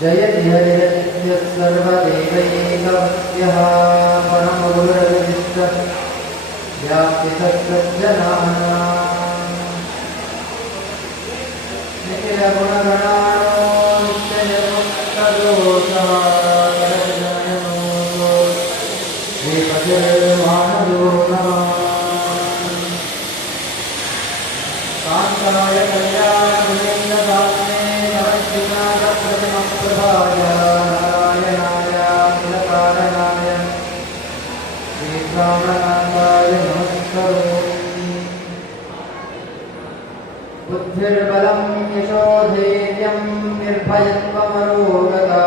जयति हरिरस्य सर्वदेवैकवत्यः परमगुरुरविष्टः व्याप्तितत्सज्जनानां निखिलगुणगणानो नित्यनिर्मुक्तदोषः करजनयनो श्रीपतिर्मानदो नमः कान्ताय कल्याणगुणेन्द्रदास्मे नमस्कृताय नारायणाय अखिलकारणाय श्रीप्राणनाथाय नमस्करोमि। बुद्धिर्बलं यशोधैर्यं निर्भयत्वमरोगता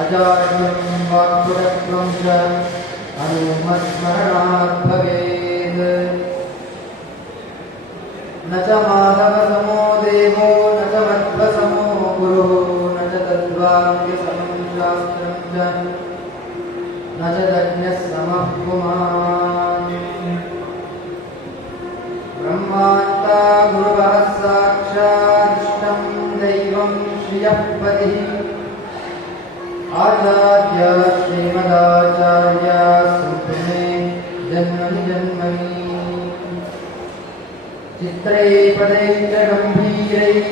अजाड्यं वाक्पटुत्वं च हनुमत्स्मरणात् भवेत्। न च माधवसमो देवो न च मध्वसमो गुरुः न च तद्वाक्यसमं शास्त्रं च न च तज्ञः समः पुमान्। ब्रह्मान्ता गुरुवः साक्षादिष्टं दैवं श्रियः पतिः आचार्य श्रीमदाचार्य सन्तु मे जन्मनि जन्मनि। चित्रैः पदैश्च गम्भीरैः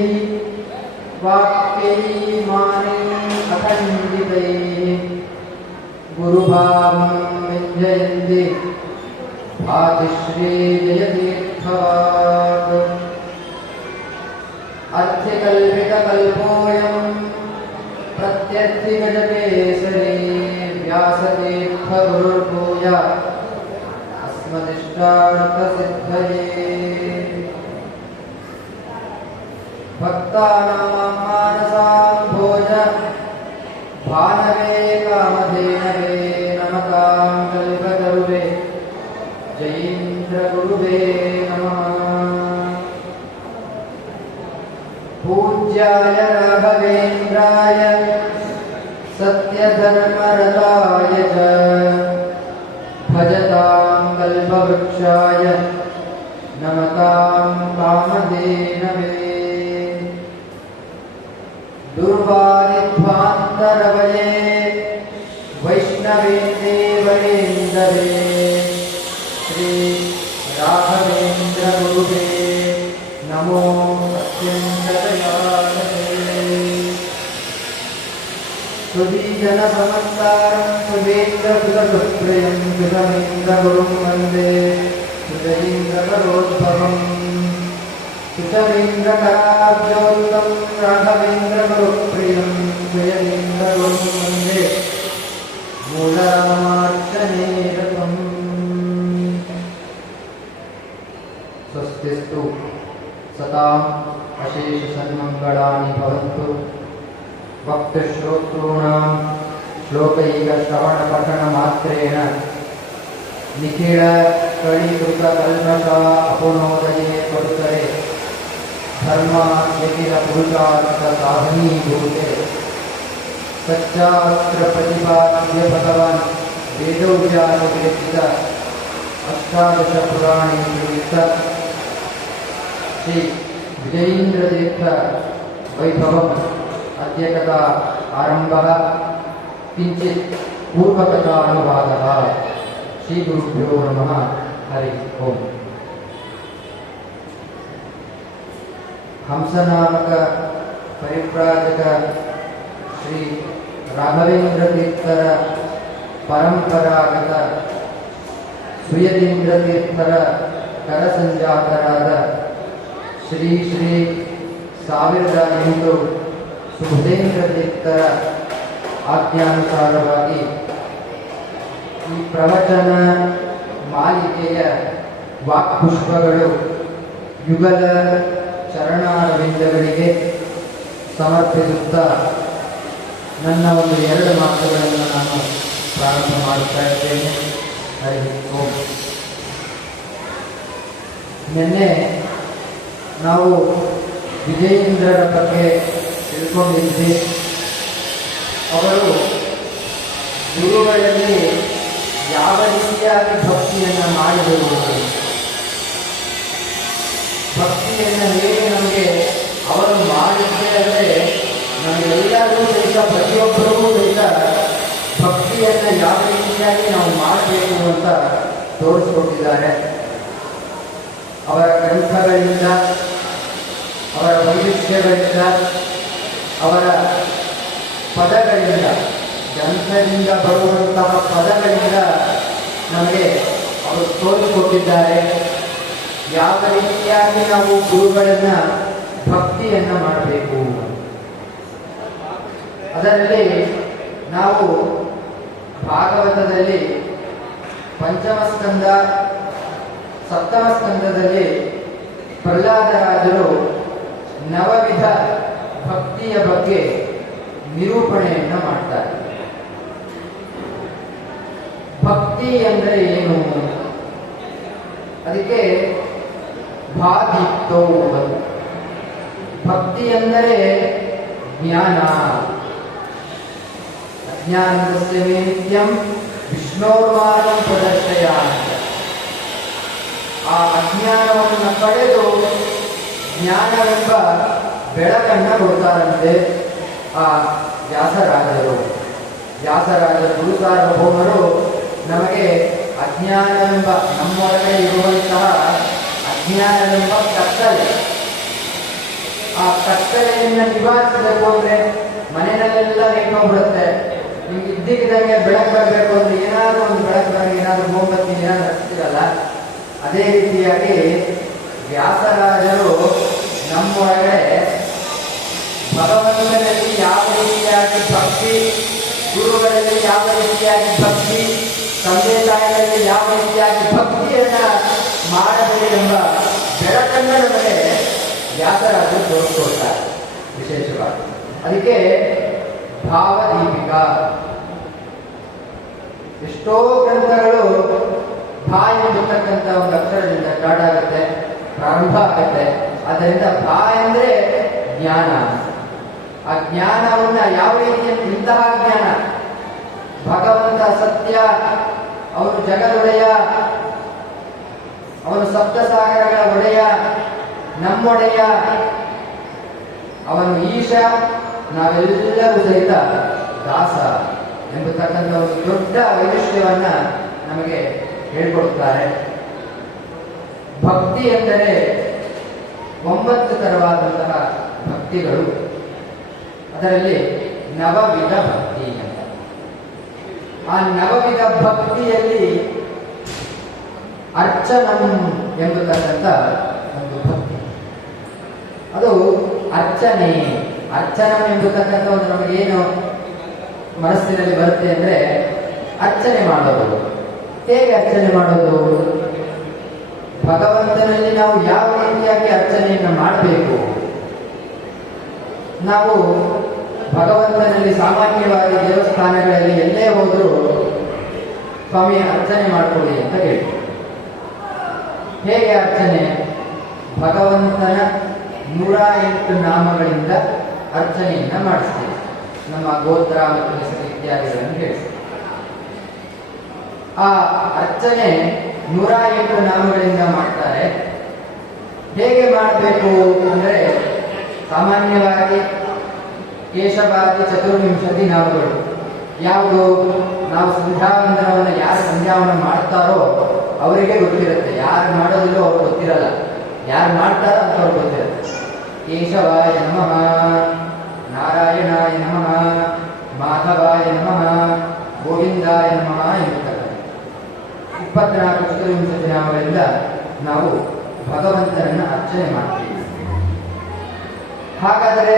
वाक्यैः मानैः अखण्डितैः गुरुभावं विञ्जयन्ति भाति श्रीजयतीर्थवाक्। अर्थिकल्पितकल्पोऽयं प्रत्यर्थिगजकेसरी व्यासतीर्थगुरुर्भूयात् अस्मदिष्टार्थसिद्धये। भक्तानां मानसाम्भोज भानवे कामधेनवे नमतां कल्पतरुवे जयीन्द्रगुरुवे नमः। पूज्याय राघवेन्द्राय सत्यधर्मरताय च भजतां कल्पवृक्षाय नमतां कामधेनवे। दुर्वादिध्वान्तरवये वैष्णवेन्दरे श्री राघवेन्द्रगुरुवे नमो अत्यन्तदयालवे। सुधीजनसमस्तारं सुधीन्द्रसुतसुप्रियं सुतमीन्द्रगुरुं वन्दे सुधीन्द्रकरोद्भवम्। सुचमीन्द्रकराब्जोत्तं राघवेन्द्रगुरुप्रियं सुयमीन्द्रगुरुं वन्दे मूलरामार्चनेरतम्। स्वस्तिस्तु सताम् अशेषसन्मङ्गलानि भवन्तु। भक्तश्रोतॄणां श्लोकैकश्रवणपठनमात्रेण निखिलकलिकृतकल्मषा अपुनोदये परुतरे धर्माद्यखिलपुरुषार्थसाधनीभूते सच्चास्त्रप्रतिपाद्य भगवान् वेदोव्यानुवेदित अष्टादशपुराणेषु श्री विजयीन्द्रतीर्थ वैभवम् अद्य कथा आरम्भः। किञ्चित् पूर्वकथानुवादः। श्रीगुरुभ्यो नमः। हरि ओम्। हंसनामक परिव्राजक श्री राघवेन्द्रतीर्थर परंपरागत सुयतीन्द्रतीर्थर करसंजातराದ ಶ್ರೀ ಶ್ರೀ 1008 ಸುಬುಧೇಂದ್ರತೀರ್ಥರ ಆಜ್ಞಾನುಸಾರವಾಗಿ ಈ ಪ್ರವಚನ ಮಾಲಿಕೆಯ ವಾಕ್ಪುಷ್ಪಗಳು ಯುಗಲ ಚರಣಾರವಿಂದಗಳಿಗೆ ಸಮರ್ಪಿಸುತ್ತಾ ನನ್ನ ಒಂದು 2 ಮಾತುಗಳನ್ನು ನಾನು ಪ್ರಾರಂಭ ಮಾಡುತ್ತಾ ಇದ್ದೇನೆ. ಹರಿ ಓಂ. ನಿನ್ನೆ ನಾವು ವಿಜಯೇಂದ್ರರ ಬಗ್ಗೆ ತಿಳ್ಕೊಂಡಿದ್ವಿ. ಅವರು ಗುರುಗಳಲ್ಲಿ ಯಾವ ರೀತಿಯಾಗಿ ಭಕ್ತಿಯನ್ನು ಮಾಡಿದರು, ಭಕ್ತಿಯನ್ನು ಹೇಗೆ ನಮಗೆ ಅವರು ಮಾಡಿದ್ದೇ ಅಂದರೆ ನಮಗೆಲ್ಲರೂ ಸಹಿತ ಪ್ರತಿಯೊಬ್ಬರಿಗೂ ಸಹಿತ ಭಕ್ತಿಯನ್ನು ಯಾವ ರೀತಿಯಾಗಿ ನಾವು ಮಾಡಬೇಕು ಅಂತ ತೋರಿಸ್ಕೊಟ್ಟಿದ್ದಾರೆ. ಅವರ ಗ್ರಂಥಗಳಿಂದ, ಅವರ ವೈವಿಧ್ಯಗಳಿಂದ, ಅವರ ಪದಗಳಿಂದ, ಗ್ರಂಥದಿಂದ ಬರುವಂತಹ ಪದಗಳಿಂದ ನಮಗೆ ಅವರು ತೋರಿಸಿಕೊಟ್ಟಿದ್ದಾರೆ ಯಾವ ರೀತಿಯಾಗಿ ನಾವು ಗುರುಗಳನ್ನು ಭಕ್ತಿಯನ್ನು ಮಾಡಬೇಕು. ಅದರಲ್ಲಿ ನಾವು ಭಾಗವತದಲ್ಲಿ ಪಂಚಮ ಸ್ಕಂದ, ಸಪ್ತಮ ಸ್ಕಂದದಲ್ಲಿ ಪ್ರಹ್ಲಾದರಾಜರು ನವವಿಧ ಭಕ್ತಿಯ ಬಗ್ಗೆ ನಿರೂಪಣೆಯನ್ನು ಮಾಡ್ತಾರೆ. ಭಕ್ತಿ ಅಂದರೆ ಏನು? ಅದಕ್ಕೆ ಭಾದಿತ್ತೋ ಭಕ್ತಿ ಎಂದರೆ ಜ್ಞಾನ. ಅಜ್ಞಾನಸ್ಯ ಮೇ ನಿತ್ಯಂ ವಿಷ್ಣೋರ್ಮಾರ್ಗಂ ಪ್ರದರ್ಶಯ. ಆ ಅಜ್ಞಾನವನ್ನು ಪಡೆದು ಜ್ಞಾನವೆಂಬ ಬೆಳಕನ್ನು ಕೊಡ್ತಾರಂತೆ ಆ ವ್ಯಾಸರಾಜರು. ಗುರು ಸಾರ್ವಭೌಮರು ನಮಗೆ ಅಜ್ಞಾನವೆಂಬ, ನಮ್ಮೊಳಗಡೆ ಇರುವಂತಹ ಅಜ್ಞಾನವೆಂಬ ಕತ್ತಲೆ, ಆ ಕತ್ತಲೆಯನ್ನು ನಿವಾರಿಸಬೇಕು ಅಂದರೆ ಮನೆಯಲ್ಲೆಲ್ಲ ನೆಟ್ಟೋಗ್ಬಿಡುತ್ತೆ. ನಿಮ್ಗೆ ಇದ್ದಕ್ಕಿದ್ದಂಗೆ ಬೆಳಕು ಬರಬೇಕು ಅಂದ್ರೆ ಏನಾದರೂ ಒಂದು ಬೆಳಕು ಬರಬೇಕು, ಏನಾದರೂ ಮೊಂಬತ್ತಿ ಏನಾದರೂ ಹಚ್ತಿರಲ್ಲ. ಅದೇ ರೀತಿಯಾಗಿ ವ್ಯಾಸರಾಜರು ನಮ್ಮೊಳಗಡೆ ಭಗವಂತನಲ್ಲಿ ಯಾವ ರೀತಿಯಾಗಿ ಭಕ್ತಿ, ಗುರುಗಳಲ್ಲಿ ಯಾವ ರೀತಿಯಾಗಿ ಭಕ್ತಿ, ತಂದೆ ತಾಯಿಗಳಲ್ಲಿ ಯಾವ ರೀತಿಯಾಗಿ ಭಕ್ತಿಯನ್ನ ಮಾಡಬೇಕೆಂಬ ಬೆಳಕನ್ನು ನಮಗೆ ವ್ಯಾಸರಾಜರು ತೋರಿಸ್ಕೊಡ್ತಾರೆ ವಿಶೇಷವಾಗಿ. ಅದಕ್ಕೆ ಭಾವದೀಪಿಕಾ. ಎಷ್ಟೋ ಗ್ರಂಥಗಳು ಭಾ ಎಂಬತಕ್ಕಂಥ ಒಂದು ಅಕ್ಷರದಿಂದ ಸ್ಟಾರ್ಟ್ ಆಗುತ್ತೆ, ಪ್ರಾರಂಭ ಆಗುತ್ತೆ. ಆದ್ದರಿಂದ ಭಾ ಎಂದರೆ ಜ್ಞಾನ. ಆ ಜ್ಞಾನವನ್ನ ಯಾವ ರೀತಿಯ, ಇಂತಹ ಜ್ಞಾನ, ಭಗವಂತ ಸತ್ಯ, ಅವನು ಜಗದೊಡೆಯ, ಅವನು ಸಪ್ತಸಾಗರಗಳ ಒಡೆಯ, ನಮ್ಮೊಡೆಯ, ಅವನು ಈಶ, ನಾವೆಲ್ಲರೂ ಸಹಿತ ದಾಸ ಎಂಬತಕ್ಕಂಥ ಒಂದು ದೊಡ್ಡ ವೈಶಿಷ್ಟ್ಯವನ್ನ ನಮಗೆ ಹೇಳಿಕೊಡುತ್ತಾರೆ. ಭಕ್ತಿ ಎಂದರೆ 9 ತರವಾದಂತಹ ಭಕ್ತಿಗಳು. ಅದರಲ್ಲಿ ನವವಿಧ ಭಕ್ತಿ ಅಂತ. ಆ ನವವಿಧ ಭಕ್ತಿಯಲ್ಲಿ ಅರ್ಚನಂ ಎಂಬತಕ್ಕಂಥ ಒಂದು ಭಕ್ತಿ, ಅದು ಅರ್ಚನೆ. ಅರ್ಚನಂ ಎಂಬತಕ್ಕಂಥ ಒಂದು ನಮಗೇನು ಮನಸ್ಸಿನಲ್ಲಿ ಬರುತ್ತೆ ಅಂದ್ರೆ ಅರ್ಚನೆ ಮಾಡೋದು. ಹೇಗೆ ಅರ್ಚನೆ ಮಾಡೋದು? ಭಗವಂತನಲ್ಲಿ ನಾವು ಯಾವ ರೀತಿಯಾಗಿ ಅರ್ಚನೆಯನ್ನು ಮಾಡಬೇಕು? ನಾವು ಭಗವಂತನಲ್ಲಿ ಸಾಮಾನ್ಯವಾಗಿ ದೇವಸ್ಥಾನಗಳಲ್ಲಿ ಎಲ್ಲೇ ಹೋದರೂ ಸ್ವಾಮಿ ಅರ್ಚನೆ ಮಾಡಿಕೊಡಿ ಅಂತ ಹೇಳ್ತೀವಿ. ಹೇಗೆ ಅರ್ಚನೆ? ಭಗವಂತನ 108 ನಾಮಗಳಿಂದ ಅರ್ಚನೆಯನ್ನು ಮಾಡಿಸ್ತೀವಿ. ನಮ್ಮ ಗೋತ್ರ ಮತ್ತು ಹೆಸರು ಇತ್ಯಾದಿಗಳನ್ನು ಹೇಳ್ತೀವಿ. ಆ ಅರ್ಚನೆ 108 ನಾಮಗಳಿಂದ ಮಾಡ್ತಾರೆ. ಹೇಗೆ ಮಾಡಬೇಕು ಅಂದರೆ, ಸಾಮಾನ್ಯವಾಗಿ ಕೇಶವಾದಿ 24 ನಾಮಗಳು. ಯಾವುದು? ನಾವು ಸಂಧ್ಯಾವಂದನವನ್ನು ಯಾರು ಸಂಧ್ಯಾವನ ಮಾಡ್ತಾರೋ ಅವರಿಗೆ ಗೊತ್ತಿರುತ್ತೆ, ಯಾರು ಮಾಡೋದಿಲ್ಲೋ ಅವ್ರಿಗೆ ಗೊತ್ತಿರಲ್ಲ. ಯಾರು ಮಾಡ್ತಾರೋ ಅಂತ ಅವ್ರಿಗೆ ಗೊತ್ತಿರುತ್ತೆ. ಕೇಶವಾಯ ನಮಃ, ನಾರಾಯಣಾಯ ನಮಃ, ಮಾಧವಾಯ ನಮಃ, ಗೋವಿಂದಾಯ ನಮಃ ಎನ್ನುತ್ತಾರೆ. 24 ಚತುರ್ವಿಂಶತಿ ನಾಮಗಳಿಂದ ನಾವು ಭಗವಂತನನ್ನು ಅರ್ಚನೆ ಮಾಡ್ತೀವಿ. ಹಾಗಾದರೆ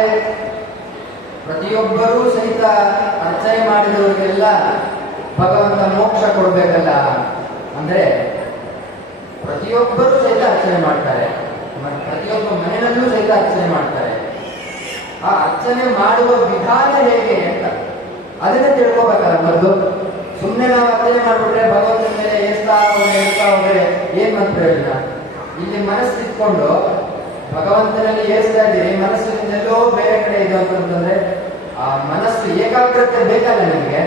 ಪ್ರತಿಯೊಬ್ಬರೂ ಸಹಿತ ಅರ್ಚನೆ ಮಾಡಿದವರಿಗೆಲ್ಲ ಭಗವಂತ ಮೋಕ್ಷ ಕೊಡಬೇಕಲ್ಲ ಅಂದ್ರೆ ಪ್ರತಿಯೊಬ್ಬರೂ ಸಹಿತ ಅರ್ಚನೆ ಮಾಡ್ತಾರೆ, ಪ್ರತಿಯೊಬ್ಬ ಮನೆಯಲ್ಲೂ ಸಹಿತ ಅರ್ಚನೆ ಮಾಡ್ತಾರೆ. ಆ ಅರ್ಚನೆ ಮಾಡುವ ವಿಧಾನ ಹೇಗೆ ಅಂತ ಅದನ್ನ ತಿಳ್ಕೋಬೇಕಲ್ಲ ಮೊದಲು. ಸುಮ್ಮನೆ ನಾವು ಅರ್ಚನೆ ಮಾಡ್ಬಿಟ್ರೆ ಭಗವಂತನ ಮೇಲೆ ಏರ್ತಾ ಹೋದ್ರೆ ಏನ್ ಮಾತ್ರ ಪ್ರಯೋಜನ? ಇಲ್ಲಿ ಮನಸ್ಸು ಇಟ್ಕೊಂಡು ಭಗವಂತನಲ್ಲಿ ಏರ್ಸ್ತಾ ಇದ್ದೀರಿ, ಮನಸ್ಸಿನಿಂದ ಎಲ್ಲೋ ಬೇರೆ ಕಡೆ ಇದೆ ಅಂತಂದ್ರೆ ಆ ಮನಸ್ಸು ಏಕಾಗ್ರತೆ ಬೇಕಲ್ಲ ನಿಮಗೆ,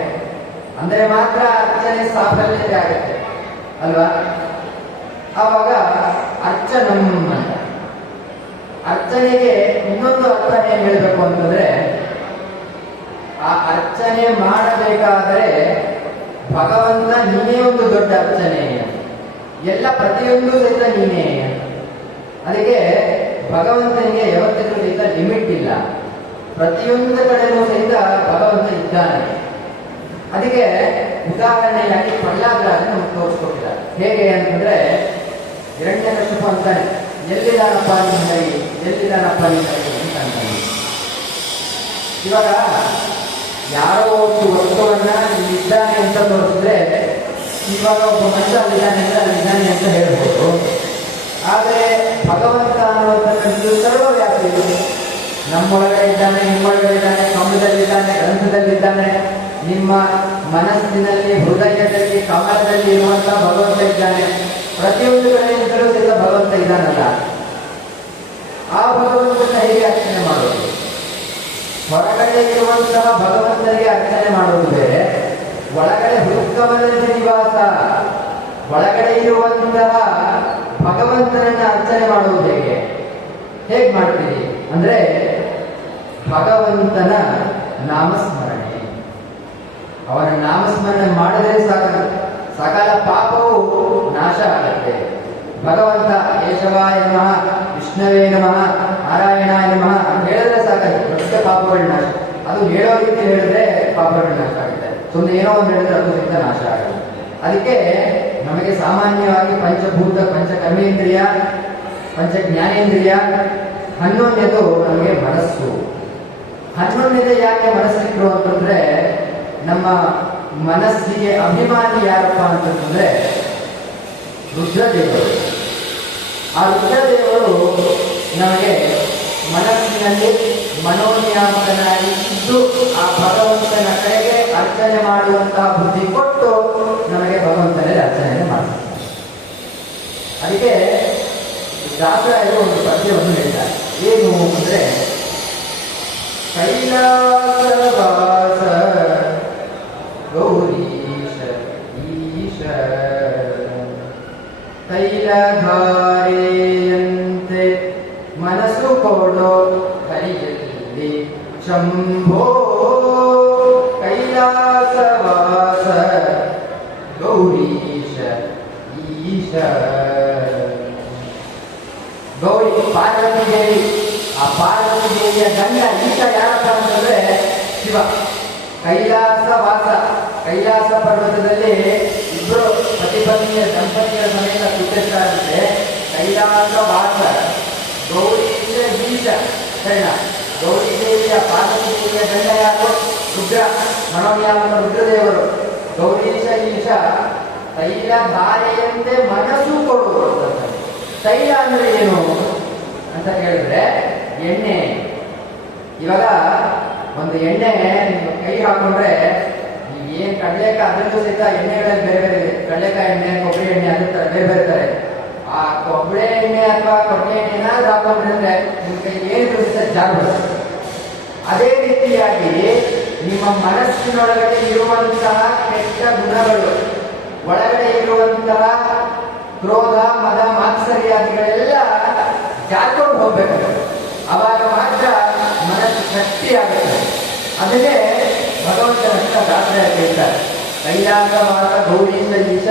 ಅಂದ್ರೆ ಮಾತ್ರ ಅರ್ಚನೆ ಸಾಫಲ್ಯತೆ ಆಗುತ್ತೆ ಅಲ್ವಾ? ಆವಾಗ ಅರ್ಚನಂ ಅಂತ. ಅರ್ಚನೆಗೆ ಇನ್ನೊಂದು ಅರ್ಥ ಏನ್ ಹೇಳ್ಬೇಕು ಅಂತಂದ್ರೆ, ಆ ಅರ್ಚನೆ ಮಾಡಬೇಕಾದರೆ ಭಗವಂತ ನೀನೇ ಒಂದು ದೊಡ್ಡ ಅರ್ಚನೆ, ಎಲ್ಲ ಪ್ರತಿಯೊಂದು ಸಹಿತ ನೀನೇ. ಅದಕ್ಕೆ ಭಗವಂತನಿಗೆ ಯಾವತ್ತಿಗೂ ಸಹಿತ ಲಿಮಿಟ್ ಇಲ್ಲ, ಪ್ರತಿಯೊಂದು ಕಡೆನೂ ಸಹಿತ ಭಗವಂತ ಇದ್ದಾನೆ. ಅದಕ್ಕೆ ಉದಾಹರಣೆಯಾಗಿ ಪ್ರಹ್ಲಾದರಾಜ ನಮ್ಗೆ ತೋರಿಸ್ಕೊಟ್ಟಿದ್ದಾರೆ. ಹೇಗೆ ಅಂತಂದ್ರೆ, ಹಿರಣ್ಯಕಶಿಪು ಅಂತಾನೆ, ಎಲ್ಲಿದಾನಪ್ಪ ನಿನ್ನ ಹರಿ, ಎಲ್ಲಿದಾನಪ್ಪ ನಿನ್ನ ಹರಿ ಅಂತ ಅಂತಾನೆ. ಇವಾಗ ಯಾರೋ ಒಂದು ವಸ್ತುವನ್ನ ಇಲ್ಲಿದ್ದಾನೆ ಅಂತ ತೋರಿಸಿದ್ರೆ, ಇವಾಗ ಒಬ್ಬ ಮನುಷ್ಯ ಅಲ್ಲಿದ್ದಾನೆ ಅಂದ್ರೆ ಅಲ್ಲಿದ್ದಾನೆ ಅಂತ ಹೇಳ್ಬೋದು. ಆದರೆ ಭಗವಂತ ಅನ್ನೋದನ್ನು ಸರ್ವವ್ಯಾಪಿ, ನಮ್ಮೊಳಗಡೆ ಇದ್ದಾನೆ, ನಿಮ್ಮೊಳಗಡೆ ಇದ್ದಾನೆ, ಕಂಬದಲ್ಲಿದ್ದಾನೆ, ಗ್ರಂಥದಲ್ಲಿದ್ದಾನೆ, ನಿಮ್ಮ ಮನಸ್ಸಿನಲ್ಲಿ, ಹೃದಯದಲ್ಲಿ, ಕಮಲದಲ್ಲಿ ಇರುವಂತಹ ಭಗವಂತ ಇದ್ದಾನೆ. ಪ್ರತಿಯೊಂದು ಕಡೆಯಿಂದಲೂ ಸಹಿತ ಭಗವಂತ ಇದ್ದಾನಲ್ಲ, ಆ ಭಗವಂತನ ಹೇಗೆ ಅರ್ಚನೆ ಮಾಡೋದು? ಹೊರಗಡೆ ಇರುವಂತಹ ಭಗವಂತನಿಗೆ ಅರ್ಚನೆ ಮಾಡುವುದು ಬೇರೆ, ಒಳಗಡೆ ಹೃತ್ಕಮಲದ ನಿವಾಸ, ಒಳಗಡೆ ಇರುವಂತಹ ಭಗವಂತನನ್ನ ಅರ್ಚನೆ ಮಾಡುವುದು ಹೇಗೆ ಮಾಡ್ತೀರಿ ಅಂದ್ರೆ, ಭಗವಂತನ ನಾಮಸ್ಮರಣೆ. ಅವನ ನಾಮಸ್ಮರಣೆ ಮಾಡಿದ್ರೆ ಸಕಲ ಪಾಪವು ನಾಶ ಆಗುತ್ತೆ. ಭಗವಂತ ಕೇಶವಾಯ ನಮಃ, ವಿಷ್ಣುವೇ ನಮಃ, ನಾರಾಯಣಾಯ ನಮಃ ಅಂತ ಹೇಳಿದ್ರೆ ಸಾಕಾಗುತ್ತೆ, ದೊಡ್ಡ ಪಾಪಗಳು ನಾಶ. ಅದು ಹೇಳೋ ರೀತಿ ಹೇಳಿದ್ರೆ ಪಾಪಗಳು ನಾಶ ಆಗುತ್ತೆ, ಸುಮ್ಮನೆ ಏನೋ ಒಂದು ಹೇಳಿದ್ರೆ ಅದು ಸಹಿತ ನಾಶ ಆಗುತ್ತೆ. ಅದಕ್ಕೆ ನಮಗೆ ಸಾಮಾನ್ಯವಾಗಿ ಪಂಚಭೂತ, ಪಂಚ ಕರ್ಮೇಂದ್ರಿಯ, ಪಂಚ ಜ್ಞಾನೇಂದ್ರಿಯ, 11ನೇದು ನಮಗೆ ಮನಸ್ಸು. 11ನೇದೇ ಯಾಕೆ ಮನಸ್ಸಿಟ್ರು ಅಂತಂದ್ರೆ, ನಮ್ಮ ಮನಸ್ಸಿಗೆ ಅಭಿಮಾನಿ ಯಾರಪ್ಪ ಅಂತಂದ್ರೆ ರುದ್ರದೇವರು. ಆ ರುದ್ರದೇವರು ನಮಗೆ ಮನಸ್ಸಿನಲ್ಲಿ ಮನೋನಿಯಾಮಕನಾಗಿ ಇದ್ದು ಆ ಭಗವಂತನ ಕಡೆಗೆ ಅರ್ಚನೆ ಮಾಡುವಂತಹ ಬುದ್ಧಿ ಕೊಟ್ಟು ನಮಗೆ ಭಗವಂತನಲ್ಲಿ ಅರ್ಚನೆ ಮಾಡ್ತಾರೆ. ಅದಕ್ಕೆ ದಾಸರಾಯರು ಒಂದು ಪದ್ಯವನ್ನು ಹೇಳ್ತಾರೆ. ಏನು ಅಂದ್ರೆ, ಕೈಲಾಸವಾಸ ಗೌರೀಶ ಈಶ ತೈಲಧಾರೆಯಂತೆ ಮನಸ್ಸು ಕೊಡೋ ಹರಿಯಲ್ಲಿ ಶಂಭೋ. ಕೈಲಾಸವಾಸ ಗೌರೀಶ ಈಶ. ಗೌರಿ ಪಾರ್ವತಿ ದೇವಿ, ಆ ಪಾರ್ವತಿ ದೇವಿಯ ಗಂಡ ಈಶ ಯಾರಪ್ಪ ಅಂತಂದ್ರೆ ಶಿವ. ಕೈಲಾಸ ವಾಸ, ಕೈಲಾಸ ಪರ್ವತದಲ್ಲಿ ಇಬ್ಬರು ಪತಿ ಪತ್ನಿಯ ದಂಪತಿಯ ಸಮೇತ ಕೂತಿರ್ತಾರಂತೆ. ಕೈಲಾಸ ವಾಸ ಗೌರೀಶ ಈಶ. ಸರಿನಾ? ಗೌರಿ ದೇವಿಯ, ಪಾರ್ವತಿ ದೇವಿಯ ಗಂಡ ಯಾರು? ರುದ್ರ, ಮನೋನಿಯಾಮಕ ರುದ್ರದೇವರು. ಗೌರೀಶ ಈಶ ತೈಲ ಧಾರೆಯಂತೆ ಮನಸ್ಸು ಕೊಡುವುದು. ತೈಲ ಅಂದ್ರೆ ಏನು ಅಂತ ಕೇಳಿದ್ರೆ ಎಣ್ಣೆ. ಇವಾಗ ಒಂದು ಎಣ್ಣೆ ನೀವು ಕೈ ಹಾಕೊಂಡ್ರೆ, ನೀವು ಏನ್ ಕಡಲೆಕಾಯಿ, ಅದರಲ್ಲೂ ಸಹಿತ ಎಣ್ಣೆಗಳಲ್ಲಿ ಬೇರೆ ಬೇರೆ ಇದೆ. ಕಡಲೆಕಾಯಿ ಎಣ್ಣೆ, ಕೊಬ್ಬರಿ ಎಣ್ಣೆ, ಅದ್ರ ತರ ಬೇರೆ ಬೇರೆ ತಾರೆ. ಆ ಕೊಬ್ಬರಿ ಎಣ್ಣೆ ಅಥವಾ ಕೊಬ್ಬರಿ ಎಣ್ಣೆ ಏನಾದ್ರು ಹಾಕೊಂಡ್ರೆ ನಿಮ್ಮ ಕೈ ಏನು ಸಹಿತ ಜಾಗ. ಅದೇ ರೀತಿಯಾಗಿ ನಿಮ್ಮ ಮನಸ್ಸಿನೊಳಗಡೆ ಇರುವಂತಹ ಕೆಟ್ಟ ಗುಣಗಳು, ಒಳಗಡೆ ಇರುವಂತಹ ಕ್ರೋಧ, ಮದ, ಮಾತ್ಸರ್ಯಾದಿಗಳೆಲ್ಲ ಜಾರ್ಕೊಂಡು ಹೋಗ್ಬೇಕು. ಅವಾಗ ಮಾತ್ರ ಮನಸ್ಸು ಶಕ್ತಿ ಆಗುತ್ತೆ. ಅದನ್ನೇ ಭಗವಂತನ ದಾಸರಾಯ ಹೇಳ್ತಾರೆ. ಕೈಲಾಸವಾಸ ಗೌರೀಶ ಈಶ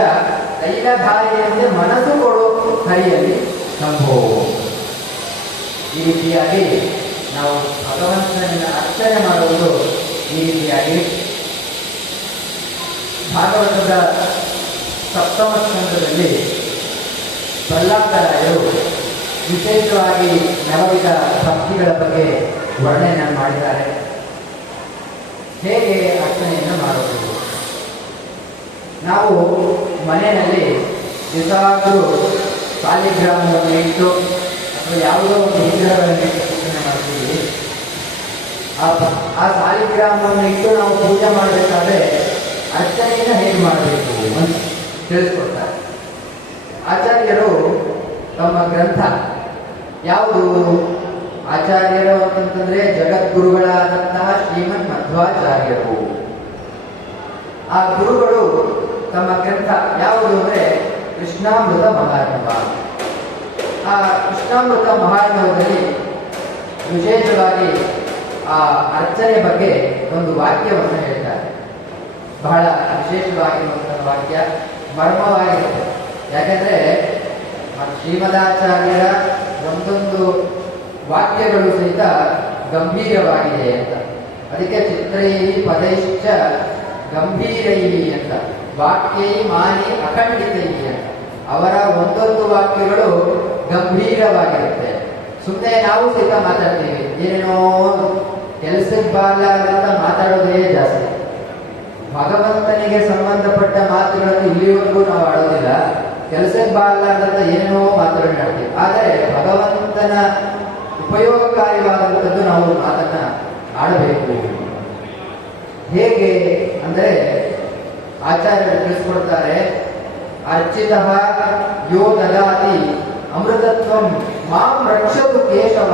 ತೈಲಧಾರೆಯಂತೆ ಮನಸ್ಸು ಕೊಡು ಹರಿಯಲ್ಲಿ ಶಂಭೋ. ಈ ರೀತಿಯಾಗಿ ನಾವು ಭಗವಂತನನ್ನ ಅರ್ಚನೆ ಮಾಡುವುದು ಈ ರೀತಿಯಾಗಿ. ಭಾಗವತದ ಸಪ್ತಮ ಸ್ಕಂದದಲ್ಲಿ ಪ್ರಹ್ಲಾದರಾಯರು ವಿಶೇಷವಾಗಿ ನವವಿಧ ಭಕ್ತಿಗಳ ಬಗ್ಗೆ ವರ್ಣನೆ ಮಾಡಿದ್ದಾರೆ. ಹೇಗೆ ಅರ್ಚನೆಯನ್ನು ಮಾಡುವುದು? ನಾವು ಮನೆಯಲ್ಲಿ ದಿವಸಾದರೂ ಸಾಲಿಗ್ರಾಮವನ್ನು ಇಟ್ಟು ಅಥವಾ ಯಾವುದೋ ಒಂದು ವಿಗ್ರಹಗಳನ್ನು ಇಟ್ಟು ಪೂಜೆ ಮಾಡ್ತೀವಿ. ಆ ಸಾಲಿಗ್ರಾಮವನ್ನು ಇಟ್ಟು ನಾವು ಪೂಜೆ ಮಾಡಬೇಕಾದ್ರೆ ಅರ್ಚನೆಯನ್ನು ಹೇಗೆ ಮಾಡಬೇಕು ಅಂತ ತಿಳಿಸ್ಕೊಡ್ತಾರೆ. ಆಚಾರ್ಯರು ತಮ್ಮ ಗ್ರಂಥ ಯಾವುದು? ಆಚಾರ್ಯರು ಅಂತಂತಂದ್ರೆ ಜಗದ್ಗುರುಗಳಾದಂತಹ ಶ್ರೀಮನ್ ಮಧ್ವಾಚಾರ್ಯರು. ಆ ಗುರುಗಳು ತಮ್ಮ ಗ್ರಂಥ ಯಾವುದು ಅಂದ್ರೆ ಕೃಷ್ಣಾಮೃತ ಮಹಾರ್ಣವ. ಆ ಕೃಷ್ಣಾಮೃತ ಮಹಾರ್ಣವದಲ್ಲಿ ವಿಶೇಷವಾಗಿ ಆ ಅರ್ಚನೆ ಬಗ್ಗೆ ಒಂದು ವಾಕ್ಯವನ್ನು ಹೇಳ್ತಾರೆ. ಬಹಳ ವಿಶೇಷವಾಗಿರುವಂತಹ ವಾಕ್ಯ, ಮರ್ಮವಾಗಿರುತ್ತೆ. ಯಾಕಂದ್ರೆ ಶ್ರೀಮದಾಚಾರ್ಯರ ಒಂದೊಂದು ವಾಕ್ಯಗಳು ಸಹಿತ ಗಂಭೀರವಾಗಿದೆ ಅಂತ. ಅದಕ್ಕೆ ಚಿತ್ರೈ ಪದೈಶ್ಚ ಗಂಭೀರೈ ಅಂತ, ವಾಕ್ಯೈ ಮಾನಿ ಅಖಂಡಿತೈ ಅಂತ. ಅವರ ಒಂದೊಂದು ವಾಕ್ಯಗಳು ಗಂಭೀರವಾಗಿರುತ್ತೆ. ಸುಮ್ಮನೆ ನಾವು ಸಹಿತ ಮಾತಾಡ್ತೀವಿ, ಏನೇನೋ ಕೆಲಸಕ್ಕೆ ಬಾರಲ್ಲ ಅಂತ ಮಾತಾಡೋದೇ ಜಾಸ್ತಿ. ಭಗವಂತನಿಗೆ ಸಂಬಂಧಪಟ್ಟ ಮಾತುಗಳನ್ನು ಇಲ್ಲಿವರೆಗೂ ನಾವು ಆಡೋದಿಲ್ಲ. ಕೆಲಸಕ್ಕೆ ಬಾರಲ್ಲ ಅಂತ ಏನೇನೋ ಮಾತುಗಳನ್ನಾಡ್ತೀವಿ. ಆದರೆ ಭಗವಂತನ ಉಪಯೋಗಕಾರಿಯಾದಂಥದ್ದು ನಾವು ಮಾತನ್ನ ಆಡಬೇಕು. ಹೇಗೆ ಅಂದರೆ ಆಚಾರ್ಯರು ತಿಳಿಸ್ಕೊಡ್ತಾರೆ, ಅರ್ಚಿತ ಯೋ ದದಾತಿ ಅಮೃತತ್ವಂ ಮಾಂ ರಕ್ಷತು ಕೇಶವ.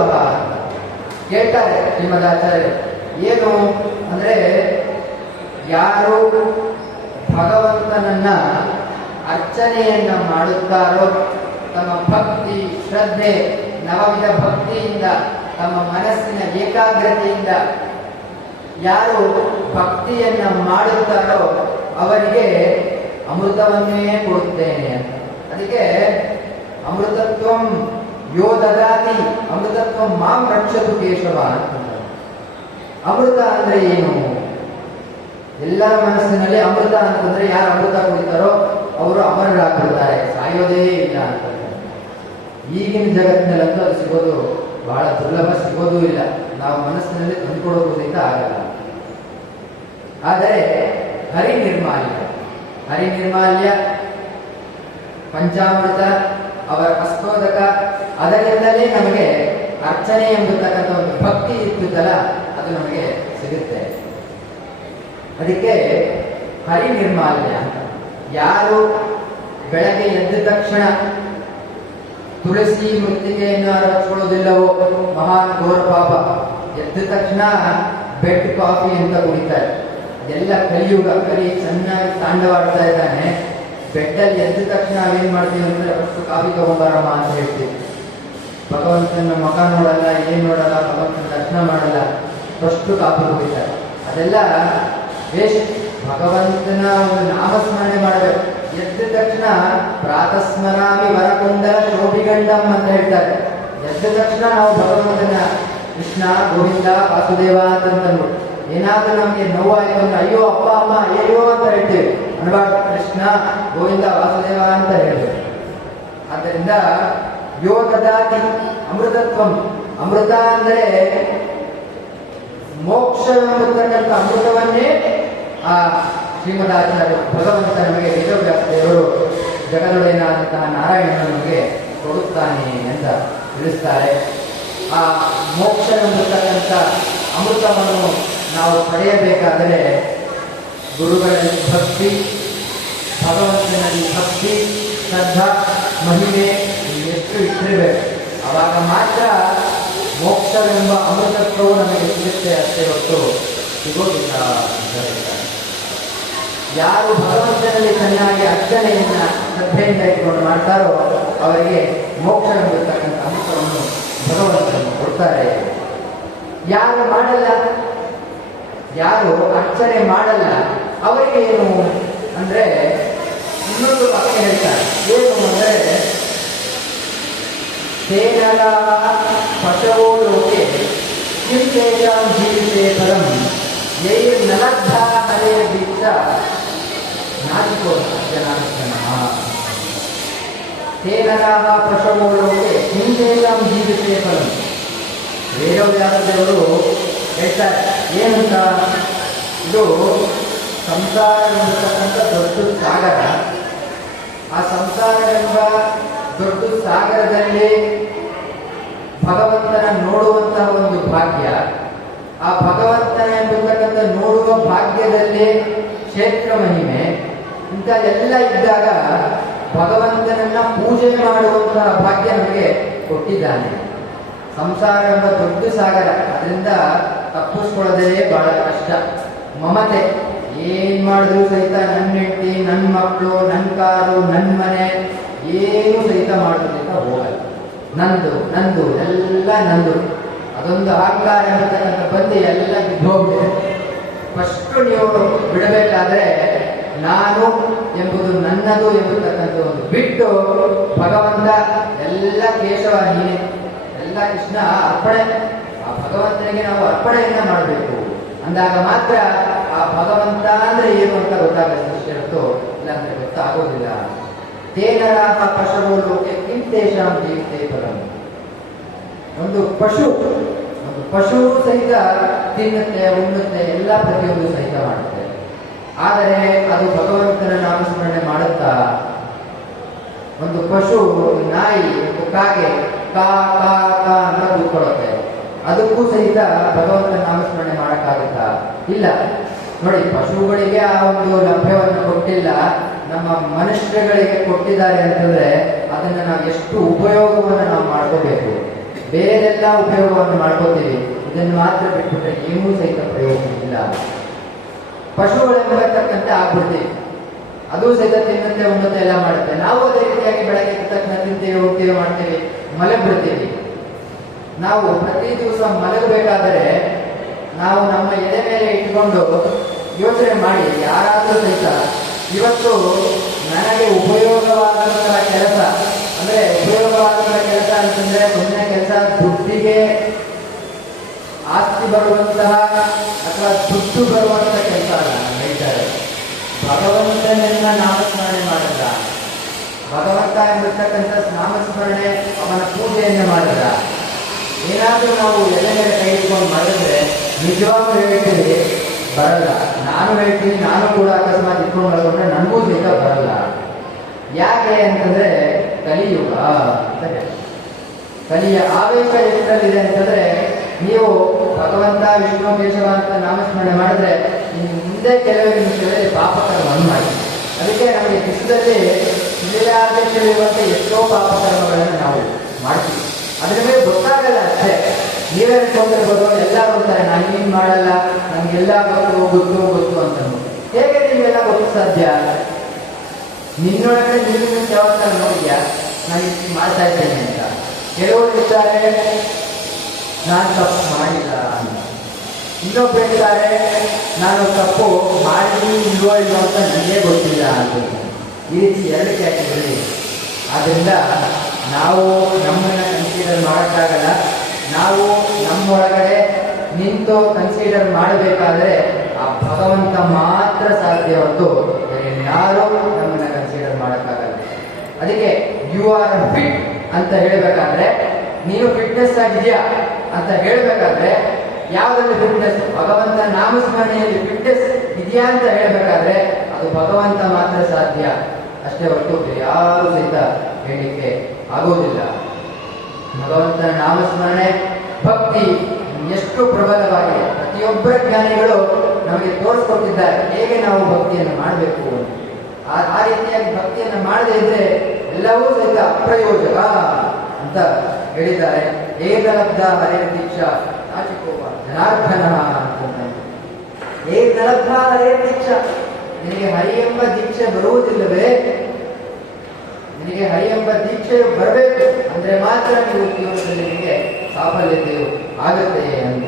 ಕೇಳ್ತಾರೆ ಶ್ರೀಮದಾಚಾರ್ಯರು, ಏನು ಅಂದ್ರೆ ಯಾರು ಭಗವಂತನನ್ನ ಅರ್ಚನೆಯನ್ನ ಮಾಡುತ್ತಾರೋ, ತಮ್ಮ ಭಕ್ತಿ ಶ್ರದ್ಧೆ ನವವಿಧ ಭಕ್ತಿಯಿಂದ, ತಮ್ಮ ಮನಸ್ಸಿನ ಏಕಾಗ್ರತೆಯಿಂದ ಯಾರು ಭಕ್ತಿಯನ್ನ ಮಾಡುತ್ತಾರೋ ಅವರಿಗೆ ಅಮೃತವನ್ನೇ ಕೊಡುತ್ತೇನೆ ಅಂತ. ಅದಕ್ಕೆ ಅಮೃತತ್ವಂ ಯೋ ದದಾತಿ ಅಮೃತತ್ವಂ ಮಾಂ ರಕ್ಷತು ಕೇಶವ ಅಂತ. ಅಮೃತ ಅಂದ್ರೆ ಏನು? ಎಲ್ಲರ ಮನಸ್ಸಿನಲ್ಲಿ ಅಮೃತ ಅಂತಂದ್ರೆ ಯಾರು ಅಮೃತ ಕುಡಿತಾರೋ ಅವರು ಅಮರರಾಗ್ಬಿಡ್ತಾರೆ, ಸಾಯೋದೇ ಇಲ್ಲ ಅಂತಂದ್ರೆ. ಈಗಿನ ಜಗತ್ತಿನಲ್ಲಂತೂ ಅದು ಸಿಗೋದು ಬಹಳ ದುರ್ಲಭ, ಸಿಗೋದೂ ಇಲ್ಲ. ನಾವು ಮನಸ್ಸಿನಲ್ಲಿ ತಂದುಕೊಡೋದು ಸಹಿತ ಆಗಲ್ಲ. ಆದರೆ ಹರಿ ನಿರ್ಮಾಲ್ಯ ಪಂಚಾಮೃತ, ಅವರ ಹಸ್ತೋದಕ, ಅದರಿಂದಲೇ ನಮಗೆ ಅರ್ಚನೆ ಎಂಬತಕ್ಕಂಥ ಒಂದು ಭಕ್ತಿ ಇರ್ತದಲ್ಲ, ಅದು ನಮಗೆ ಸಿಗುತ್ತೆ. ಅದಕ್ಕೆ ಹರಿ ನಿರ್ಮಾಲ್ಯ ಅಂತ. ಯಾರು ಬೆಳಗ್ಗೆ ಎದ್ದ ತಕ್ಷಣ ತುಳಸಿ ಮೃತ್ತಿಗೆಯನ್ನು ಹಚ್ಕೊಳ್ಳೋದಿಲ್ಲವೋ ಮಹಾನ್ ಘೋರ ಪಾಪ. ಎದ್ದ ತಕ್ಷಣ ಬೆಡ್ ಕಾಫಿ ಅಂತ ಕುಡಿತಾರೆ. ಎಲ್ಲ ಕಲಿಯುಗ, ಕಲಿ ಚೆನ್ನಾಗಿ ತಾಂಡವಾಡ್ತಾ ಇದ್ದಾನೆ. ಬೆಡ್ಡಲ್ಲಿ ಎದ್ದ ತಕ್ಷಣ ನಾವೇನ್ ಮಾಡ್ತೀವಿ ಅಂದ್ರೆ ಫಸ್ಟ್ ಕಾಫಿ ತಗೊಂಬಾರಮ್ಮ ಅಂತ ಹೇಳ್ತೀವಿ. ಭಗವಂತನ ಮುಖ ನೋಡಲ್ಲ, ಏನ್ ನೋಡಲ್ಲ, ಭಗವಂತನ ದರ್ಶನ ಮಾಡಲ್ಲ, ಫಸ್ಟ್ ಕಾಫಿ ಕುಡಿತಾರೆ. ಅದೆಲ್ಲ ವೇಸ್ಟ್. ಭಗವಂತನ ಒಂದು ನಾಮಸ್ಮರಣೆ ಮಾಡಬೇಕು. ಎದ್ದ ತಕ್ಷಣ ಪ್ರಾತಸ್ಮರಾಮಿ ವರಕುಂಡಲ ಶೋಭಿಗಂಡಂ ಅಂತ ಹೇಳ್ತಾರೆ. ಎದ್ದ ತಕ್ಷಣ ನಾವು ಭಗವಂತನ ಕೃಷ್ಣ ಗೋವಿಂದ ವಾಸುದೇವ ಅಂತಂದು, ಏನಾದ್ರೂ ನಮ್ಗೆ ನೋವಾಯ್ತು ಅಂದ್ರೆ ಅಯ್ಯೋ ಅಪ್ಪ ಅಮ್ಮ ಅಯ್ಯೋ ಅಂತ ಹೇಳ್ತೀವಿ. ಅನ್ಬಾರ್ದು, ಕೃಷ್ಣ ಗೋವಿಂದ ವಾಸುದೇವ ಅಂತ ಹೇಳ್ತೀವಿ. ಆದ್ದರಿಂದ ಯೋ ದದಾತಿ ಅಮೃತತ್ವಂ. ಅಮೃತ ಅಂದ್ರೆ ಮೋಕ್ಷ ಎಂಬತಕ್ಕಂಥ ಅಮೃತವನ್ನೇ ಆ ಶ್ರೀಮದಾಚಾರ್ಯ ಭಗವಂತ ನಮಗೆ ವೇದವ್ಯಾಸ ದೇವರು ಜಗದೊಡೆಯನಾದಂತಹ ನಾರಾಯಣ ನಮಗೆ ಕೊಡುತ್ತಾನೆ ಅಂತ ತಿಳಿಸ್ತಾರೆ. ಆ ಮೋಕ್ಷ ಎಂಬತಕ್ಕಂಥ ಅಮೃತವನ್ನು ನಾವು ಪಡೆಯಬೇಕಾದರೆ ಗುರುಗಳಲ್ಲಿ ಭಕ್ತಿ, ಭಗವಂತನಲ್ಲಿ ಭಕ್ತಿ, ಶ್ರದ್ಧಾ, ಮಹಿಮೆ ಎಷ್ಟು ಇಟ್ಟಿರಬೇಕು. ಆವಾಗ ಮಾತ್ರ ಮೋಕ್ಷವೆಂಬ ಅಮೃತತ್ವವು ನಮಗೆ ಸಿಗುತ್ತೆ, ಅಷ್ಟೇ ಹೊತ್ತು ಸಿಗೋದಿಲ್ಲ ಅಂತ ಹೇಳ್ತಾರೆ. ಯಾರು ಭಗವಂತನಲ್ಲಿ ಚೆನ್ನಾಗಿ ಅರ್ಚನೆಯನ್ನ ಶ್ರದ್ಧೆಯಿಂದ ಇಟ್ಕೊಂಡು ಮಾಡ್ತಾರೋ ಅವರಿಗೆ ಮೋಕ್ಷವೆಂಬತಕ್ಕಂಥ ಅಮೃತವನ್ನು ಭಗವಂತನು ಕೊಡ್ತಾರೆ. ಯಾರು ಮಾಡಲ್ಲ, ಯಾರು ಅರ್ಚನೆ ಮಾಡಲ್ಲ ಅವರಿಗೆ ಏನು ಅಂದ್ರೆ ಇನ್ನೊಂದು ವಾಕ್ಯ ಹೇಳ್ತಾರೆ. ಏನು ಅಂದ್ರೆ ತೇನರ ಪಶವೋ ಲೋಕೆ ಕಿಂ ತೇಷಾಂ ಜೀವಿತೆ ಪರಂ ಯೈರ್ನಲಬ್ಧ ಹರೇರ್ವಿತ್ತ ನಾಚಿಕೋ ಜನಾರ್ದನಃ. ತೇನರ ಪಶವೋ ಲೋಕೆ ಕಿಂ ತೇಷಾಂ ಜೀವಿತೆ ಪರಂ. ವೇದವ್ಯಾಸದೇವರು ಹೇಳ್ತಾರೆ ಏನಂತ, ಇದು ಸಂಸಾರವೆಂಬತಕ್ಕಂಥ ದೊಡ್ಡ ಸಾಗರ. ಆ ಸಂಸಾರವೆಂಬ ದೊಡ್ಡ ಸಾಗರದಲ್ಲಿ ಭಗವಂತನ ನೋಡುವಂತಹ ಒಂದು ಭಾಗ್ಯ, ಆ ಭಗವಂತನ ಎಂಬತಕ್ಕಂಥ ನೋಡುವ ಭಾಗ್ಯದಲ್ಲಿ ಕ್ಷೇತ್ರ ಮಹಿಮೆ ಇಂಥದ್ದೆಲ್ಲ ಇದ್ದಾಗ ಭಗವಂತನನ್ನ ಪೂಜೆ ಮಾಡುವಂತಹ ಭಾಗ್ಯ ನಮಗೆ ಕೊಟ್ಟಿದ್ದಾನೆ. ಸಂಸಾರ ಎಂಬ ದೊಡ್ಡ ಸಾಗರ, ಅದರಿಂದ ತಪ್ಪಿಸ್ಕೊಳ್ಳೋದೇ ಬಹಳ ಕಷ್ಟ. ಮಮತೆ ಏನ್ ಮಾಡಿದ್ರು ಸಹಿತ ನನ್ನ ಹೆಂಡತಿ, ನನ್ನ ಮಕ್ಕಳು, ನನ್ನ ಕಾರು, ನನ್ನ ಮನೆ ಏನು ಸಹಿತ ಮಾಡೋದ್ರಿಂದ ಹೋಗಲ್ಲ. ನಂದು ನಂದು ಎಲ್ಲ ನಂದು, ಅದೊಂದು ಅಹಂಕಾರ ಎಂಬತಕ್ಕಂಥ ಬಂದು ಎಲ್ಲ ಬಿದ್ದೋಗ್ಬಿಟ್ಟಿದೆ. ಫಸ್ಟ್ ನೀವು ಬಿಡಬೇಕಾದ್ರೆ ನಾನು ಎಂಬುದು ನನ್ನದು ಎಂಬತಕ್ಕಂಥ ಒಂದು ಬಿಟ್ಟು ಭಗವಂತ ಎಲ್ಲ ಕೇಶವ ನೀನೆ, ಎಲ್ಲ ಕೃಷ್ಣ ಅರ್ಪಣೆ, ಆ ಭಗವಂತನಿಗೆ ನಾವು ಅರ್ಪಣೆಯನ್ನ ಮಾಡಬೇಕು. ಅಂದಾಗ ಮಾತ್ರ ಆ ಭಗವಂತ ಅಂದ್ರೆ ಏನು ಅಂತ ಗೊತ್ತಾಗುತ್ತೆ ಹೊರತು ಇಲ್ಲಾಂದ್ರೆ ಗೊತ್ತಾಗೋದಿಲ್ಲ. ತೇನರಾಹ ಪಶವೋ ಲೋಕೆ ಕಿಂತೇಷಾಂ ಜೀವಿತೇ ಫಲಂ. ಒಂದು ಪಶು ಸಹಿತ ತಿನ್ನುತ್ತೆ, ಉಣ್ಣುತ್ತೆ, ಎಲ್ಲ ಪ್ರತಿಯೊಂದು ಸಹಿತ ಮಾಡುತ್ತೆ. ಆದರೆ ಅದು ಭಗವಂತನ ನಾಮಸ್ಮರಣೆ ಮಾಡುತ್ತಾ? ಒಂದು ಪಶು, ನಾಯಿ, ಒಂದು ಕಾಗೆ ಕಾ ಕಾ ಕಾ ಅಂತ ಕೂತ್ಕೊಳ್ಳುತ್ತೆ, ಅದಕ್ಕೂ ಸಹಿತ ಭಗವಂತನ ನಾಮಸ್ಮರಣೆ ಮಾಡಕ್ಕಾಗುತ್ತಾ? ಇಲ್ಲ. ನೋಡಿ, ಪಶುಗಳಿಗೆ ಆ ಒಂದು ಲಭ್ಯವನ್ನು ಕೊಟ್ಟಿಲ್ಲ, ನಮ್ಮ ಮನುಷ್ಯಗಳಿಗೆ ಕೊಟ್ಟಿದ್ದಾರೆ ಅಂತಂದ್ರೆ ಅದನ್ನ ನಾವು ಎಷ್ಟು ಉಪಯೋಗವನ್ನು ನಾವು ಮಾಡ್ಕೋಬೇಕು. ಬೇರೆಲ್ಲ ಉಪಯೋಗವನ್ನು ಮಾಡ್ಕೋತೀವಿ, ಇದನ್ನು ಮಾತ್ರ ಬಿಟ್ಬಿಟ್ರೆ ಏನೂ ಸಹಿತ ಪ್ರಯೋಗ ಇಲ್ಲ. ಪಶುಗಳೆಂಬತಕ್ಕಂತೆ ಆಗ್ಬಿಡ್ತೀವಿ, ಅದು ಸಹಿತ ತಿನ್ನುತ್ತೆ, ಉಣ್ಣುತ್ತೆ, ಎಲ್ಲ ಮಾಡುತ್ತೆ. ನಾವು ಅದೇ ರೀತಿಯಾಗಿ ಬೆಳಗ್ಗೆ ತಕ್ಷಣ ತಿಂತೇವೆ, ಹೋಗ್ತೇವೆ, ಮಾಡ್ತೇವೆ, ಮಲಗ್ಬಿಡ್ತೀವಿ. ನಾವು ಪ್ರತಿ ದಿವಸ ಮಲಗಬೇಕಾದರೆ ನಾವು ನಮ್ಮ ಎದೆ ಮೇಲೆ ಇಟ್ಕೊಂಡು ಯೋಚನೆ ಮಾಡಿ, ಯಾರಾದರೂ ಸಹಿತ ಇವತ್ತು ನನಗೆ ಉಪಯೋಗವಾದಂತಹ ಕೆಲಸ, ಅಂದ್ರೆ ಉಪಯೋಗವಾದಂತಹ ಕೆಲಸ ಅಂತಂದ್ರೆ ಸುಮ್ಮನೆ ಕೆಲಸ, ದುಡ್ಡಿಗೆ ಆಸ್ತಿ ಬರುವಂತಹ ಅಥವಾ ದುಡ್ಡು ಬರುವಂತಹ ಕೆಲಸ ಅಲ್ಲ. ಹೇಳ್ತಾರೆ ಭಗವಂತನನ್ನ ನಾಮಸ್ಮರಣೆ ಮಾಡಿದ, ಭಗವಂತ ಎಂಬತಕ್ಕಂಥ ನಾಮಸ್ಮರಣೆ, ಅವನ ಪೂಜೆಯನ್ನು ಮಾಡಿದ. ಏನಾದರೂ ನಾವು ಎಲೆ ಮೇಲೆ ಕೈ ಇಟ್ಕೊಂಡು ಮಾಡಿದ್ರೆ ನಿಜವಾಗ್ಲೂ ಹೇಳ್ತೀವಿ ಬರಲ್ಲ. ನಾನು ಹೇಳ್ತೀನಿ, ನಾನು ಕೂಡ ಅಕಸ್ಮಾತ್ ಇಟ್ಕೊಂಡು ಮಲ್ಕೊಂಡ್ರೆ ನನಗೂ ಸಹಿತ ಬರಲ್ಲ. ಯಾಕೆ ಅಂತಂದ್ರೆ ಕಲಿಯುಗ ಅಂತ ಹೇಳಿ, ಕಲಿಯ ಆವೇಶ ಎಷ್ಟರಲ್ಲಿದೆ ಅಂತಂದ್ರೆ, ನೀವು ಭಗವಂತ ವಿಷ್ಣು ಕೇಶವ ಅಂತ ನಾಮಸ್ಮರಣೆ ಮಾಡಿದ್ರೆ ಮುಂದೆ ಕೆಲವೇ ನಿಮಿಷಗಳಲ್ಲಿ ಪಾಪಕರ್ಮವನ್ನು ಮಾಡಿ. ಅದಕ್ಕೆ ನಮಗೆ ವಿಶ್ವದಲ್ಲಿ ತಿಳಿಯಾದೇಶವಿರುವಂತೆ ಎಷ್ಟೋ ಪಾಪಕರ್ಮಗಳನ್ನು ನಾವು ಮಾಡ್ತೀವಿ, ಅದ್ರ ಮೇಲೆ ಗೊತ್ತಾಗಲ್ಲ ಅಷ್ಟೇ. ನೀವೇ ಅನ್ಕೊಂಡಿರ್ಬೋದು, ಎಲ್ಲರೂ ಅಂತಾರೆ ನಾನು ಏನು ಮಾಡಲ್ಲ, ನಮ್ಗೆಲ್ಲ ಗೊತ್ತು ಅಂತ. ಹೇಗೆ ನಿಮ್ಗೆಲ್ಲ ಗೊತ್ತು ಸಾಧ್ಯ? ನಿನ್ನೊಳಗಡೆ ನೀನು ಯಾವತ್ತಾರ ನೋಡಿದ್ಯಾ ನಾನು ಇಷ್ಟು ಮಾಡ್ತಾ ಇದ್ದೇನೆ ಅಂತ? ಕೆಲವರು ಇರ್ತಾರೆ ನಾನು ತಪ್ಪು ಮಾಡಿಲ್ಲ ಅಂತ, ಇನ್ನೊಬ್ಬರು ಇರ್ತಾರೆ ನಾನು ತಪ್ಪು ಮಾಡಿ ಇಲ್ವೋ ಅಂತ ನನಗೆ ಗೊತ್ತಿಲ್ಲ ಅಂತ. ಈ ರೀತಿ ಎರಡು ಕ್ಯಾಟಗರಿ. ಆದ್ದರಿಂದ ನಾವು ನಮ್ಮನ್ನ ಕನ್ಸಿಡರ್ ಮಾಡೋಕ್ಕಾಗಲ್ಲ. ನಾವು ನಮ್ಮೊಳಗಡೆ ನಿಂತು ಕನ್ಸಿಡರ್ ಮಾಡಬೇಕಾದ್ರೆ ಆ ಭಗವಂತ ಮಾತ್ರ ಸಾಧ್ಯ ಹೊರತು ಬೇರೆ ಯಾರು ನಮ್ಮನ್ನ ಕನ್ಸಿಡರ್ ಮಾಡೋಕ್ಕಾಗಲ್ಲ. ಅದಕ್ಕೆ ಯು ಆರ್ ಫಿಟ್ ಅಂತ ಹೇಳಬೇಕಾದ್ರೆ, ನೀನು ಫಿಟ್ನೆಸ್ ಆಗಿದೆಯಾ ಅಂತ ಹೇಳಬೇಕಾದ್ರೆ ಯಾವುದ್ರಲ್ಲಿ ಫಿಟ್ನೆಸ್? ಭಗವಂತ ನಾಮಸ್ಮರಣೆಯಲ್ಲಿ ಫಿಟ್ನೆಸ್ ಇದೆಯಾ ಅಂತ ಹೇಳಬೇಕಾದ್ರೆ ಅದು ಭಗವಂತ ಮಾತ್ರ ಸಾಧ್ಯ, ಅಷ್ಟೇ ಹೊರತು ಯಾರು ಸಹಿತ ಹೇಳಲಿಕ್ಕೆ ಆಗೋದಿಲ್ಲ. ಭಗವಂತನ ನಾಮಸ್ಮರಣೆ ಭಕ್ತಿ ಎಷ್ಟು ಪ್ರಬಲವಾಗಿದೆ. ಪ್ರತಿಯೊಬ್ಬರ ಜ್ಞಾನಿಗಳು ನಮಗೆ ತೋರಿಸ್ಕೊಟ್ಟಿದ್ದಾರೆ ಹೇಗೆ ನಾವು ಭಕ್ತಿಯನ್ನು ಮಾಡಬೇಕು. ಆ ರೀತಿಯಾಗಿ ಭಕ್ತಿಯನ್ನು ಮಾಡದೇ ಇದ್ರೆ ಎಲ್ಲವೂ ಸಹಿತ ಅಪ್ರಯೋಜಕ ಅಂತ ಹೇಳಿದ್ದಾರೆ. ಏಕಲಬ್ಧ ಹರೇ ದೀಕ್ಷಾ ನಾಚಿಕೋವ ಜನಾರ್ದನ ಅಂತ. ಏಕಲಬ್ಧ ಹರೇ ದೀಕ್ಷಾ, ನಿನಗೆ ಹರಿ ಎಂಬ ದೀಕ್ಷೆ ಬರುವುದಿಲ್ಲವೇ? ನಿನಗೆ ಹರಿ ಎಂಬ ದೀಕ್ಷೆ ಬರಬೇಕು ಅಂದ್ರೆ ಮಾತ್ರ ನೀವು ಜೀವನದಲ್ಲಿ ನಿಮಗೆ ಸಾಫಲ್ಯತೆಯು ಆಗುತ್ತೆ ಅಂತ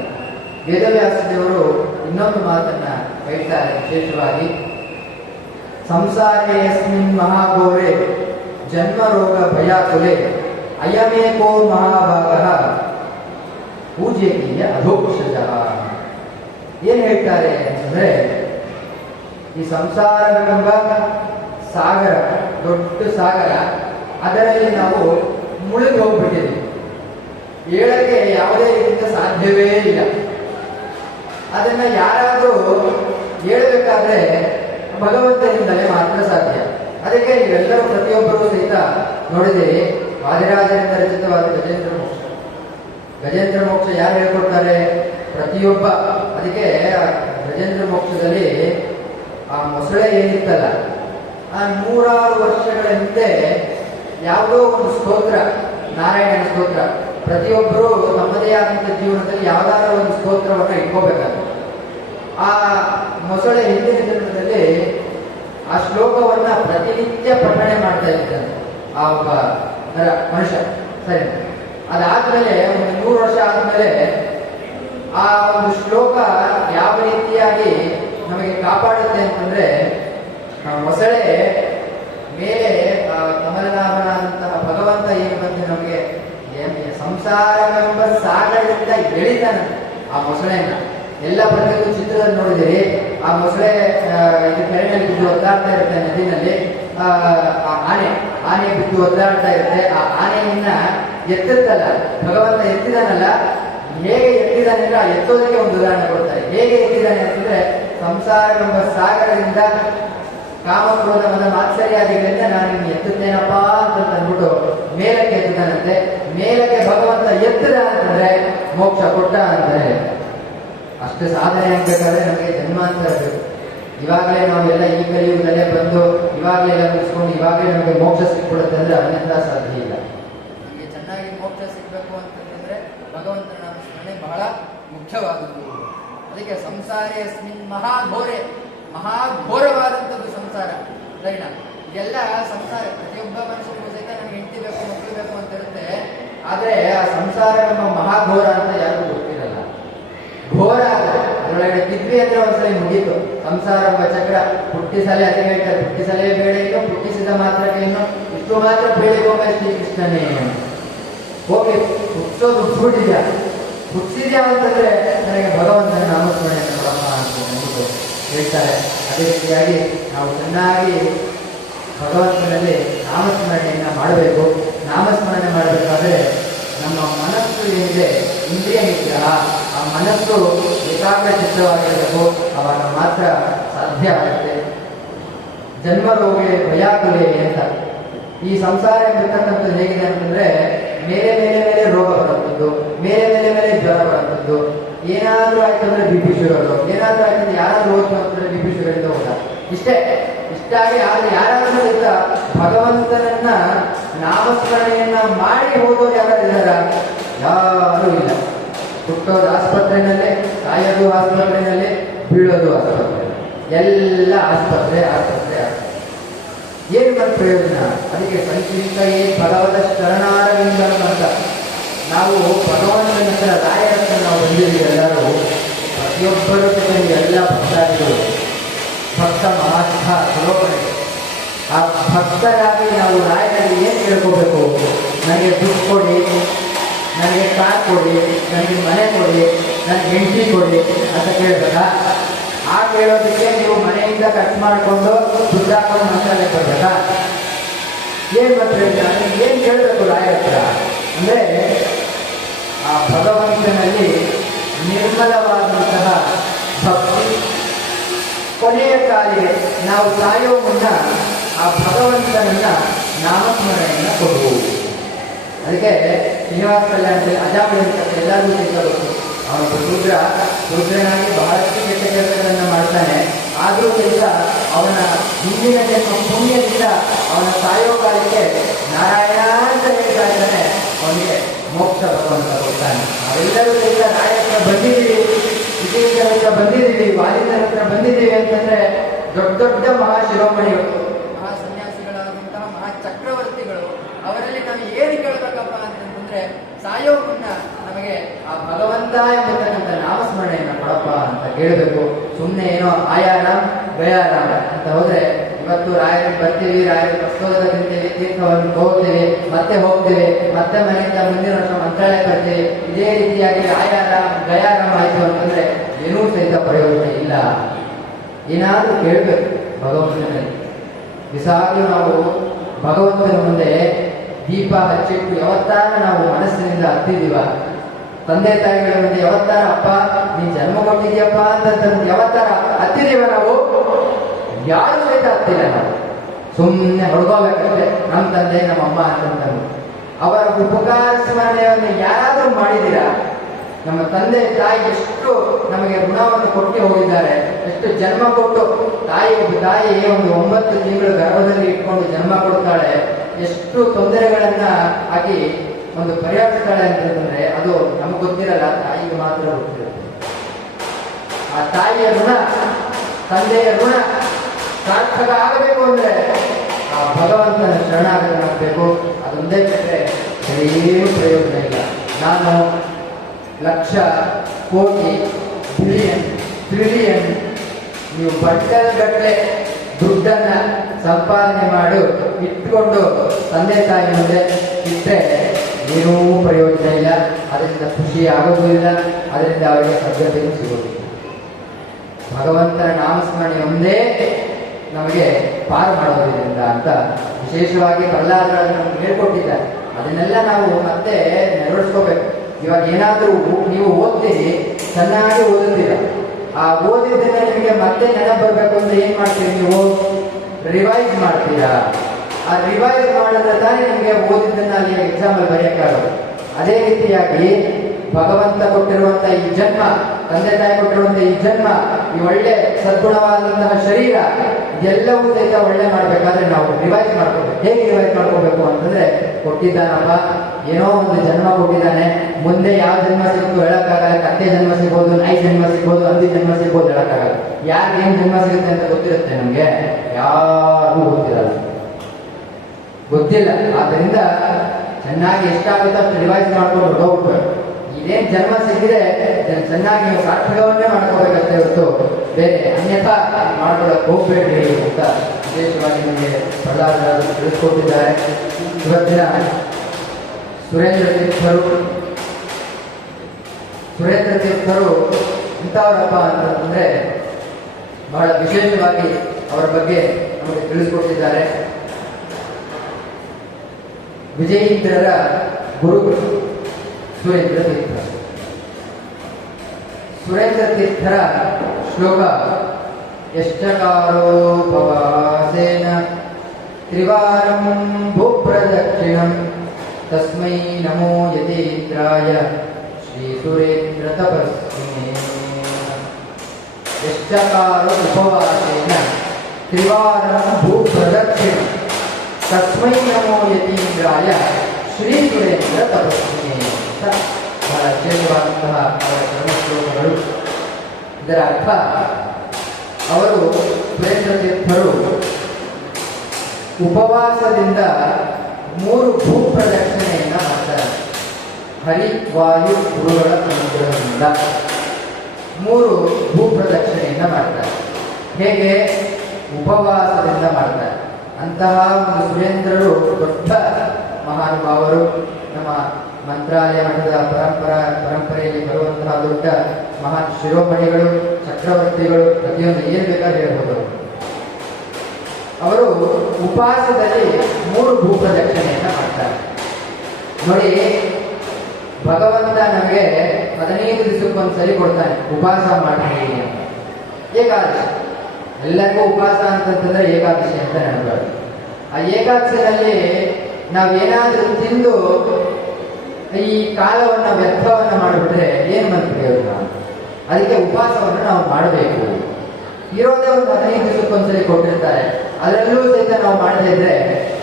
ವೇದವ್ಯಾಸ ದೇವರು ಇನ್ನೊಂದು ಮಾತನ್ನ ಹೇಳ್ತಾರೆ. ವಿಶೇಷವಾಗಿ ಸಂಸಾರೇ ಯಸ್ಮಿನ್ ಮಹಾಘೋರೆ ಜನ್ಮ ರೋಗ ಭಯಾಕುಲೆ ಅಯಮೇಕೋ ಮಹಾಭಾಗಃ ಪೂಜ್ಯಕೀಯ ಅಧೋಕ್ಷಜ. ಏನ್ ಹೇಳ್ತಾರೆ ಅಂತಂದ್ರೆ, ಈ ಸಂಸಾರವೆಂಬ ಸಾಗರ, ದೊಡ್ಡ ಸಾಗರ, ಅದರಲ್ಲಿ ನಾವು ಮುಳುಗಿ ಹೋಗ್ಬಿಟ್ಟಿದ್ದೀವಿ. ಹೇಳಕ್ಕೆ ಯಾವುದೇ ರೀತಿಯ ಸಾಧ್ಯವೇ ಇಲ್ಲ. ಅದನ್ನ ಯಾರಾದರೂ ಅಂದ್ರೆ ಭಗವಂತನಿಂದಲೇ ಮಾತ್ರ ಸಾಧ್ಯ. ಅದಕ್ಕೆ ಇವೆಲ್ಲರೂ ಪ್ರತಿಯೊಬ್ಬರೂ ಸಹಿತ ನೋಡಿದಿರಿ. ವಾದಿರಾಜರಿಂದ ರಚಿತವಾದ ಗಜೇಂದ್ರ ಮೋಕ್ಷ. ಗಜೇಂದ್ರ ಮೋಕ್ಷ ಯಾರು ಹೇಳ್ಕೊಡ್ತಾರೆ? ಪ್ರತಿಯೊಬ್ಬ. ಅದಕ್ಕೆ ಗಜೇಂದ್ರ ಮೋಕ್ಷದಲ್ಲಿ ಆ ಮೊಸಳೆ ಏನಿತ್ತಲ್ಲ, ಆ 100 ವರ್ಷಗಳ ಹಿಂದೆ ಯಾವುದೋ ಒಂದು ಸ್ತೋತ್ರ, ನಾರಾಯಣನ ಸ್ತೋತ್ರ, ಪ್ರತಿಯೊಬ್ಬರು ತಮ್ಮದೇ ಆದಂಥ ಜೀವನದಲ್ಲಿ ಯಾವ್ದಾದ್ರೂ ಒಂದು ಸ್ತೋತ್ರವನ್ನು ಇಟ್ಕೋಬೇಕಾಗುತ್ತೆ. ಆ ಮೊಸಳೆ ಹಿಂದಿನ ಜನ್ಮದಲ್ಲಿ ಆ ಶ್ಲೋಕವನ್ನ ಪ್ರತಿನಿತ್ಯ ಪಠಣೆ ಮಾಡ್ತಾ ಇದ್ದಾನೆ ಆ ಒಬ್ಬ ಮನುಷ್ಯ. ಸರಿ, ಅದಾದ್ಮೇಲೆ ಒಂದು 100 ವರ್ಷ ಆದ್ಮೇಲೆ ಆ ಒಂದು ಶ್ಲೋಕ ಯಾವ ರೀತಿಯಾಗಿ ನಮಗೆ ಕಾಪಾಡುತ್ತೆ ಅಂತಂದ್ರೆ, ಮೊಸಳೆ ಮೇಲೆ ಕಮಲನಾಭನಾದಂತಹ ಭಗವಂತ ಏನು ಬಂದು ನಮಗೆ ಸಂಸಾರವೆಂಬ ಸಾಗರದಿಂದ ಎಳಿತಾನೆ ಆ ಮೊಸಳೆಯನ್ನ. ಎಲ್ಲ ಪ್ರತಿಯೊಂದು ಚಿತ್ರದಲ್ಲಿ ನೋಡಿದಿರಿ. ಆ ಮೊಸಳೆ ಇದು ಕೆರೆಯಲ್ಲಿ ಬಿದ್ದು ಒದ್ದಾಡ್ತಾ ಇರುತ್ತೆ, ನದಿನಲ್ಲಿ ಆನೆ ಬಿದ್ದು ಒದ್ದಾಡ್ತಾ ಇರುತ್ತೆ. ಆ ಆನೆಯನ್ನ ಎತ್ತುತ್ತಲ್ಲ ಭಗವಂತ, ಎತ್ತಿದಾನಲ್ಲ, ಹೇಗೆ ಎತ್ತಿದಾನೆ ಅಂದ್ರೆ ಆ ಎತ್ತೋದಕ್ಕೆ ಒಂದು ಉದಾಹರಣೆ ಕೊಡ್ತಾರೆ. ಹೇಗೆ ಎತ್ತಿದಾನೆ ಅಂತಂದ್ರೆ, ಸಂಸಾರವೆಂಬ ಸಾಗರದಿಂದ ಕಾಮಕ್ರೋಧ ಮದ ಮಾತ್ಸರ್ಯಾದಿಗಳಿಂದ ನಾನು ನಿಮ್ಗೆ ಎತ್ತುತ್ತೇನಪ್ಪ ಅಂತ ಅಂದ್ಬಿಟ್ಟು ಮೇಲಕ್ಕೆ ಎತ್ತುತ್ತಾನಂತೆ. ಮೇಲಕ್ಕೆ ಭಗವಂತ ಎತ್ತದ ಅಂತಂದ್ರೆ ಮೋಕ್ಷ ಕೊಟ್ಟ ಅಂತಾರೆ. ಅಷ್ಟು ಸಾಧನೆ ಆಗ್ಬೇಕಾದ್ರೆ ನಮಗೆ ಜನ್ಮಾಂತರ ಬೇಕು. ಇವಾಗಲೇ ನಾವೆಲ್ಲ ಈ ಕಲಿಯುಗದಲ್ಲೇ ಬಂದು ಇವಾಗಲೇ ಎಲ್ಲ ಮುಗಿಸ್ಕೊಂಡು ಇವಾಗಲೇ ನಮಗೆ ಮೋಕ್ಷ ಸಿಕ್ಬಿಡುತ್ತೆ ಅಂದ್ರೆ ಅದರಿಂದ ಸಾಧ್ಯ ಇಲ್ಲ. ನಮಗೆ ಚೆನ್ನಾಗಿ ಮೋಕ್ಷ ಸಿಗ್ಬೇಕು ಅಂತಂದ್ರೆ ಭಗವಂತನ ನಾಮ ಸ್ಮರಣೆ ಬಹಳ ಮುಖ್ಯವಾದದ್ದು. ಅದಕ್ಕೆ ಸಂಸಾರೇ ಅಸ್ಮಿನ್ ಮಹಾಘೋರವಾದಂಥದ್ದು ಸಂಸಾರ. ಸರಿನಾ? ಇದೆಲ್ಲ ಸಂಸಾರ. ಪ್ರತಿಯೊಬ್ಬ ಮನುಷ್ಯನಿಗೂ ಸಹಿತ ನಮ್ಗೆ ಹೆಂಡತಿ ಬೇಕು, ಮಕ್ಕಳು ಬೇಕು ಅಂತ ಇರುತ್ತೆ. ಆದ್ರೆ ಆ ಸಂಸಾರ ನಮ್ಮ ಮಹಾಘೋರ ಅಂತ ಯಾರಿಗೂ ಗೊತ್ತಿರಲ್ಲ. ಘೋರ ಅದರೊಳಗಡೆ ಬಿದ್ವಿ ಅಂದ್ರೆ ಒಂದ್ಸಲ ಮುಗೀತು. ಸಂಸಾರ ಎಂಬ ಚಕ್ರ ಹುಟ್ಟಿಸಲೇ, ಅದೇ ಹೇಳ್ತಾರೆ, ಹುಟ್ಟಿಸಲೇ ಬೇಡ ಇನ್ನು, ಹುಟ್ಟಿಸಿದ ಮಾತ್ರಕ್ಕೆ ಇನ್ನು ಇಷ್ಟು ಮಾತ್ರ ಬೇಡಿಕೊಂಬ ಶ್ರೀಕೃಷ್ಣನೇ. ಹೋಗಿ ಹುಟ್ಟಿಸೋದು ಹುಟ್ಟಿದ್ಯಾ, ಹುಟ್ಟಿಸಿದ್ಯಾ ಅಂತಂದ್ರೆ ನನಗೆ ಭಗವಂತನ ನಾಮಸ್ಮರಣೆಯನ್ನು ಕೊಡಮ್ಮ ಅಂತ ನಮಗೆ ಹೇಳ್ತಾರೆ. ಅದೇ ರೀತಿಯಾಗಿ ನಾವು ಚೆನ್ನಾಗಿ ಭಗವಂತನಲ್ಲಿ ನಾಮಸ್ಮರಣೆಯನ್ನ ಮಾಡಬೇಕು. ನಾಮಸ್ಮರಣೆ ಮಾಡಬೇಕಾದ್ರೆ ನಮ್ಮ ಮನಸ್ಸು ಏನಿದೆ, ಇಂದ್ರಿಯ ನಿಗ್ರಹ, ಆ ಮನಸ್ಸು ಏಕಾಗ್ರಚಿತ್ತವಾಗಿರಬೇಕು. ಅವಾಗ ಮಾತ್ರ ಸಾಧ್ಯ ಆಗುತ್ತೆ. ಜನ್ಮರೋಗೆ ಭಯಾಕುಲೆ ಅಂತ ಈ ಸಂಸಾರ ಇರ್ತಕ್ಕಂಥದ್ದು ಹೇಗಿದೆ ಅಂತಂದ್ರೆ, ಮೇಲೆ ಮೇಲೆ ಮೇಲೆ ರೋಗ ಬರುವಂಥದ್ದು, ಮೇಲೆ ಮೇಲೆ ಮೇಲೆ ಜ್ವರ ಬರುವಂಥದ್ದು. ಏನಾದ್ರೂ ಆಯ್ತು ಅಂದ್ರೆ ಬಿಪಿ ಶುಗರು, ಏನಾದ್ರೂ ಆಯ್ತು ಅಂದ್ರೆ ಯಾರಾದ್ರೂ ಹೋಗ್ತು ಅಂತಂದ್ರೆ ಬಿಪಿ ಶುಗರಿಂದ ಹೋದ. ಇಷ್ಟಾಗಿ ಆದ್ರೆ ಯಾರಾದ್ರೂ ಸಹಿತ ಭಗವಂತನನ್ನ ನಾಮಸ್ಮರಣೆಯನ್ನ ಮಾಡಿ ಹೋಗೋರು ಯಾರು ಇದ್ದಾರ? ಯಾರೂ ಇಲ್ಲ. ಹುಟ್ಟೋದು ಆಸ್ಪತ್ರೆನಲ್ಲೇ, ಸಾಯೋದು ಆಸ್ಪತ್ರೆನಲ್ಲೇ, ಬೀಳೋದು ಆಸ್ಪತ್ರೆ, ಎಲ್ಲ ಆಸ್ಪತ್ರೆ ಆಸ್ಪತ್ರೆ ಆಸ್ಪತ್ರೆ. ಏನು ಬಂದ ಪ್ರಯೋಜನ? ಅದಕ್ಕೆ ಸಂಕೀರ್ತಯೇ ಭಗವತ ಶರಣಾರವಿಂದನು ಅಂತ ನಾವು ಭಗವಂತನ ಹತ್ರ ರಾಯರತ್ರ ನಾವು ಬಂದಿದ್ದೀವಿ. ಎಲ್ಲರೂ ಪ್ರತಿಯೊಬ್ಬರು ಎಲ್ಲ ಭಕ್ತಾದಿಗಳು, ಭಕ್ತ ಮಹಾತ್ಮ ಸುಲೋಭನೆ. ಆ ಭಕ್ತರಾಗಿ ನಾವು ರಾಯರಲ್ಲಿ ಏನು ಕೇಳ್ಕೋಬೇಕು? ನನಗೆ ದುಡ್ಡು ಕೊಡಿ, ನನಗೆ ಕಾರ್ ಕೊಡಿ, ನನಗೆ ಮನೆ ಕೊಡಿ, ನನಗೆ ಹೆಂಡತಿ ಕೊಡಿ ಅಂತ ಕೇಳ್ಬೇಕಾ? ಆ ಕೇಳೋದಕ್ಕೆ ನೀವು ಮನೆಯಿಂದ ಖರ್ಚು ಮಾಡಿಕೊಂಡು ದುಡ್ಡು ಹಾಕೊಂಡು ಮಸಾಲೆ ಬರ್ಬೇಕಾ? ಏನ್ ಬರ್ತಾರೆ? ಏನ್ ಕೇಳಬೇಕು ರಾಯರ ಹತ್ರ ಅಂದ್ರೆ, ಆ ಭಗವಂತನಲ್ಲಿ ನಿರ್ಮಲವಾದಂತಹ ಭಕ್ತಿ. ಕೊನೆಯ ಕಾಲಿಗೆ ನಾವು ಸಾಯೋ ಮುನ್ನ ಆ ಭಗವಂತನನ್ನ ನಾಮಸ್ಮರಣೆಯನ್ನ ಕೊಡುವುದು. ಅದಕ್ಕೆ ಶ್ರೀನಿವಾಸ ಕಲ್ಯಾಣದಲ್ಲಿ ಅಜಾಮಿಳ ಎಲ್ಲರಿಗೂ ಸಿಕ್ಕಬೇಕು. ಅವನ ರುದ್ರನಾಗಿ ಬಹಳಷ್ಟು ಕೆಟ್ಟ ಕೆಲಸಗಳನ್ನು ಮಾಡ್ತಾನೆ. ಆದರೂ ಸಹಿತ ಅವನ ಹಿಂದಿನ ಜನ್ಮ ಪುಣ್ಯದಿಂದ ಅವನ ಸಾಯೋ ಕಾಲಕ್ಕೆ ನಾರಾಯಣ ಅಂತ ಹೇಳ್ತಾ ಇದ್ದಾನೆ, ಅವನಿಗೆ ಮೋಕ್ಷ ಭಗವಂತ ಕೊಡ್ತಾನೆ. ನಾವೆಲ್ಲರೂ ಸಹಿತ ರಾಯ ಹತ್ರ ಬಂದಿದ್ದೀವಿ, ವಿಜಯೇಂದ್ರ ಹತ್ರ ಬಂದಿದ್ದೀವಿ, ವಾಲಿಂದ್ರ ಹತ್ರ ಬಂದಿದ್ದೀವಿ ಅಂತಂದ್ರೆ ದೊಡ್ಡ ದೊಡ್ಡ ಮಹಾಶಿರೋಮಣಿಗಳು, ಮಹಾ ಸನ್ಯಾಸಿಗಳಾದಂತಹ ಮಹಾ ಚಕ್ರವರ್ತಿಗಳು. ಅವರಲ್ಲಿ ನಾವು ಏನು ಕೇಳಬೇಕಪ್ಪ ಅಂತಂದ್ರೆ, ಸಾಯೋ ಮುನ್ನ ನಮಗೆ ಆ ಭಗವಂತ ಎಂಬತಕ್ಕಂಥ ನಾಮಸ್ಮರಣೆಯನ್ನ ಕೊಡಪ್ಪ ಅಂತ ಕೇಳಬೇಕು. ಸುಮ್ಮನೆ ಏನೋ ಆಯಾರಾಮ್ ಗಯಾರಾಮ್ ಅಂತ ಹೋದ್ರೆ, ಇವತ್ತು ರಾಯರಿಗೆ ಬರ್ತೀವಿ, ರಾಯರ ಪ್ರಸ್ತೋದ ತಿಂತೀವಿ, ತೀರ್ಥವನ್ನು ಹೋಗ್ತೀವಿ, ಮತ್ತೆ ಹೋಗ್ತೀವಿ, ಮತ್ತೆ ಮನೆಯಿಂದ ಮುಂದಿನ ವರ್ಷ ಮಂತ್ರಾಲಯ ಬರ್ತೀವಿ. ಇದೇ ರೀತಿಯಾಗಿ ಆಯಾರಾಮ್ ಗಯಾರಾಮ್ ಆಯ್ತು ಅಂತಂದ್ರೆ ಏನೂ ಸಹಿತ ಪ್ರಯೋಜನ ಇಲ್ಲ. ಏನಾದ್ರೂ ಕೇಳಬೇಕು ಭಗವಂತನಲ್ಲಿ. ಬಿಸಾಗಲು ನಾವು ಭಗವಂತನ ಮುಂದೆ ದೀಪ ಹಚ್ಚಿಟ್ಟು ಯಾವತ್ತಾರ ನಾವು ಮನಸ್ಸಿನಿಂದ ಹತ್ತಿದೀವ? ತಂದೆ ತಾಯಿಗಳ ಮುಂದೆ ಯಾವತ್ತಾರ ಅಪ್ಪ ನೀನ್ ಜನ್ಮ ಕೊಟ್ಟಿದ್ಯಪ್ಪ ಅಂತ ಯಾವತ್ತಾರ ಹತ್ತಿದೀವ ನಾವು? ಯಾರು ಸಹಿತ ಹತ್ತಿಲ್ಲ. ನಾವು ಸುಮ್ಮನೆ ಹೊಡ್ಕೋಬೇಕಷ್ಟೇ, ನಮ್ಮ ತಂದೆ ನಮ್ಮ ಅಮ್ಮ ಅಂತಂದು. ಅವರ ಉಪಕಾರ ಸ್ಮರಣೆಯನ್ನು ಯಾರಾದರೂ ಮಾಡಿದ್ದೀರಾ? ನಮ್ಮ ತಂದೆ ತಾಯಿ ಎಷ್ಟು ನಮಗೆ ಋಣವನ್ನು ಕೊಟ್ಟು ಹೋಗಿದ್ದಾರೆ, ಎಷ್ಟು ಜನ್ಮ ಕೊಟ್ಟು ಒಬ್ಬ ತಾಯಿ ಒಂದು 9 ತಿಂಗಳು ಗರ್ಭದಲ್ಲಿ ಇಟ್ಕೊಂಡು ಜನ್ಮ ಕೊಡ್ತಾಳೆ, ಎಷ್ಟು ತೊಂದರೆಗಳನ್ನ ಹಾಕಿ ಒಂದು ಪರಿಹರಿಸ್ತಾಳೆ ಅಂತಂದ್ರೆ ಅದು ನಮಗೆ ಗೊತ್ತಿರಲ್ಲ, ತಾಯಿಗೆ ಮಾತ್ರ ಗೊತ್ತಿರುತ್ತೆ. ಆ ತಾಯಿಯ ಋಣ, ತಂದೆಯ ಋಣ ಸಾರ್ಥಕ ಆಗಬೇಕು ಅಂದ್ರೆ ಆ ಭಗವಂತನ ಶರಣಾಗತನಾಗಬೇಕು. ಅದೊಂದೇ ಬಿಟ್ಟರೆ ಏನೂ ಪ್ರಯೋಜನ ಇಲ್ಲ. ನಾನು ಲಕ್ಷ, ಕೋಟಿ, ಬಿಲಿಯನ್, ಟ್ರಿಲಿಯನ್ ನೀವು ಗಟ್ಟಲೆ ದುಡ್ಡನ್ನ ಸಂಪಾದನೆ ಮಾಡಿ ಇಟ್ಕೊಂಡು ತಂದೆ ತಾಯಿ ಮುಂದೆ ಇಟ್ಟರೆ ಏನೂ ಪ್ರಯೋಜನ ಇಲ್ಲ. ಅದರಿಂದ ಖುಷಿ ಆಗೋದೂ ಇಲ್ಲ, ಅದರಿಂದ ಅವರಿಗೆ ಸಭ್ಯತೆಯೂ ಸಿಗೋದಿಲ್ಲ. ಭಗವಂತನ ನಾಮಸ್ಮರಣೆ ಒಂದೇ ನಮಗೆ ಪಾರು ಮಾಡೋದ್ರಿಂದ ಅಂತ ವಿಶೇಷವಾಗಿ ಪ್ರಹ್ಲಾದರಾಜರು ನಮ್ಗೆ ಹೇಳ್ಕೊಟ್ಟಿದ್ದಾರೆ. ಅದನ್ನೆಲ್ಲ ನಾವು ಮತ್ತೆ ನೆರವೇರಿಸ್ಕೋಬೇಕು. ಇವಾಗ ಏನಾದರೂ ನೀವು ಓದ್ತೀರಿ, ಚೆನ್ನಾಗಿ ಓದುತ್ತೀರ, ಆ ಓದಿದ್ದನ್ನ ನಿಮಗೆ ಮತ್ತೆ ನೆನಪು ಬರಬೇಕು ಅಂದ್ರೆ ಏನ್ ಮಾಡ್ತೀರಿ? ನೀವು ರಿವೈಸ್ ಮಾಡ್ತೀರಾ. ಆ ರಿವೈಸ್ ಮಾಡಿದ್ರೆ ತಾನೇ ನಿಮಗೆ ಓದಿದ್ದನ್ನ ಅಲ್ಲಿ ಎಕ್ಸಾಮ್ ಅಲ್ಲಿ ಬರೆಯಕ್ಕಾಗೋದು. ಅದೇ ರೀತಿಯಾಗಿ ಭಗವಂತ ಕೊಟ್ಟಿರುವಂತಹ ಈ ಜನ್ಮ, ತಂದೆ ತಾಯಿ ಕೊಟ್ಟಿರುವಂತಹ ಈ ಜನ್ಮ, ಈ ಒಳ್ಳೆ ಸದ್ಗುಣವಾದಂತಹ ಶರೀರ, ಇದೆಲ್ಲವೂ ಸಹಿತ ಒಳ್ಳೆ ಮಾಡ್ಬೇಕಾದ್ರೆ ನಾವು ರಿವೈಸ್ ಮಾಡ್ಕೋಬೇಕು. ಹೇಗೆ ರಿವೈಸ್ ಮಾಡ್ಕೋಬೇಕು ಅಂತಂದ್ರೆ, ಕೊಟ್ಟಿದ್ದಾನಪ್ಪ, ಏನೋ ಒಂದು ಜನ್ಮ ಕೊಟ್ಟಿದ್ದಾನೆ, ಮುಂದೆ ಯಾವ ಜನ್ಮ ಸಿಗ್ತು ಹೇಳಕ್ಕಾಗಲ್ಲ. ಕತ್ತೆ ಜನ್ಮ ಸಿಗ್ಬೋದು, ನಾಯಿ ಜನ್ಮ ಸಿಗ್ಬೋದು, ಹಂದಿ ಜನ್ಮ ಸಿಗ್ಬೋದು, ಹೇಳಕ್ಕಾಗಲ್ಲ. ಯಾರಿಗೆ ಏನ್ ಜನ್ಮ ಸಿಗುತ್ತೆ ಅಂತ ಗೊತ್ತಿರುತ್ತೆ? ನಮ್ಗೆ ಯಾರಿಗೂ ಗೊತ್ತಿಲ್ಲ. ಆದ್ರಿಂದ ಚೆನ್ನಾಗಿ ಎಷ್ಟಾಗುತ್ತೋ ಅಷ್ಟು ರಿವೈಸ್ ಮಾಡ್ಕೊಂಡು ಹೋಗ್ಬೇಕು. ಇದೇನ್ ಜನ್ಮ ಸಿಕ್ಕಿದ್ರೆ ಚೆನ್ನಾಗಿ ನೀವು ಸಾರ್ಥಕವನ್ನೇ ಮಾಡ್ಕೋಬೇಕಷ್ಟೇ ಹೊರತು ಬೇರೆ ಅನ್ಯಥಾ ಮಾಡ್ಕೊಳಕ್ ಹೋಗ್ಬೇಡ್ರಿ ಅಂತ ವಿಶೇಷವಾಗಿ ನಿಮಗೆ ಪ್ರಹ್ಲಾದರಾಜರು ತಿಳಿಸ್ಕೊಟ್ಟಿದ್ದಾರೆ. ಇವತ್ತಿನ ಸುರೇಂದ್ರ ತೀರ್ಥರು ಇಂಥವರಪ್ಪ ಅಂತಂದ್ರೆ ಬಹಳ ವಿಶೇಷವಾಗಿ ಅವರ ಬಗ್ಗೆ ನಮಗೆ ತಿಳಿಸ್ಕೊಟ್ಟಿದ್ದಾರೆ. ವಿಜಯೀಂದ್ರರ ಗುರುಗಳು ಸುರೇಂದ್ರ ತೀರ್ಥ. ಸುರೇಂದ್ರ ತೀರ್ಥರ ಶ್ಲೋಕ ಯಶ್ಚಕಾರೋಪವಾಸೇನ ತ್ರಿವಾರಂ ಭೂಪ್ರದಕ್ಷಿಣಂ ತಸ್ಮೈ ನಮೋ ಯತೀಂದ್ರಾಯ ಶ್ರೀ ಸುರೇಂದ್ರ ತಪಸ್ವಿನೇ. ಯಶ್ಚಕಾರೋ ಉಪವಾಸೇನ ತ್ರಿವಾರಂ ಭೂಪ್ರದಕ್ಷಿಣಂ ತಸ್ಮೈ ನಮೋ ಯತೀಂದ್ರಾಯ ಶ್ರೀ ಸುರೇಂದ್ರ ತಪಸ್ವಿನೇ. ಬಹಳ ವಿಶೇಷವಾದಂತಹ ಅವರ ಶ್ಲೋಕಗಳು. ಇದರ ಅರ್ಥ, ಅವರು ಸುರೇಂದ್ರ ತೀರ್ಥರು ಉಪವಾಸದಿಂದ 3 ಭೂಪ್ರದಕ್ಷಿಣೆಯನ್ನ ಮಾಡ್ತಾರೆ. ಹರಿ ವಾಯು ಗುರುಗಳ ಅನುಗ್ರಹದಿಂದ 3 ಭೂಪ್ರದಕ್ಷಿಣೆಯನ್ನ ಮಾಡ್ತಾರೆ. ಹೇಗೆ? ಉಪವಾಸದಿಂದ ಮಾಡ್ತಾರೆ. ಅಂತಹ ಒಂದು ಸುರೇಂದ್ರರು ದೊಡ್ಡ ಮಹಾನುಭಾವರು. ನಮ್ಮ ಮಂತ್ರಾಲಯ ಮಠದ ಪರಂಪರೆಯಲ್ಲಿ ಬರುವಂತಹ ದೊಡ್ಡ ಮಹಾನ್ ಶಿರೋಮಣಿಗಳು, ಚಕ್ರವರ್ತಿಗಳು, ಪ್ರತಿಯೊಂದು ಏನು ಬೇಕಾದ್ರೂ ಹೇಳ್ಬೋದು. ಅವರು ಉಪವಾಸದಲ್ಲಿ 3 ಭೂಪ್ರದಕ್ಷಿಣೆಯನ್ನ ಮಾಡ್ತಾರೆ. ನೋಡಿ, ಭಗವಂತ ನಮಗೆ 15 ದಿವಸಕ್ಕೊಂದ್ಸರಿ ಕೊಡ್ತಾನೆ ಉಪವಾಸ ಮಾಡಿ ಅಂತ. ಏಕಾದಶಿ ಎಲ್ಲರಿಗೂ ಉಪವಾಸ ಅಂತಂದ್ರೆ ಏಕಾದಶಿ ಅಂತ ನೆನಪು. ಆ ಏಕಾದಶಿನಲ್ಲಿ ನಾವೇನಾದ್ರೂ ತಿಂದು ಈ ಕಾಲವನ್ನ ವ್ಯರ್ಥವನ್ನ ಮಾಡಿಬಿಟ್ರೆ ಏನ್ ಬಂತು ಪ್ರಯೋಜನ? ಅದಕ್ಕೆ ಉಪವಾಸವನ್ನು ನಾವು ಮಾಡಬೇಕು. ಇರೋದೇ ಒಂದು 15 ದಿವಸಕ್ಕೊಂದ್ಸರಿ ಕೊಟ್ಟಿರ್ತಾರೆ, ಅದರಲ್ಲೂ ಸಹಿತ ನಾವು ಮಾಡದೇ ಇದ್ರೆ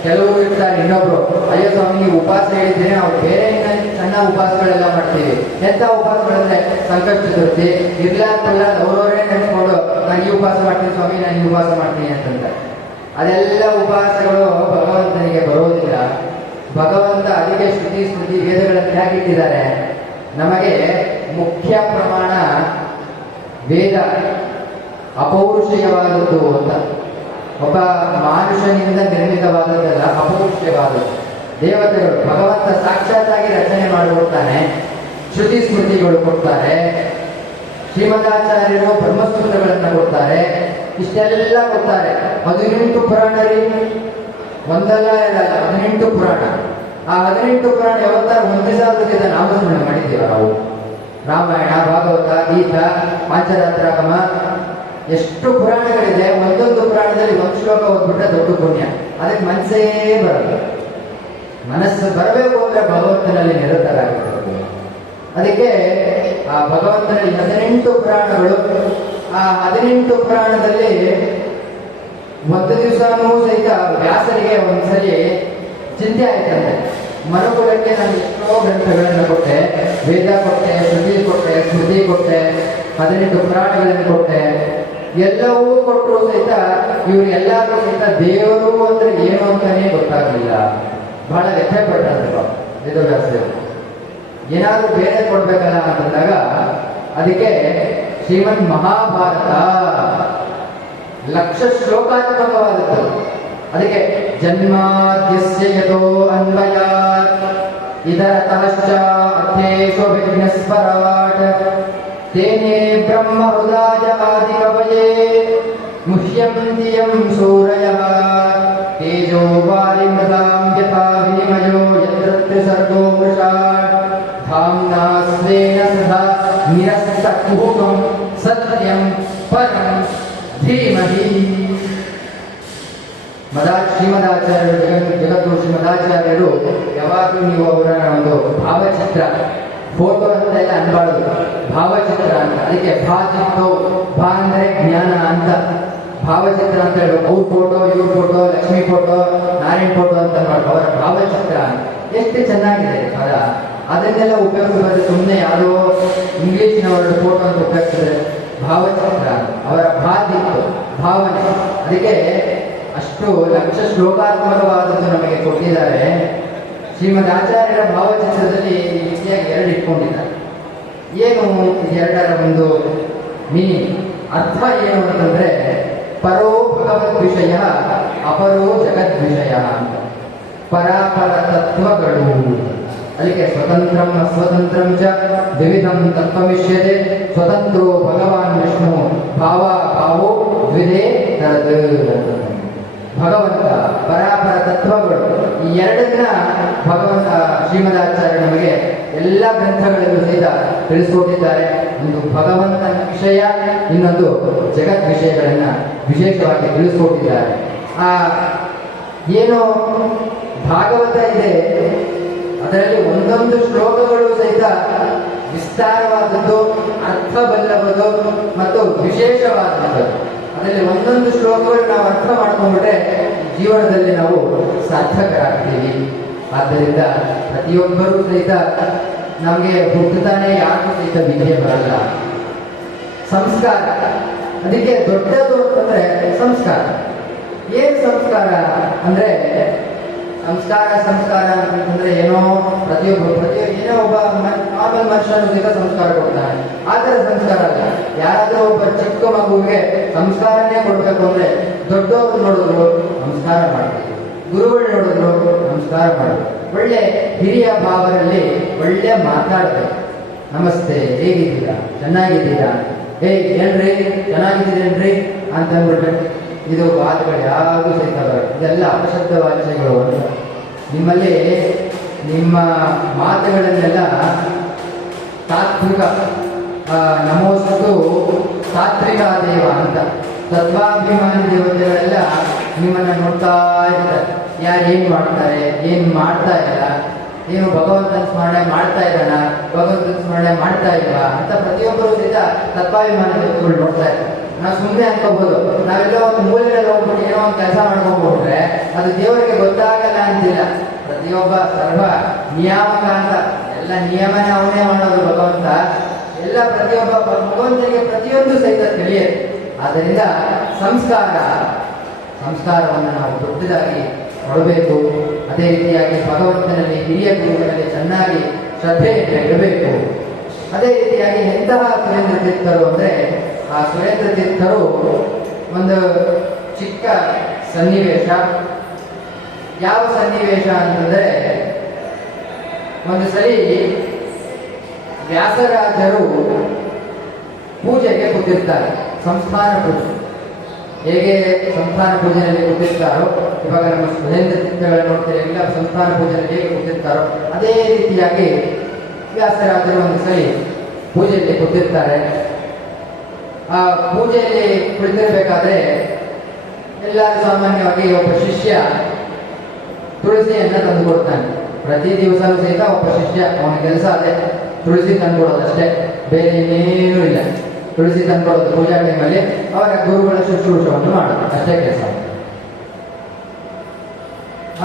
ಕೆಲವರು ಇರ್ತಾರೆ, ಇನ್ನೊಬ್ರು ಅಯ್ಯೋ ಸ್ವಾಮಿ ನೀವು ಉಪವಾಸ ಹೇಳಿದ್ರೆ ನಾವು ಬೇರೆ ಸಣ್ಣ ಉಪವಾಸಗಳೆಲ್ಲ ಮಾಡ್ತೀವಿ. ಎಂತ ಉಪವಾಸಗಳಂದ್ರೆ ಸಂಕಷ್ಟ ಚತುರ್ಥಿ, ಇರ್ಲಾರ್ದಲ್ಲ ಅವರವರೇ ನೆನ್ಸ್ಕೊಂಡು ನಾನು ಈ ಉಪವಾಸ ಮಾಡ್ತೀನಿ ಸ್ವಾಮಿ, ನಾನು ಈ ಉಪವಾಸ ಮಾಡ್ತೀನಿ ಅಂತಂದ. ಅದೆಲ್ಲ ಉಪವಾಸಗಳು ಭಗವಂತನಿಗೆ ಬರೋದಿಲ್ಲ. ಭಗವಂತ ಅದಕ್ಕೆ ಶ್ರುತಿ ಸ್ಮೃತಿ ವೇದಗಳನ್ನು ಹೇಗಿಟ್ಟಿದ್ದಾರೆ? ನಮಗೆ ಮುಖ್ಯ ಪ್ರಮಾಣ ವೇದ ಅಪೌರುಷಿಕವಾದದ್ದು ಅಂತ. ಒಬ್ಬ ಮಾನುಷನಿಂದ ನಿರ್ಮಿತವಾದದ್ದಲ್ಲ, ಅಪೌರುಷವಾದದ್ದು. ದೇವತೆಗಳು, ಭಗವಂತ ಸಾಕ್ಷಾತ್ತಾಗಿ ರಚನೆ ಮಾಡಿಕೊಡ್ತಾನೆ, ಶ್ರುತಿ ಸ್ಮೃತಿಗಳು ಕೊಡ್ತಾರೆ, ಶ್ರೀಮದಾಚಾರ್ಯರು ಬ್ರಹ್ಮಸೂತ್ರಗಳನ್ನು ಕೊಡ್ತಾರೆ, ಇಷ್ಟೆಲ್ಲ ಕೊಡ್ತಾರೆ. 18 ಪುರಾಣ ರೀ, ಒಂದಲ್ಲ ಎರಡಲ್ಲ, 18 ಪುರಾಣ. ಆ 18 ಪುರಾಣ ಯಾವತ್ತಾರು ಒಂದೇ ಸಾವಿರದ ನಾಮಸ್ಮರಣೆ ಮಾಡಿದ್ದೀವ ನಾವು? ರಾಮಾಯಣ, ಭಾಗವತ, ಗೀತಾ, ಪಾಂಚರಾತ್ರಾಗಮ ಎಷ್ಟು ಪುರಾಣಗಳಿದೆ, ಒಂದೊಂದು ಪುರಾಣದಲ್ಲಿ ಒಂದು ಶ್ಲೋಕ ಓದ್ಬಿಟ್ರೆ ದೊಡ್ಡ ಪುಣ್ಯ. ಅದಕ್ಕೆ ಮನಸ್ಸೇ ಬರಲ್ಲ. ಮನಸ್ಸು ಬರಬೇಕು ಅಂದ್ರೆ ಭಗವಂತನಲ್ಲಿ ನಿರತರಾಗಿರಬೇಕು. ಅದಕ್ಕೆ ಆ ಭಗವಂತನಲ್ಲಿ 18 ಪುರಾಣಗಳು. ಆ 18 ಪುರಾಣದಲ್ಲಿ ಒಂದು ದಿವಸನೂ ಸಹಿತ ವ್ಯಾಸರಿಗೆ ಒಂದ್ಸಲಿ ಚಿಂತೆ ಆಯ್ತಂತೆ, ಮನುಕುಲಕ್ಕೆ ನಾನು ಎಷ್ಟೋ ಗ್ರಂಥಗಳನ್ನು ಕೊಟ್ಟೆ, ವೇದ ಕೊಟ್ಟೆ, ಶ್ರುತಿ ಕೊಟ್ಟೆ, ಸ್ಮೃತಿ ಕೊಟ್ಟೆ, 18 ಪುರಾಣಗಳನ್ನು ಕೊಟ್ಟೆ, ಎಲ್ಲವೂ ಕೊಟ್ಟರು ಸಹಿತ ಇವರಿಗೆಲ್ಲರೂ ಸಹಿತ ದೇವರು ಅಂದ್ರೆ ಏನು ಅಂತಾನೆ ಗೊತ್ತಾಗಲಿಲ್ಲ. ಬಹಳ ವ್ಯಥೆ ಪಟ್ಟಂತೆ ವೇದವ್ಯಾಸದೇವರು. ಏನಾದ್ರೂ ಬೇರೆ ಕೊಡ್ಬೇಕಲ್ಲ ಅಂತಂದಾಗ ಅದಕ್ಕೆ ಶ್ರೀಮನ್ ಮಹಾಭಾರತ ಲಕ್ಷ ಶ್ಲೋಕಾತ್ಮಕವಾದದ್ದು. ಅದಕ್ಕೆ ಜನ್ಮಾದ್ಯಸ್ಯ ಯತೋ ಅನ್ವಯಾತ್ ಇದರತಶ್ಚ ಅರ್ಥೇಷು ವಿಘ್ನಸ್ವರಾಟ್ ತೇನೇ ಬ್ರಹ್ಮ ಹೃದಾಯ ಆದಿ ಕವಯೇ ಮುಹ್ಯಂತಿ ಯಂ ಸೂರಯಃ ತೇಜೋ ವಾರಿಮೃತಾಂ ಯಥಾ ವಿನಿಮಯೋ ಯತ್ರ ತ್ರಿಸರ್ಗೋ ಮೃಷಾತ್ ಧಾಮ್ನಾ ಸ್ವೇನ ಸದಾ ನಿರಸ್ತಕುಹಕಂ ಸತ್ಯಂ ಪರಂ ಧೀಮಹಿ. ಶ್ರೀಮದಾಚಾರ್ಯರು ಜಗದ್ಗುರು ಶ್ರೀಮದಾಚಾರ್ಯರು ಯಾವಾಗಲೂ ನೀವು ಅವರ ಒಂದು ಭಾವಚಿತ್ರ, ಫೋಟೋ ಅಂತ ಎಲ್ಲ ಅನ್ಬಾರ್ದು, ಭಾವಚಿತ್ರ ಅಂತ. ಅದಕ್ಕೆ ಭಾಚಿತ್ತು, ಭಾ ಅಂದ್ರೆ ಜ್ಞಾನ ಅಂತ, ಭಾವಚಿತ್ರ ಅಂತ ಹೇಳ್ಬೇಕು. ಅವ್ರ ಫೋಟೋ, ಇವ್ರ photo, Lakshmi photo, Narayan photo ಅಂತ ಮಾಡ್ಬೇಕು. ಅವರ ಭಾವಚಿತ್ರ ಎಷ್ಟು ಚೆನ್ನಾಗಿದೆ ಪದ. ಅದನ್ನೆಲ್ಲ ಉಪಯೋಗಿಸಬಾರ್ದು. ಸುಮ್ಮನೆ ಯಾವುದೋ ಇಂಗ್ಲಿಷ್ನವರ ಫೋಟೋ ಅಂತ ಉಪಯೋಗಿಸಿದ್ರೆ ಭಾವಚಿತ್ರ, ಅವರ ಭಾದಿತ್ತು, ಭಾವನೆ. ಅದಕ್ಕೆ ಅಷ್ಟು ಲಕ್ಷ ಶ್ಲೋಕಾತ್ಮಕವಾದದ್ದು ನಮಗೆ ಕೊಟ್ಟಿದ್ದಾರೆ. ಶ್ರೀಮದ್ ಆಚಾರ್ಯರ ಭಾವಚಿತ್ರದಲ್ಲಿ ಈ ರೀತಿಯಾಗಿ 2 ಇಟ್ಕೊಂಡಿದ್ದಾರೆ. ಏನು ಎರಡರ ಒಂದು ಮೀನಿಂಗ್, ಅರ್ಥ ಏನು ಅಂತಂದ್ರೆ ಪರೋ ಭಗವದ್ ವಿಷಯ, ಅಪರೋ ಜಗದ್ ವಿಷಯ ಅಂತ. ಪರಾಪರ ತತ್ವಗಳು. ಅದಕ್ಕೆ ಸ್ವತಂತ್ರಂ ಅಸ್ವತಂತ್ರಂ ಚ ದ್ವಿವಿಧಂ ತತ್ವಮಿಷ್ಯತೆ ಸ್ವತಂತ್ರೋ ಭಗವಾನ್ ವಿಷ್ಣು ಭಾವ ಭಾವೋ ದ್ವಿಧೇ ತರದ್. ಭಗವಂತ ಪರಾಪರ ತತ್ವಗಳು, ಈ ಎರಡನ್ನ ಭಗವಂತ ಶ್ರೀಮದಾಚಾರ್ಯ ನಮಗೆ ಎಲ್ಲ ಗ್ರಂಥಗಳಲ್ಲೂ ಸಹಿತ ತಿಳಿಸಿಕೊಟ್ಟಿದ್ದಾರೆ. ಒಂದು ಭಗವಂತನ ವಿಷಯ, ಇನ್ನೊಂದು ಜಗತ್ ವಿಷಯಗಳನ್ನ ವಿಶೇಷವಾಗಿ ತಿಳಿಸಿಕೊಟ್ಟಿದ್ದಾರೆ. ಆ ಏನು ಭಾಗವತ ಇದೆ ಅದರಲ್ಲಿ ಒಂದೊಂದು ಶ್ಲೋಕಗಳು ಸಹಿತ ವಿಸ್ತಾರವಾದದ್ದು, ಅರ್ಥಬಲ್ಲವದು ಮತ್ತು ವಿಶೇಷವಾದದ್ದು. ಅದರಲ್ಲಿ ಒಂದೊಂದು ಶ್ಲೋಕಗಳು ನಾವು ಅರ್ಥ ಮಾಡ್ಕೊಂಡ್ಬಿಟ್ರೆ ಜೀವನದಲ್ಲಿ ನಾವು ಸಾರ್ಥಕರಾಗ್ತೀವಿ. ಆದ್ದರಿಂದ ಪ್ರತಿಯೊಬ್ಬರೂ ಸಹಿತ ನಮಗೆ ಹುಟ್ಟುತ್ತಾನೆ ಯಾರು ಸಹಿತ ವಿದ್ಯೆ ಬರಲ್ಲ. ಸಂಸ್ಕಾರ ಅದಕ್ಕೆ ದೊಡ್ಡದು ಅಂತಂದ್ರೆ ಸಂಸ್ಕಾರ. ಏನು ಸಂಸ್ಕಾರ ಅಂದ್ರೆ ಸಂಸ್ಕಾರ ಅಂತಂದ್ರೆ ಏನೋ ಪ್ರತಿಯೊಬ್ಬ ಏನೋ ಒಬ್ಬ ನಾರ್ಮಲ್ ಮನುಷ್ಯನು ಸಹಿತ ಸಂಸ್ಕಾರ ಕೊಡ್ತಾನೆ. ಆ ಥರ ಸಂಸ್ಕಾರ ಅಲ್ಲ. ಯಾರಾದ್ರೂ ಒಬ್ಬ ಚಿಕ್ಕ ಮಗುವಿಗೆ ಸಂಸ್ಕಾರನೇ ಕೊಡ್ಬೇಕು ಅಂದ್ರೆ ದೊಡ್ಡವರು ನೋಡಿದ್ರು ನಮಸ್ಕಾರ ಮಾಡ್ತೀವಿ, ಗುರುಗಳು ನೋಡಿದ್ರು ನಮಸ್ಕಾರ ಮಾಡಬೇಕು. ಒಳ್ಳೆ ಹಿರಿಯ ಭಾವದಲ್ಲಿ ಒಳ್ಳೆ ಮಾತಾಡ್ಬೇಕು. ನಮಸ್ತೆ, ಹೇಗಿದ್ದೀರಾ, ಚೆನ್ನಾಗಿದ್ದೀರಾ, ಏನ್ರಿ ಚೆನ್ನಾಗಿದ್ದೀರೇನ್ರಿ ಅಂತ ಅಂದ್ಬಿಟ್ರೆ ಇದು ವಾದಗಳು ಯಾವುದು ಸಹಿತ ಬರುತ್ತೆ. ಇದೆಲ್ಲ ಅಪಶಬ್ದ ವಾಚ್ಯಗಳು ಅಂತ. ನಿಮ್ಮಲ್ಲಿ ನಿಮ್ಮ ಮಾತುಗಳನ್ನೆಲ್ಲ ತಾತ್ವಿಕ ನಮೋಸ್ತು ಸಾತ್ವಿಕ ದೇವ ಅಂತ ತತ್ವಾಭಿಮಾನಿ ದೇವತೆಗಳೆಲ್ಲ ನಿಮ್ಮನ್ನ ನೋಡ್ತಾ ಇರ್ತಾರೆ. ಯಾರು ಏನು ಮಾಡ್ತಾರೆ, ಏನು ಮಾಡ್ತಾ ಇಲ್ಲ, ಏನು ಭಗವಂತನ ಸ್ಮರಣೆ ಮಾಡ್ತಾ ಇರೋಣ, ಭಗವಂತನ ಸ್ಮರಣೆ ಮಾಡ್ತಾ ಇಲ್ವಾ ಅಂತ ಪ್ರತಿಯೊಬ್ಬರು ಸಹಿತ ತತ್ವಾಭಿಮಾನಿ ದೇವತೆಗಳು ನೋಡ್ತಾ ಇರ್ತಾರೆ. ನಾವು ಸುಮ್ಮನೆ ಅನ್ಕೋಬಹುದು, ನಾವೆಲ್ಲ ಒಂದು ಮೂಲೆಯಲ್ಲಿ ಹೋಗ್ಬಿಟ್ಟು ಏನೋ ಒಂದು ಕೆಲಸ ಮಾಡ್ಕೊಂಡ್ಬಿಟ್ರೆ ಅದು ದೇವರಿಗೆ ಗೊತ್ತಾಗಲ್ಲ ಅಂತಿಲ್ಲ. ಪ್ರತಿಯೊಬ್ಬ ಸರ್ವ ನಿಯಾಮಕ ಅಂತ, ಎಲ್ಲ ನಿಯಮನೇ ಅವನೇ ಮಾಡೋದು ಭಗವಂತ. ಎಲ್ಲ ಪ್ರತಿಯೊಬ್ಬ ಭಗವಂತನಿಗೆ ಪ್ರತಿಯೊಂದು ಸಹಿತ ತಿಳಿಯುತ್ತೆ. ಆದ್ದರಿಂದ ಸಂಸ್ಕಾರವನ್ನು ನಾವು ದೊಡ್ಡದಾಗಿ ಕೊಡಬೇಕು. ಅದೇ ರೀತಿಯಾಗಿ ಭಗವಂತನಲ್ಲಿ, ಹಿರಿಯ ಗುರುಗಳಲ್ಲಿ ಚೆನ್ನಾಗಿ ಶ್ರದ್ಧೆಯನ್ನು ಇಡಬೇಕು. ಅದೇ ರೀತಿಯಾಗಿ ಎಂತಹ ಸುರೇಂದ್ರ ತೀರ್ಥರು ಅಂದ್ರೆ, ಆ ಸುರೇಂದ್ರ ತೀರ್ಥರು ಒಂದು ಚಿಕ್ಕ ಸನ್ನಿವೇಶ. ಯಾವ ಸನ್ನಿವೇಶ ಅಂತಂದ್ರೆ, ಒಂದು ಸರಿ ವ್ಯಾಸರಾಜರು ಪೂಜೆಗೆ ಕೂತಿರ್ತಾರೆ, ಸಂಸ್ಥಾನ ಪೂಜೆ. ಹೇಗೆ ಸಂಸ್ಥಾನ ಪೂಜೆಯಲ್ಲಿ ಕೂತಿರ್ತಾರೋ, ಇವಾಗ ನಮ್ಮ ಸುರೇಂದ್ರ ತೀರ್ಥಗಳನ್ನು ನೋಡ್ತಾರೆ, ಎಲ್ಲ ಸಂಸ್ಥಾನ ಪೂಜೆಯಲ್ಲಿ ಹೇಗೆ ಕೂತಿರ್ತಾರೋ ಅದೇ ರೀತಿಯಾಗಿ ವ್ಯಾಸರಾಜರು ಒಂದು ಸರಿ ಪೂಜೆಯಲ್ಲಿ ಕೂತಿರ್ತಾರೆ. ಆ ಪೂಜೆಯಲ್ಲಿ ಕುಳಿತಿರ್ಬೇಕಾದ್ರೆ ಎಲ್ಲರೂ ಸಾಮಾನ್ಯವಾಗಿ ಒಬ್ಬ ಶಿಷ್ಯ ತುಳಸಿಯನ್ನ ತಂದುಕೊಡ್ತಾನೆ. ಪ್ರತಿ ದಿವಸನೂ ಸಹಿತ ಒಬ್ಬ ಶಿಷ್ಯ ಅವನ ಕೆಲಸ ಅದೇ, ತುಳಸಿ ತಂದ್ಕೊಡೋದಷ್ಟೇ, ಬೇರೆ ಇನ್ನೇನೂ ಇಲ್ಲ. ತುಳಸಿ ತಂದ್ಕೊಡೋದು ಪೂಜಾ ಟೈಮಲ್ಲಿ ಅವರ ಗುರುಗಳ ಶುಶ್ರೂಷವನ್ನು ಮಾಡೋದು ಅಷ್ಟೇ ಕೆಲಸ.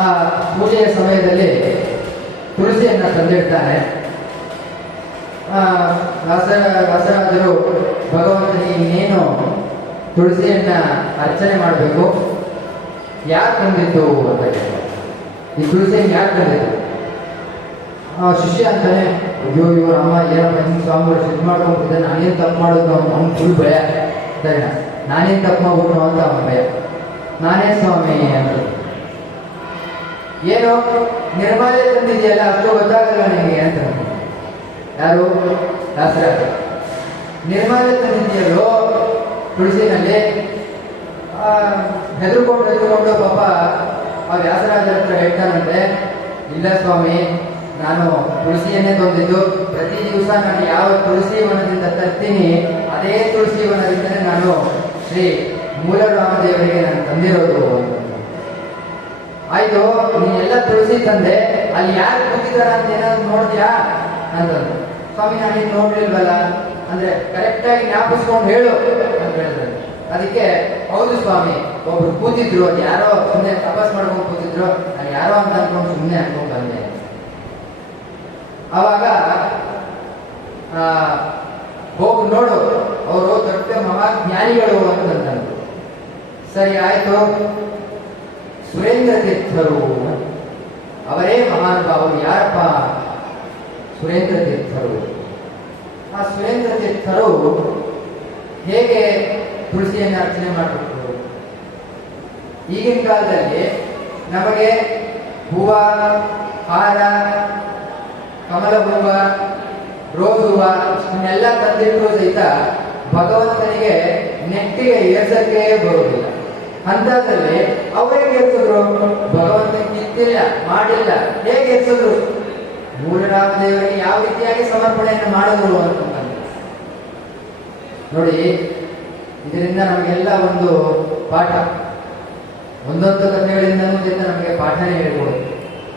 ಆ ಪೂಜೆಯ ಸಮಯದಲ್ಲಿ ತುಳಸಿಯನ್ನ ತಂದಿಡ್ತಾನೆ. ವ್ಯಾಸರಾಜರು ಭಗವಂತನಿಗೆ ಇನ್ನೇನು ತುಳಸಿಯನ್ನ ಅರ್ಚನೆ ಮಾಡಬೇಕು, ಯಾರು ತಂದಿದ್ದು ಅಂತ ಕೇಳ್ತಾರೆ. ಈ ತುಳಸಿಯನ್ನು ಯಾರು ತಂದಿದ್ದು? ಶಿಷ್ಯ ಅಂತಾನೆ, ಅಯ್ಯೋ ಇವ್ರ ಅಮ್ಮ ಏನಪ್ಪ ಹಿಂಗೆ ಸ್ವಾಮಿಗಳು ಸಿದ್ಧ ಮಾಡ್ಕೊಂಡ್ಬಿಟ್ಟಿದ್ದೆ, ನಾನೇನು ತಪ್ಪು ಮಾಡೋದು ಅವ್ನು ಫುಲ್ ಭಯ. ಸರಿನಾ, ನಾನೇನು ತಪ್ಪು ಮಾಡ್ಬಿಟ್ರು ಅಂತ ಅವನ ಭಯ. ನಾನೇ ಸ್ವಾಮಿ ಅಂತ. ಏನು ನಿರ್ಮಾಲ್ಯ ತಂದಿದೆಯಲ್ಲ ಅಷ್ಟು ಗೊತ್ತಾಗಲ್ಲ ನಿಮಗೆ ಅಂತ. ಯಾರು? ದಾಸರಾಜ. ನಿರ್ಮಾಲ್ಯ ತಂದಿದೆಯಲ್ಲೋ ತುಳಸಿನಲ್ಲಿ. ಹೆದರ್ಕೊಂಡು ಪಾಪ ಆ ವ್ಯಾಸರಾಜರ ಹತ್ರ ಹೇಳ್ತಾನಂತೆ, ಇಲ್ಲ ಸ್ವಾಮಿ, ನಾನು ತುಳಸಿಯನ್ನೇ ತಂದಿದ್ದು, ಪ್ರತಿ ದಿವಸ ನಾನು ಯಾವ ತುಳಸಿ ವನದಿಂದ ತರ್ತೀನಿ ಅದೇ ತುಳಸಿ ವನದಿಂದಲೇ ನಾನು ಶ್ರೀ ಮೂಲರಾಮದೇವರಿಗೆ ನಾನು ತಂದಿರೋದು. ಆಯ್ತು, ನೀನೆಲ್ಲ ತುಳಸಿ ತಂದೆ, ಅಲ್ಲಿ ಯಾರು ಕೂತಿದಾರ ಅಂತ ಏನಾದ್ರು ನೋಡಿದ್ಯಾ ಅಂತಂದ್ರು. ಸ್ವಾಮಿ ನಾನೇನು ನೋಡ್ಲಿಲ್ವಲ್ಲ ಅಂದ್ರೆ, ಕರೆಕ್ಟಾಗಿ ಜ್ಞಾಪಿಸ್ಕೊಂಡು ಹೇಳು ಅಂತ ಹೇಳಿದ್ರೆ, ಅದಕ್ಕೆ ಹೌದು ಸ್ವಾಮಿ, ಒಬ್ರು ಕೂತಿದ್ರು, ಅದು ಯಾರೋ ಸುಮ್ಮನೆ ತಪಾಸ್ ಮಾಡ್ಕೊಂಡು ಕೂತಿದ್ರು, ನಾನು ಯಾರೋ ಅಂತ ಅನ್ಕೊಂಡು ಸುಮ್ಮನೆ ಅನ್ಕೊಂಡು ಬಂದೆ. ಆವಾಗ ಹೋಗಿ ನೋಡು, ಅವರು ದೊಡ್ಡ ಮಹಾಜ್ಞಾನಿಗಳು ಅಂತಂದ್ರು. ಸರಿ ಆಯ್ತು, ಸುರೇಂದ್ರ ತೀರ್ಥರು ಅವರೇ ಮಹಾನುಭಾವರು. ಯಾರಪ್ಪ? ಸುರೇಂದ್ರ ತೀರ್ಥರು. ಆ ಸುರೇಂದ್ರ ತೀರ್ಥರು ಹೇಗೆ ತುಳಸಿಯನ್ನು ಅರ್ಚನೆ ಮಾಡಬೇಕು? ಈಗಿನ ಕಾಲದಲ್ಲಿ ನಮಗೆ ಹೂವ, ಹಾರ, ಕಮಲ ಹೂವ, ರೋಸ್ ಹೂವ ಇವನ್ನೆಲ್ಲ ತಂದಿಟ್ಟರು ಸಹಿತ ಭಗವಂತನಿಗೆ ನೆಟ್ಟಿಗೆ ಏರ್ಸಕ್ಕೆ ಬರುವುದಿಲ್ಲ. ಅಂತದ್ರಲ್ಲಿ ಅವರಿಗೆ ಏರ್ಸಿದ್ರು, ಭಗವಂತ ಕಿತ್ತಿಲ್ಲ, ಮಾಡಿಲ್ಲ, ಹೇಗೆ ಏರ್ಸಿದ್ರು? ಮೂಲರಾಮದೇವರಿಗೆ ಯಾವ ರೀತಿಯಾಗಿ ಸಮರ್ಪಣೆಯನ್ನು ಮಾಡಿದ್ರು ಅಂತ ನೋಡಿ. ಇದರಿಂದ ನಮಗೆಲ್ಲ ಒಂದು ಪಾಠ, ಒಂದೊಂದು ಕಥೆಗಳಿಂದಲೂ ಸಹಿತ ನಮಗೆ ಪಾಠನೇ ಹೇಳ್ಬೋದು.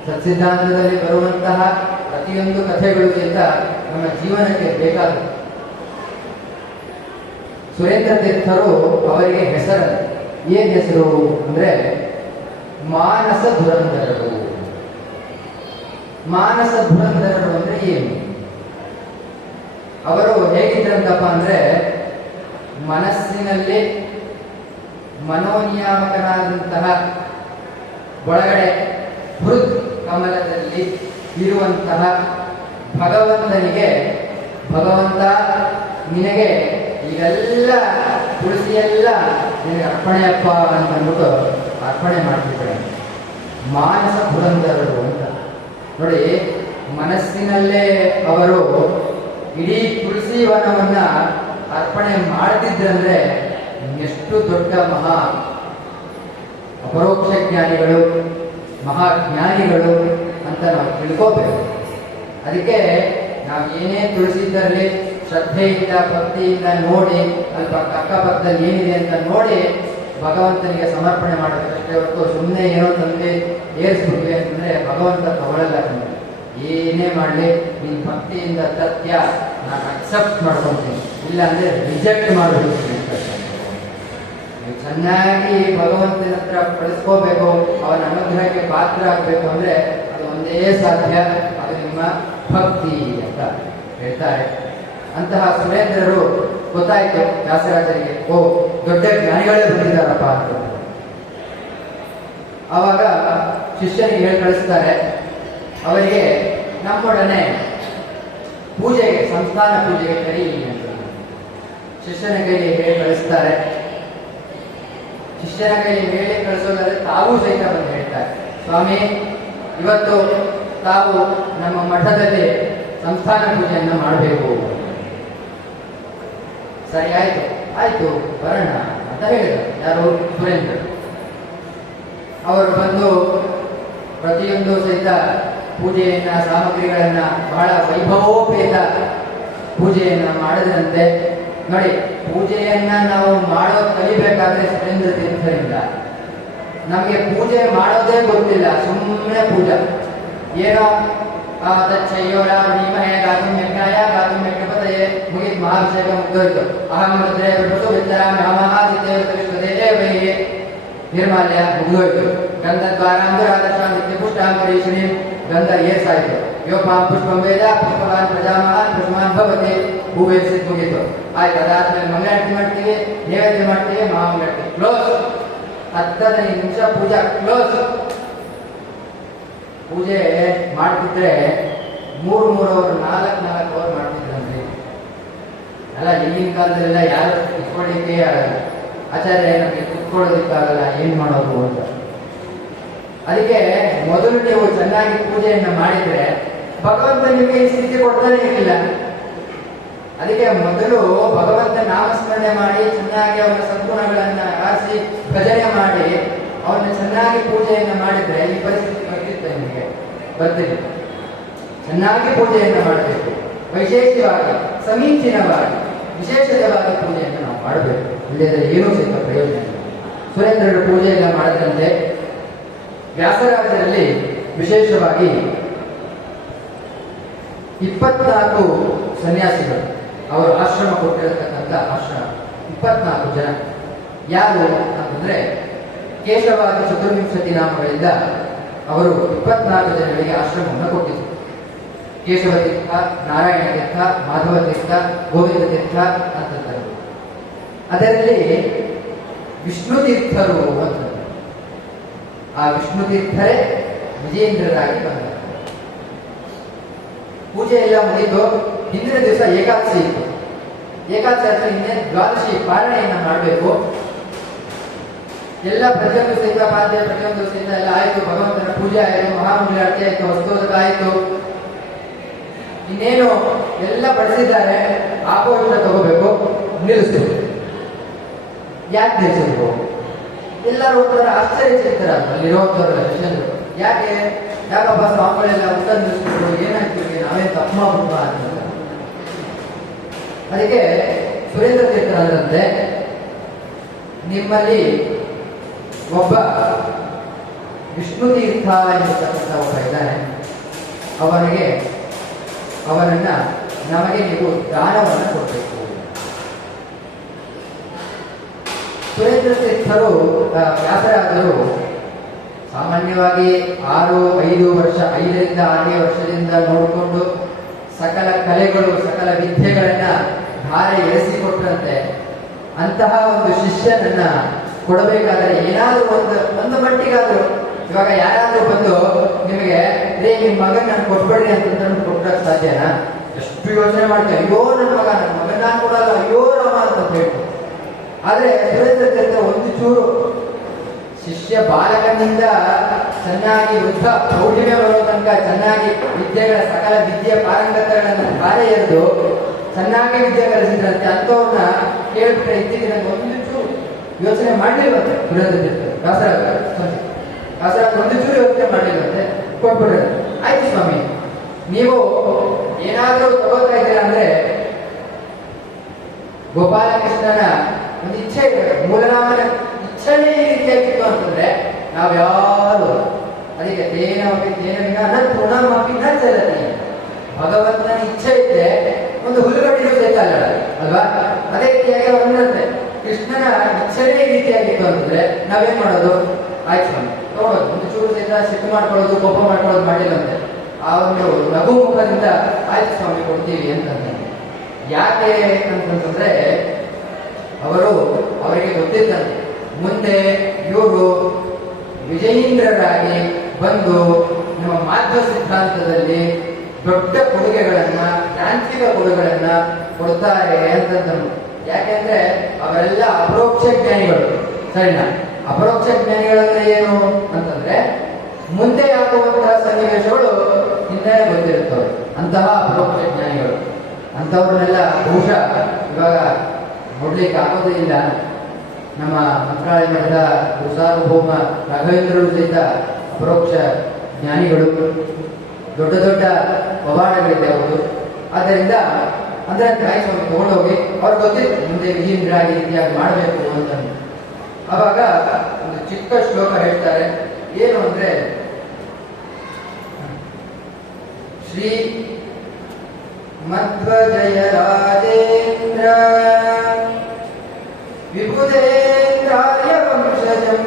ಸತ್ಸಿದ್ಧಾಂತದಲ್ಲಿ ಬರುವಂತಹ ಪ್ರತಿಯೊಂದು ಕಥೆಗಳು ಸಹಿತ ನಮ್ಮ ಜೀವನಕ್ಕೆ ಬೇಕಾದವು. ಸುರೇಂದ್ರ ತೀರ್ಥರು ಅವರಿಗೆ ಹೆಸರು, ಏನ್ ಹೆಸರು ಅಂದ್ರೆ ಮಾನಸ ಧುರಂಧರರು. ಮಾನಸ ಧುರಂಧರರು ಅಂದ್ರೆ ಏನು? ಅವರು ಹೇಗಿದ್ರಂತಪ್ಪ ಅಂದ್ರೆ, ಮನಸ್ಸಿನಲ್ಲಿ ಮನೋನಿಯಾಮಕನಾದಂತಹ ಒಳಗಡೆ ಹೃದ್ ಕಮಲದಲ್ಲಿ ಇರುವಂತಹ ಭಗವಂತನಿಗೆ, ಭಗವಂತ ನಿನಗೆ ಇವೆಲ್ಲ ತುಳಸಿಯೆಲ್ಲ ನಿನಗೆ ಅರ್ಪಣೆಯಪ್ಪ ಅಂತ ಅಂದ್ಬಿಟ್ಟು ಅರ್ಪಣೆ ಮಾಡ್ತಿದ್ದಾರೆ. ಮಾನಸ ಪುರಂದರರು ಅಂತ ನೋಡಿ. ಮನಸ್ಸಿನಲ್ಲೇ ಅವರು ಇಡೀ ತುಳಸಿ ವನವನ್ನ ಅರ್ಪಣೆ ಮಾಡ್ತಿದ್ರಂದ್ರೆ ಎಷ್ಟು ದೊಡ್ಡ ಮಹಾ ಅಪರೋಕ್ಷ ಜ್ಞಾನಿಗಳು, ಮಹಾಜ್ಞಾನಿಗಳು ಅಂತ ನಾವು ತಿಳ್ಕೋಬೇಕು. ಅದಕ್ಕೆ ನಾವು ಏನೇ ತುಳಸಿ ತರಲಿ ಶ್ರದ್ಧೆಯಿಂದ ಭಕ್ತಿಯಿಂದ ನೋಡಿ, ಅಲ್ಲಿ ಅಕ್ಕಪಕ್ಕದಲ್ಲಿ ಏನಿದೆ ಅಂತ ನೋಡಿ ಭಗವಂತನಿಗೆ ಸಮರ್ಪಣೆ ಮಾಡಬೇಕಷ್ಟೇ ಹೊರತು ಸುಮ್ಮನೆ ಏನೋ ತಂದೆ ಏರಿಸ್ಬಿಟ್ವಿ ಅಂತಂದ್ರೆ ಭಗವಂತ ತಗೊಳ್ಳಲ್ಲ. ಏನೇ ಮಾಡಲಿ ನಿನ್ನ ಭಕ್ತಿಯಿಂದ ಸತ್ಯ ನಾನು ಅಕ್ಸೆಪ್ಟ್ ಮಾಡ್ಕೊತೀನಿ, ಇಲ್ಲ ಅಂದ್ರೆ ರಿಜೆಕ್ಟ್ ಮಾಡಬೇಕು. ನೀವು ಚೆನ್ನಾಗಿ ಭಗವಂತನ ಹತ್ರ ಕಳಿಸ್ಕೋಬೇಕು, ಅವನ ಅನುಗ್ರಹಕ್ಕೆ ಪಾತ್ರ ಆಗಬೇಕು ಅಂದ್ರೆ ಅದು ಒಂದೇ ಸಾಧ್ಯ, ಅದು ನಿಮ್ಮ ಭಕ್ತಿ ಅಂತ ಹೇಳ್ತಾರೆ. ಅಂತಹ ಸುರೇಂದ್ರರು ಗೊತ್ತಾಯ್ತು ವ್ಯಾಸರಾಜರಿಗೆ, ಓ ದೊಡ್ಡ ಜ್ಞಾನಿಗಳೇ ಬಂದಿದ್ದಾರಪ್ಪ ಅಂತ. ಆವಾಗ ಶಿಷ್ಯನಿಗೆ ಹೇಳಿ ಕಳಿಸ್ತಾರೆ, ಅವರಿಗೆ ನಮ್ಮೊಡನೆ ಪೂಜೆಗೆ, ಸಂಸ್ಥಾನ ಪೂಜೆಗೆ ಕರೀಲಿ ಅಂತ ಶಿಷ್ಯನ ಕೈಲಿ ಹೇಳಿ ಕಳಿಸ್ತಾರೆ. ಶಿಷ್ಯನ ಕೈಲಿ ಹೇಳಿ ಕಳಿಸೋದಾದ್ರೆ ತಾವೂ ಸಹಿತ ಬಂದು ಹೇಳ್ತಾರೆ, ಸ್ವಾಮಿ ಇವತ್ತು ತಾವು ನಮ್ಮ ಮಠದಲ್ಲಿ ಸಂಸ್ಥಾನ ಪೂಜೆಯನ್ನು ಮಾಡಬೇಕು. ಸರಿ ಆಯ್ತು, ಆಯ್ತು ಬರೋಣ ಅಂತ ಹೇಳಿದರು. ಯಾರು? ಸುರೇಂದ್ರ. ಅವರು ಬಂದು ಪ್ರತಿಯೊಂದು ಸಹಿತ ಪೂಜೆಯನ್ನ, ಸಾಮಗ್ರಿಗಳನ್ನ ಬಹಳ ವೈಭವೋಪೇತ ಪೂಜೆಯನ್ನ ಮಾಡಿದಂತೆ ನೋಡಿ. ಪೂಜೆಯನ್ನ ನಾವು ಮಾಡೋದು ಕಲಿಬೇಕಾದ್ರೆ ಸುರೇಂದ್ರ ತೀರ್ಥರಿಂದ. ನಮಗೆ ಪೂಜೆ ಮಾಡೋದೇ ಗೊತ್ತಿಲ್ಲ, ಸುಮ್ಮನೆ ಪೂಜಾ ಏನೋ ತಚ್ಚಯ್ಯೋ ರಾಮಣೀಮಯ ಗಾತು ಯಜ್ಞಾಯ ಗಾತು ಯಜ್ಞಪತಯೇ ಮುಗಿದ್ ಮಹಾಭಿಷೇಕ ಮುಗ್ದೋಯ್ತು. ಅಹಂ ರುದ್ರೇ ಬಿಟ್ಟು ವಿತ್ತರಾಮಿ ವಿಶ್ವದೇವೈಹಿ ನಿರ್ಮಾಲ್ಯ ಮುಗ್ದೋಯ್ತು. ಗಂಧದ್ವಾರಾಂಬುರಾದರ್ಶಾಂ ನಿತ್ಯಪುಷ್ಟಾಂಬರೀಷಿಣಿ ಗಂಧ ಏರ್ಸಾಯ್ತು. ಯೋ ಮಾಂ ಪುಷ್ಪಂ ವೇದ ಪುಷ್ಪವಾನ್ ಪ್ರಜಾಮಹಾನ್ ಪುಷ್ಪವಾನ್ ಭವತಿ ಹೂವೇಸಿದ್ ಮುಗೀತು. ಆಯ್ತು, ಅದಾದ್ಮೇಲೆ ಮಂಗಳಾರತಿ ಮಾಡ್ತೀವಿ, ನೈವೇದ್ಯ ಮಾಡ್ತೀವಿ, ಮಹಾಮಂಗಳಾರತಿ ಕ್ಲೋಸ್. 15 ನಿಮಿಷ ಪೂಜಾ ಕ್ಲೋಸ್. ಪೂಜೆ ಮಾಡ್ತಿದ್ರೆ 3 ಅವರ್ 4 ಅವರ್ ಮಾಡ್ತಿದ್ರಂತೆ. ಅಲ್ಲ, ಈಗಿನ ಕಾಲದಲ್ಲೆಲ್ಲ ಯಾರು ಕುತ್ಕೊಳ್ಳಿಕ್ಕೆ ಆಗಲ್ಲ. ಆಚಾರ್ಯ ನಮಗೆ ಕುತ್ಕೊಳ್ಳೋದಕ್ಕಾಗಲ್ಲ, ಏನ್ ಮಾಡೋದು ಅಂತ. ಅದಕ್ಕೆ ಮೊದಲು ನೀವು ಚೆನ್ನಾಗಿ ಪೂಜೆಯನ್ನ ಮಾಡಿದ್ರೆ ಭಗವಂತ ನಿಮಗೆ ಈ ಸ್ಥಿತಿ ಕೊಡ್ತಾನೆ ಇರಲಿಲ್ಲ. ಅದಕ್ಕೆ ಮೊದಲು ಭಗವಂತ ನಾಮಸ್ಮರಣೆ ಮಾಡಿ ಚೆನ್ನಾಗಿ ಅವನ ಸದ್ಗುಣಗಳನ್ನ ಆರಿಸಿ ಭಜನೆ ಮಾಡಿ ಅವನ್ನ ಚೆನ್ನಾಗಿ ಪೂಜೆಯನ್ನ ಮಾಡಿದ್ರೆ ಈ ಪರಿಸ್ಥಿತಿ ಬರ್ತಿತ್ತು, ನಿಮಗೆ ಬರ್ತಿಲ್ಲ. ಚೆನ್ನಾಗಿ ಪೂಜೆಯನ್ನ ಮಾಡಬೇಕು, ವಿಶೇಷವಾಗಿ ಸಮೀಚೀನವಾಗಿ ವಿಶೇಷವಾಗಿ ಪೂಜೆಯನ್ನು ನಾವು ಮಾಡಬೇಕು. ಇಲ್ಲದ್ರೆ ಏನೂ ಸಿಕ್ಕ ಪ್ರಯೋಜನ ಇಲ್ಲ. ಸುರೇಂದ್ರರು ಪೂಜೆಯನ್ನ ಮಾಡದಂತೆ ವ್ಯಾಸರಾಜರಲ್ಲಿ ವಿಶೇಷವಾಗಿ 24 ಸನ್ಯಾಸಿಗಳು ಅವರು ಆಶ್ರಮ ಕೊಟ್ಟಿರತಕ್ಕಂಥ ಆಶ್ರಮ 24 ಜನ. ಯಾರು ಅಂತಂದ್ರೆ ಕೇಶವಾದಿ ಚತುರ್ವಿಂಶತಿ ನಾಮಗಳಿಂದ ಅವರು 24 ಜನಗಳಿಗೆ ಆಶ್ರಮವನ್ನು ಕೊಟ್ಟಿದ್ದರು. ಕೇಶವ ತೀರ್ಥ, ನಾರಾಯಣ ತೀರ್ಥ, ಮಾಧವ ತೀರ್ಥ, ಗೋವಿಂದ ತೀರ್ಥ ಅಂತಂದರು. ಅದರಲ್ಲಿ ವಿಷ್ಣು ತೀರ್ಥರು ಅಂತಂದರು. ಆ ವಿಷ್ಣು ತೀರ್ಥರೇ ವಿಜೇಂದ್ರರಾಗಿ ಬಂದರು. ಪೂಜೆ ಎಲ್ಲ ಮುಗಿದು ಹಿಂದಿನ ದಿವಸ ಏಕಾದಶಿ ಇತ್ತು. ಏಕಾದಶಿ ಆದ್ರೆ ಇನ್ನೇ ದ್ವಾದಶಿ ಪಾರಣೆಯನ್ನ ಮಾಡಬೇಕು. ಎಲ್ಲ ಪ್ರತಿಯೊಂದು ಸಹಿತ ಪಾದ್ಯ ಪ್ರತಿಯೊಂದು ಸಹಿತ ಎಲ್ಲ ಆಯ್ತು. ಭಗವಂತನ ಪೂಜೆ ಆಯ್ತು, ಮಹಾಮಂಗಳಾರತಿ ಆಯ್ತು, ವಸ್ತೋದಕ ಆಯ್ತು. ಇನ್ನೇನು ಎಲ್ಲ ಬಡಿಸಿದ್ದಾರೆ, ಆಪೋಷಣ ತಗೋಬೇಕು, ನಿಲ್ಲಿಸ್ಬೇಕು. ಯಾಕೆ ನಿಲ್ಲಿಸಿದ್ರು? ಎಲ್ಲರೂ ಒಂಥರ ಆಶ್ಚರ್ಯಚಕಿತರ ಅಲ್ಲಿರುವಂತವ್ರ ಶಿಷ್ಯರು. ಯಾಕಪ್ಪ ಸ್ವಾಮಿಗಳೆಲ್ಲ ಊಟ ನಿಲ್ಲಿಸ್ಬಿಟ್ರು, ಏನಾಯ್ತು, ನಾವೇನು ತಪ್ಪು ಮಾಡ್ಬಿಟ್ಟ ಅಂತ. ಅದಕ್ಕೆ ಸುರೇಂದ್ರ ತೀರ್ಥರಂತೆ ನಿಮ್ಮಲ್ಲಿ ಒಬ್ಬ ವಿಷ್ಣು ತೀರ್ಥ ಎನ್ನುತಕ್ಕಂಥ ಒಬ್ಬ ಇದ್ದಾನೆ. ಅವನನ್ನ ನಮಗೆ ನೀವು ದಾನವನ್ನು ಕೊಡಬೇಕು. ಸುರೇಂದ್ರ ತೀರ್ಥರು ವ್ಯಾಸರಾದರು ಸಾಮಾನ್ಯವಾಗಿ 5 ವರ್ಷ 5ರಿಂದ 6ನೇ ವರ್ಷದಿಂದ ನೋಡಿಕೊಂಡು ಸಕಲ ಕಲೆಗಳು ಸಕಲ ವಿದ್ಯೆಗಳನ್ನ ಧಾರೆ ಎರೆಸಿಕೊಟ್ಟಂತೆ ಅಂತಹ ಒಂದು ಶಿಷ್ಯನನ್ನ ಕೊಡಬೇಕಾದರೆ ಏನಾದ್ರೂ ಒಂದು ಮಟ್ಟಿಗಾದ್ರು, ಇವಾಗ ಯಾರಾದ್ರೂ ಬಂದು ನಿಮಗೆ ನಿಮ್ಮ ಮಗನ್ ನಾನು ಕೊಟ್ಬೇಡ್ರಿ ಅಂತ ಕೊಟ್ಟಕ್ಕೆ ಸಾಧ್ಯನಾ? ಎಷ್ಟು ಯೋಚನೆ ಮಾಡ್ತಾರೆ, ಅಯ್ಯೋ ನನ್ನ ಮಗನ್ ನಾನು ಕೊಡಲ್ಲ, ಅಯ್ಯೋ ರಾಮ ಅಂತ ಹೇಳ್ತಾರೆ. ಆದ್ರೆ ಸುರೇಂದ್ರ ತೀರ್ಥ ಒಂದು ಚೂರು ಶಿಷ್ಯ ಬಾಲಕನಿಂದ ಚೆನ್ನಾಗಿ ವೃದ್ಧ ಪ್ರೌಢಿಮೆ ಬರೋ ತನಕ ಚೆನ್ನಾಗಿ ವಿದ್ಯೆಗಳ ಸಕಲ ವಿದ್ಯೆ ಪಾರಂಗತಗಳನ್ನು ಧಾರೆ ಎರೆದು ಚೆನ್ನಾಗಿ ವಿದ್ಯೆ ಕಲಿಸಿದ್ರಂತೆ. ಅಂಥವ್ರನ್ನ ಕೇಳ್ಬಿಟ್ರೆ ಇದ್ದೀವಿ ನನಗೆ ಒಂದು ಚೂರು ಯೋಚನೆ ಮಾಡಲಿಲ್ವಂತೆ ಸುರೇಂದ್ರ ತೀರ್ಥ. ಕಾಸರಾಜ್ ಒಂದು ಚೂರು ಯೋಚನೆ ಮಾಡಲಿಲ್ವಂತೆ, ಕೊಟ್ಬಿಡ್ರೆ ಆಯ್ತು ಸ್ವಾಮಿ, ನೀವು ಏನಾದರೂ ತಗೋತಾ ಇದ್ದೀರಾ ಅಂದ್ರೆ ಗೋಪಾಲಕೃಷ್ಣನ ಒಂದು ಇಚ್ಛೆ ಇರಬೇಕು. ಮೂಲನಾಮನ ಇಚ್ಛೆನೇ ಈ ರೀತಿಯಾಗಿತ್ತು ಅಂತಂದ್ರೆ ನಾವ್ಯಾರು ಅದಕ್ಕೆ ಭಗವಂತನ ಇಚ್ಛೆ ಇದ್ರೆ ಒಂದು ಹುಲ್ಲುಗಡ್ಡಿನೂ ಸಹಿತ ಅಲ್ಲ ಅಲ್ವಾ? ಅದೇ ರೀತಿಯಾಗಿ ಒಂದಂತೆ ಕೃಷ್ಣನ ಇಚ್ಛೆನೇ ಈ ರೀತಿಯಾಗಿತ್ತು ಅಂತಂದ್ರೆ ನಾವೇನ್ ಮಾಡೋದು? ಆಯ್ತು ಸ್ವಾಮಿ ತಗೊಳ್ಳೋದು, ಒಂದು ಚೂರು ಸಹಿತ ಸಿಟ್ಟು ಮಾಡ್ಕೊಳ್ಳೋದು, ಕೋಪ ಮಾಡ್ಕೊಳ್ಳೋದು ಮಾಡಿಲ್ಲಂತೆ. ಆ ಒಂದು ಲಘು ಮುಖದಿಂದ ಆಯ್ತು ಸ್ವಾಮಿ ಕೊಡ್ತೀವಿ ಅಂತಂದ್ರೆ ಯಾಕೆ ಅಂತಂದ್ರೆ ಅವರಿಗೆ ಗೊತ್ತಿತ್ತಂತೆ ಮುಂದೆ ಇವರು ವಿಜಯೀಂದ್ರರಾಗಿ ಬಂದು ನಮ್ಮ ಮಾಧ್ವ ಸಿದ್ಧಾಂತದಲ್ಲಿ ದೊಡ್ಡ ಕೊಡುಗೆಗಳನ್ನ ತಾಂತ್ರಿಕ ಕೊಡುಗೆಗಳನ್ನ ಕೊಡ್ತಾರೆ ಅಂತಂದ್ರು. ಯಾಕೆಂದ್ರೆ ಅವರೆಲ್ಲ ಅಪರೋಕ್ಷ ಜ್ಞಾನಿಗಳು. ಸರಿನಾ? ಅಪರೋಕ್ಷ ಜ್ಞಾನಿಗಳಂದ್ರೆ ಏನು ಅಂತಂದ್ರೆ ಮುಂದೆ ಆಗುವಂತಹ ಸನ್ನಿವೇಶಗಳು ಹಿಂದೆ ಗೊತ್ತಿರುತ್ತವೆ. ಅಂತಹ ಅಪರೋಕ್ಷ ಜ್ಞಾನಿಗಳು ಅಂಥವ್ರನ್ನೆಲ್ಲ ಬಹುಶಃ ಇವಾಗ ನೋಡ್ಲಿಕ್ಕೆ ಆಗೋದೇ ಇಲ್ಲ. ನಮ್ಮ ಮಂತ್ರಾಲಯ ಮಠದ ಸಾರ್ವಭೌಮ ರಾಘವೇಂದ್ರರು ಸಹಿತ ಅಪರೋಕ್ಷ ಜ್ಞಾನಿಗಳು, ದೊಡ್ಡ ದೊಡ್ಡ ಪವಾಡಗಳಿದೆ ಅವರು. ಆದ್ದರಿಂದ ಅಂದ್ರೆ ರಾಯ ಸ್ವಾಮಿ ತಗೊಂಡೋಗಿ ಅವ್ರು ಗೊತ್ತಿತ್ತು ಮುಂದೆ ವಿಜೇಂದ್ರ ಈ ರೀತಿಯಾಗಿ ಮಾಡಬೇಕು ಅಂತ. ಅವಾಗ ಒಂದು ಚಿಕ್ಕ ಶ್ಲೋಕ ಹೇಳ್ತಾರೆ, ಏನು ಅಂದ್ರೆ ಶ್ರೀ ಮಧ್ವಜಯ ರಾಜೇಂದ್ರ ವಿಭುದೇಂದ್ರಾಯ ವಂಶಜಂ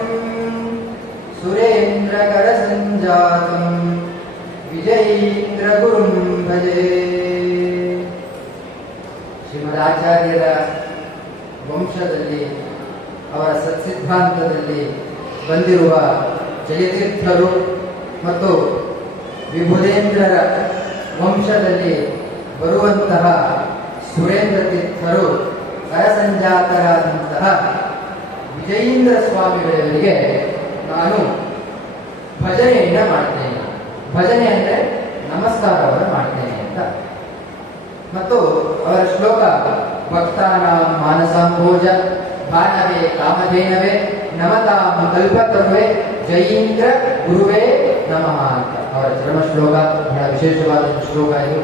ಸುರೇಂದ್ರ ಕರ ಸಂಜಾತಂ ವಿಜಯೀಂದ್ರ ಗುರುಂ ಭಜೆ. ಶ್ರೀಮದಾಚಾರ್ಯರ ವಂಶದಲ್ಲಿ ಅವರ ಸತ್ಸಿದ್ಧಾಂತದಲ್ಲಿ ಬಂದಿರುವ ಜಯತೀರ್ಥರು ಮತ್ತು ವಿಭುದೇಂದ್ರರ ವಂಶದಲ್ಲಿ ಬರುವಂತಹ ಸುರೇಂದ್ರ ತೀರ್ಥರು ಕರಸಂಜಾತರಾದಂತಹ ವಿಜಯೀಂದ್ರ ಸ್ವಾಮಿಗಳಿಗೆ ನಾನು ಭಜನೆಯನ್ನ ಮಾಡ್ತೇನೆ. ಭಜನೆ ಅಂದ್ರೆ ನಮಸ್ಕಾರವನ್ನು ಮಾಡ್ತೇನೆ ಅಂತ. ಮತ್ತು ಅವರ ಶ್ಲೋಕ ಭಕ್ತಾನಾಂ ಮಾನಸಾಂಭೋಜ ಭಾನವೇ ಕಾಮಧೇನವೇ ನಮತಾಂ ಕಲ್ಪತರುವೆ ಜಯೀಂದ್ರ ಗುರುವೇ ನಮಃ ಅಂತ ಅವರ ಚರಣ ಶ್ಲೋಕ. ಬಹಳ ವಿಶೇಷವಾದ ಶ್ಲೋಕ ಇದು.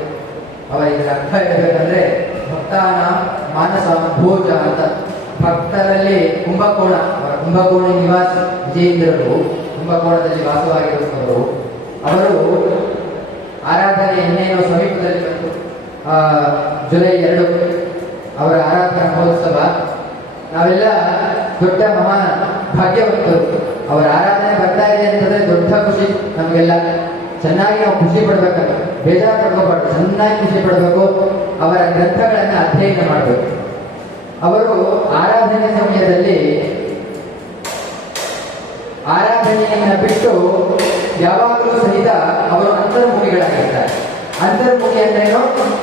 ಅವರಿಗೆ ಅರ್ಥ ಹೇಳಬೇಕಂದ್ರೆ ಭಕ್ತಾನಾಂ ಮಾನಸಾಂಭೋಜ ಅಂತ. ಭಕ್ತರಲ್ಲಿ ಕುಂಭಕೋಣ, ಅವರ ಕುಂಭಕೋಣ ನಿವಾಸಿ ವಿಜಯೇಂದ್ರರು ಕುಂಭಕೋಣದಲ್ಲಿ ವಾಸವಾಗಿರುತ್ತವರು. ಅವರು ಆರಾಧನೆ ಇನ್ನೇನು ಸಮೀಪದಲ್ಲಿ ಬಂತು. ಜುಲೈ 2 ಅವರ ಆರಾಧನಾ ಮಹೋತ್ಸವ. ನಾವೆಲ್ಲ ದೊಡ್ಡ ಮಹಾನ್ ಭಾಗ್ಯವಂತರು. ಅವರ ಆರಾಧನೆ ಬರ್ತಾ ಇದೆ ಅಂತಂದ್ರೆ ದೊಡ್ಡ ಖುಷಿ ನಮಗೆಲ್ಲ. ಚೆನ್ನಾಗಿ ನಾವು ಖುಷಿ ಪಡ್ಬೇಕಲ್ಲ, ಬೇಜಾರು ಪಡ್ಕೋಬಾರ್ದು, ಚೆನ್ನಾಗಿ ಖುಷಿ ಪಡಬೇಕು. ಅವರ ಗ್ರಂಥಗಳನ್ನ ಅಧ್ಯಯನ ಮಾಡಬೇಕು. ಅವರು ಆರಾಧನೆ ಸಮಯದಲ್ಲಿ ಆರಾಧನೆಯನ್ನ ಬಿಟ್ಟು ಯಾವಾಗಲೂ ಸಹಿತ ಅವರು ಅಂತರ್ಮುಖಿಗಳಾಗಿರ್ತಾರೆ. ಅಂತರ್ಮುಖಿ ಅಂದ್ರೇನು?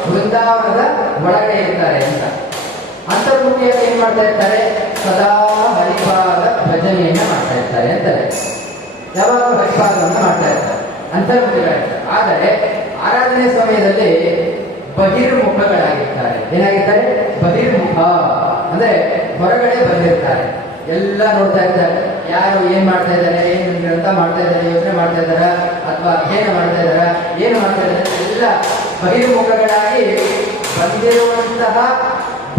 ವೃಂದಾವನದ ಒಳಗಡೆ ಇರ್ತಾರೆ ಅಂತ. ಅಂತರ್ಮುಖಿಯಾಗಿ ಏನ್ ಮಾಡ್ತಾ ಇರ್ತಾರೆ? ಸದಾ ಹರಿಪಾದ ಭಜನೆಯನ್ನ ಮಾಡ್ತಾ ಇರ್ತಾರೆ ಅಂತಾರೆ. ಯಾವಾಗಲೂ ಹರಿಪಾದವನ್ನು ಮಾಡ್ತಾ ಇರ್ತಾರೆ, ಅಂತರ್ಮುಖಿಗಳಾಗಿರ್ತಾರೆ. ಆದರೆ ಆರಾಧನೆ ಸಮಯದಲ್ಲಿ ಬಹಿರ್ಮುಖಗಳಾಗಿರ್ತಾರೆ. ಏನಾಗಿರ್ತಾರೆ? ಬಹಿರ್ಮುಖ ಅಂದ್ರೆ ಹೊರಗಡೆ ಬಂದಿರ್ತಾರೆ. ಎಲ್ಲ ನೋಡ್ತಾ ಇರ್ತಾರೆ, ಯಾರು ಏನ್ ಮಾಡ್ತಾ ಇದ್ದಾರೆ, ಏನ್ ಗ್ರಂಥ ಮಾಡ್ತಾ ಇದ್ದಾರೆ, ಯೋಚನೆ ಮಾಡ್ತಾ ಇದ್ದಾರ, ಅಥವಾ ಅಧ್ಯಯನ ಮಾಡ್ತಾ ಇದ್ದಾರ, ಏನು ಮಾಡ್ತಾ ಇದ್ದಾರೆ, ಎಲ್ಲ ಬಹಿರ್ಮುಖಗಳಾಗಿ ಬಂದಿರುವಂತಹ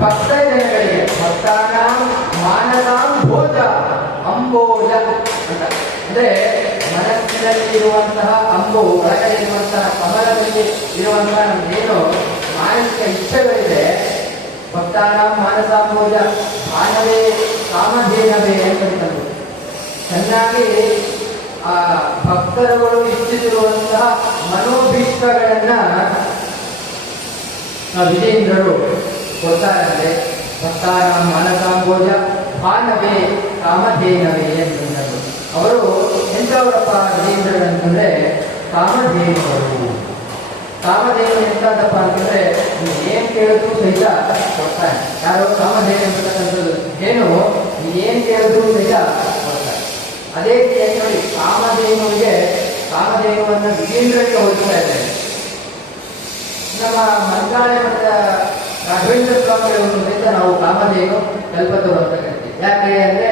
ಭಕ್ತ ಜನಗಳಿಗೆ ಭಕ್ತಾನಾಂ ಮಾನಸಾಂ ಭೋಜ ಅಂಬೋಜ ಅಂತ. ಅಂದ್ರೆ ಮನಸ್ಸಿನಲ್ಲಿ ಇರುವಂತಹ ಅಂಬು, ಒಳಗಡೆ ಇರುವಂತಹ ಕಮಲದಲ್ಲಿ ಇರುವಂತಹ ನಮ್ದೇನು ಮಾನಸಿಕ ಇಚ್ಛೆಗಳಿದೆ, ಭಕ್ತಾನಾಂ ಮಾನಸಾಂಬೋಜ ಮಾನವೇ ಕಾಮಧೇನವೇ ಅಂತಂದು ಚೆನ್ನಾಗಿ ಆ ಭಕ್ತರುಗಳು ಇಚ್ಛಿಸಿರುವಂತಹ ಮನೋಭೀಷ್ಟಗಳನ್ನ ವಿಜೇಂದ್ರರು ಕೊಡ್ತಾರೆ. ಭಕ್ತಾನಾಂ ಮಾನಸಾಂಬೋಜ ಭಾನವೇ ಕಾಮಧೇನವೇ ಅಂತಂದರು. ಅವರು ಎಂಥವರಪ್ಪ ವಿಜೇಂದ್ರರು ಅಂತಂದ್ರೆ ಕಾಮಧೇನುವರು. ಕಾಮಧೇನು ಎಂತದಪ್ಪ ಅಂತಂದ್ರೆ ನೀವು ಏನ್ ಕೇಳಿದ್ರು ಸಹಿತ ಕೊಡ್ತಾನೆ. ಯಾರೋ ಕಾಮಧೇನು ಅಂತಕ್ಕಂಥದ್ದು ಏನು, ಏನ್ ಕೇಳಿದ್ರು ಸಹಿತ ಕೊಡ್ತಾರೆ. ಅದೇ ರೀತಿಯಾಗಿ ನೋಡಿ, ಕಾಮಧೇನುವನ್ನು ವಿಜೇಂದ್ರಕ್ಕೆ ಹೋಲಿಸ್ತಾ ಇದ್ದಾರೆ. ನಮ್ಮ ಮಂತ್ರಾಲಯ ಮಠದ ರಾಘವೇಂದ್ರ ಸ್ವಾಮಿಗಳನ್ನು ಸಹಿತ ನಾವು ಕಾಮಧೇನು ಕಲ್ಪತರು ಅಂತ ಕರಿತೀವಿ. ಯಾಕೆ ಅಂದ್ರೆ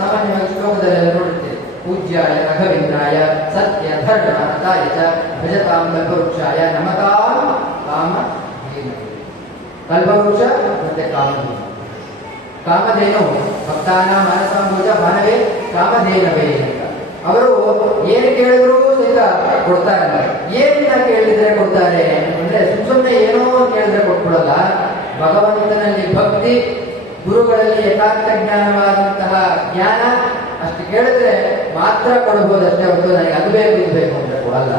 ಸಾಮಾನ್ಯವಾಗಿ ಶ್ಲೋಕದಲ್ಲೆಲ್ಲ ನೋಡಿರ್ತೀವಿ, ಪೂಜ್ಯಾಯ ರಾಘವೇಂದ್ರಾಯ ಸತ್ಯ ಧರ್ಮ ರತಾಯ ಚ ಭಜತಾಂ ಕಲ್ಪವೃಕ್ಷಾಯ ನಮತಾಂ ಕಾಮಧೇನು. ಕಲ್ಪವೃಕ್ಷ ಮತ್ತೆ ಕಾಮಧೇನು. ಕಾಮಧೇನು ಭಕ್ತಾನಾಂ ಮಾನಸಾಂಬೋಜ ಭಾನವೇ ಕಾಮಧೇನವೇ ಅಂತ. ಅವರು ಏನು ಕೇಳಿದ್ರು ಸಹಿತ ಕೊಡ್ತಾರೆ. ಏನನ್ನ ಕೇಳಿದ್ರೆ ಕೊಡ್ತಾರೆ ಅಂದ್ರೆ ಸುಮ್ಮನೆ ಏನೋ ಕೇಳಿದ್ರೆ ಕೊಟ್ಬಿಡಲ್ಲ. ಭಗವಂತನಲ್ಲಿ ಭಕ್ತಿ, ಗುರುಗಳಲ್ಲಿ ಯಥಾರ್ಥ ಜ್ಞಾನವಾದಂತಹ ಜ್ಞಾನ ಅಷ್ಟು ಕೇಳಿದ್ರೆ ಮಾತ್ರ ಕೊಡಬಹುದಷ್ಟೇ ಹೊರತು ನನಗೆ ಅದು ಬೇಕು ಇದು ಬೇಕು ಅಂತ ಕೊಡಲ್ಲ.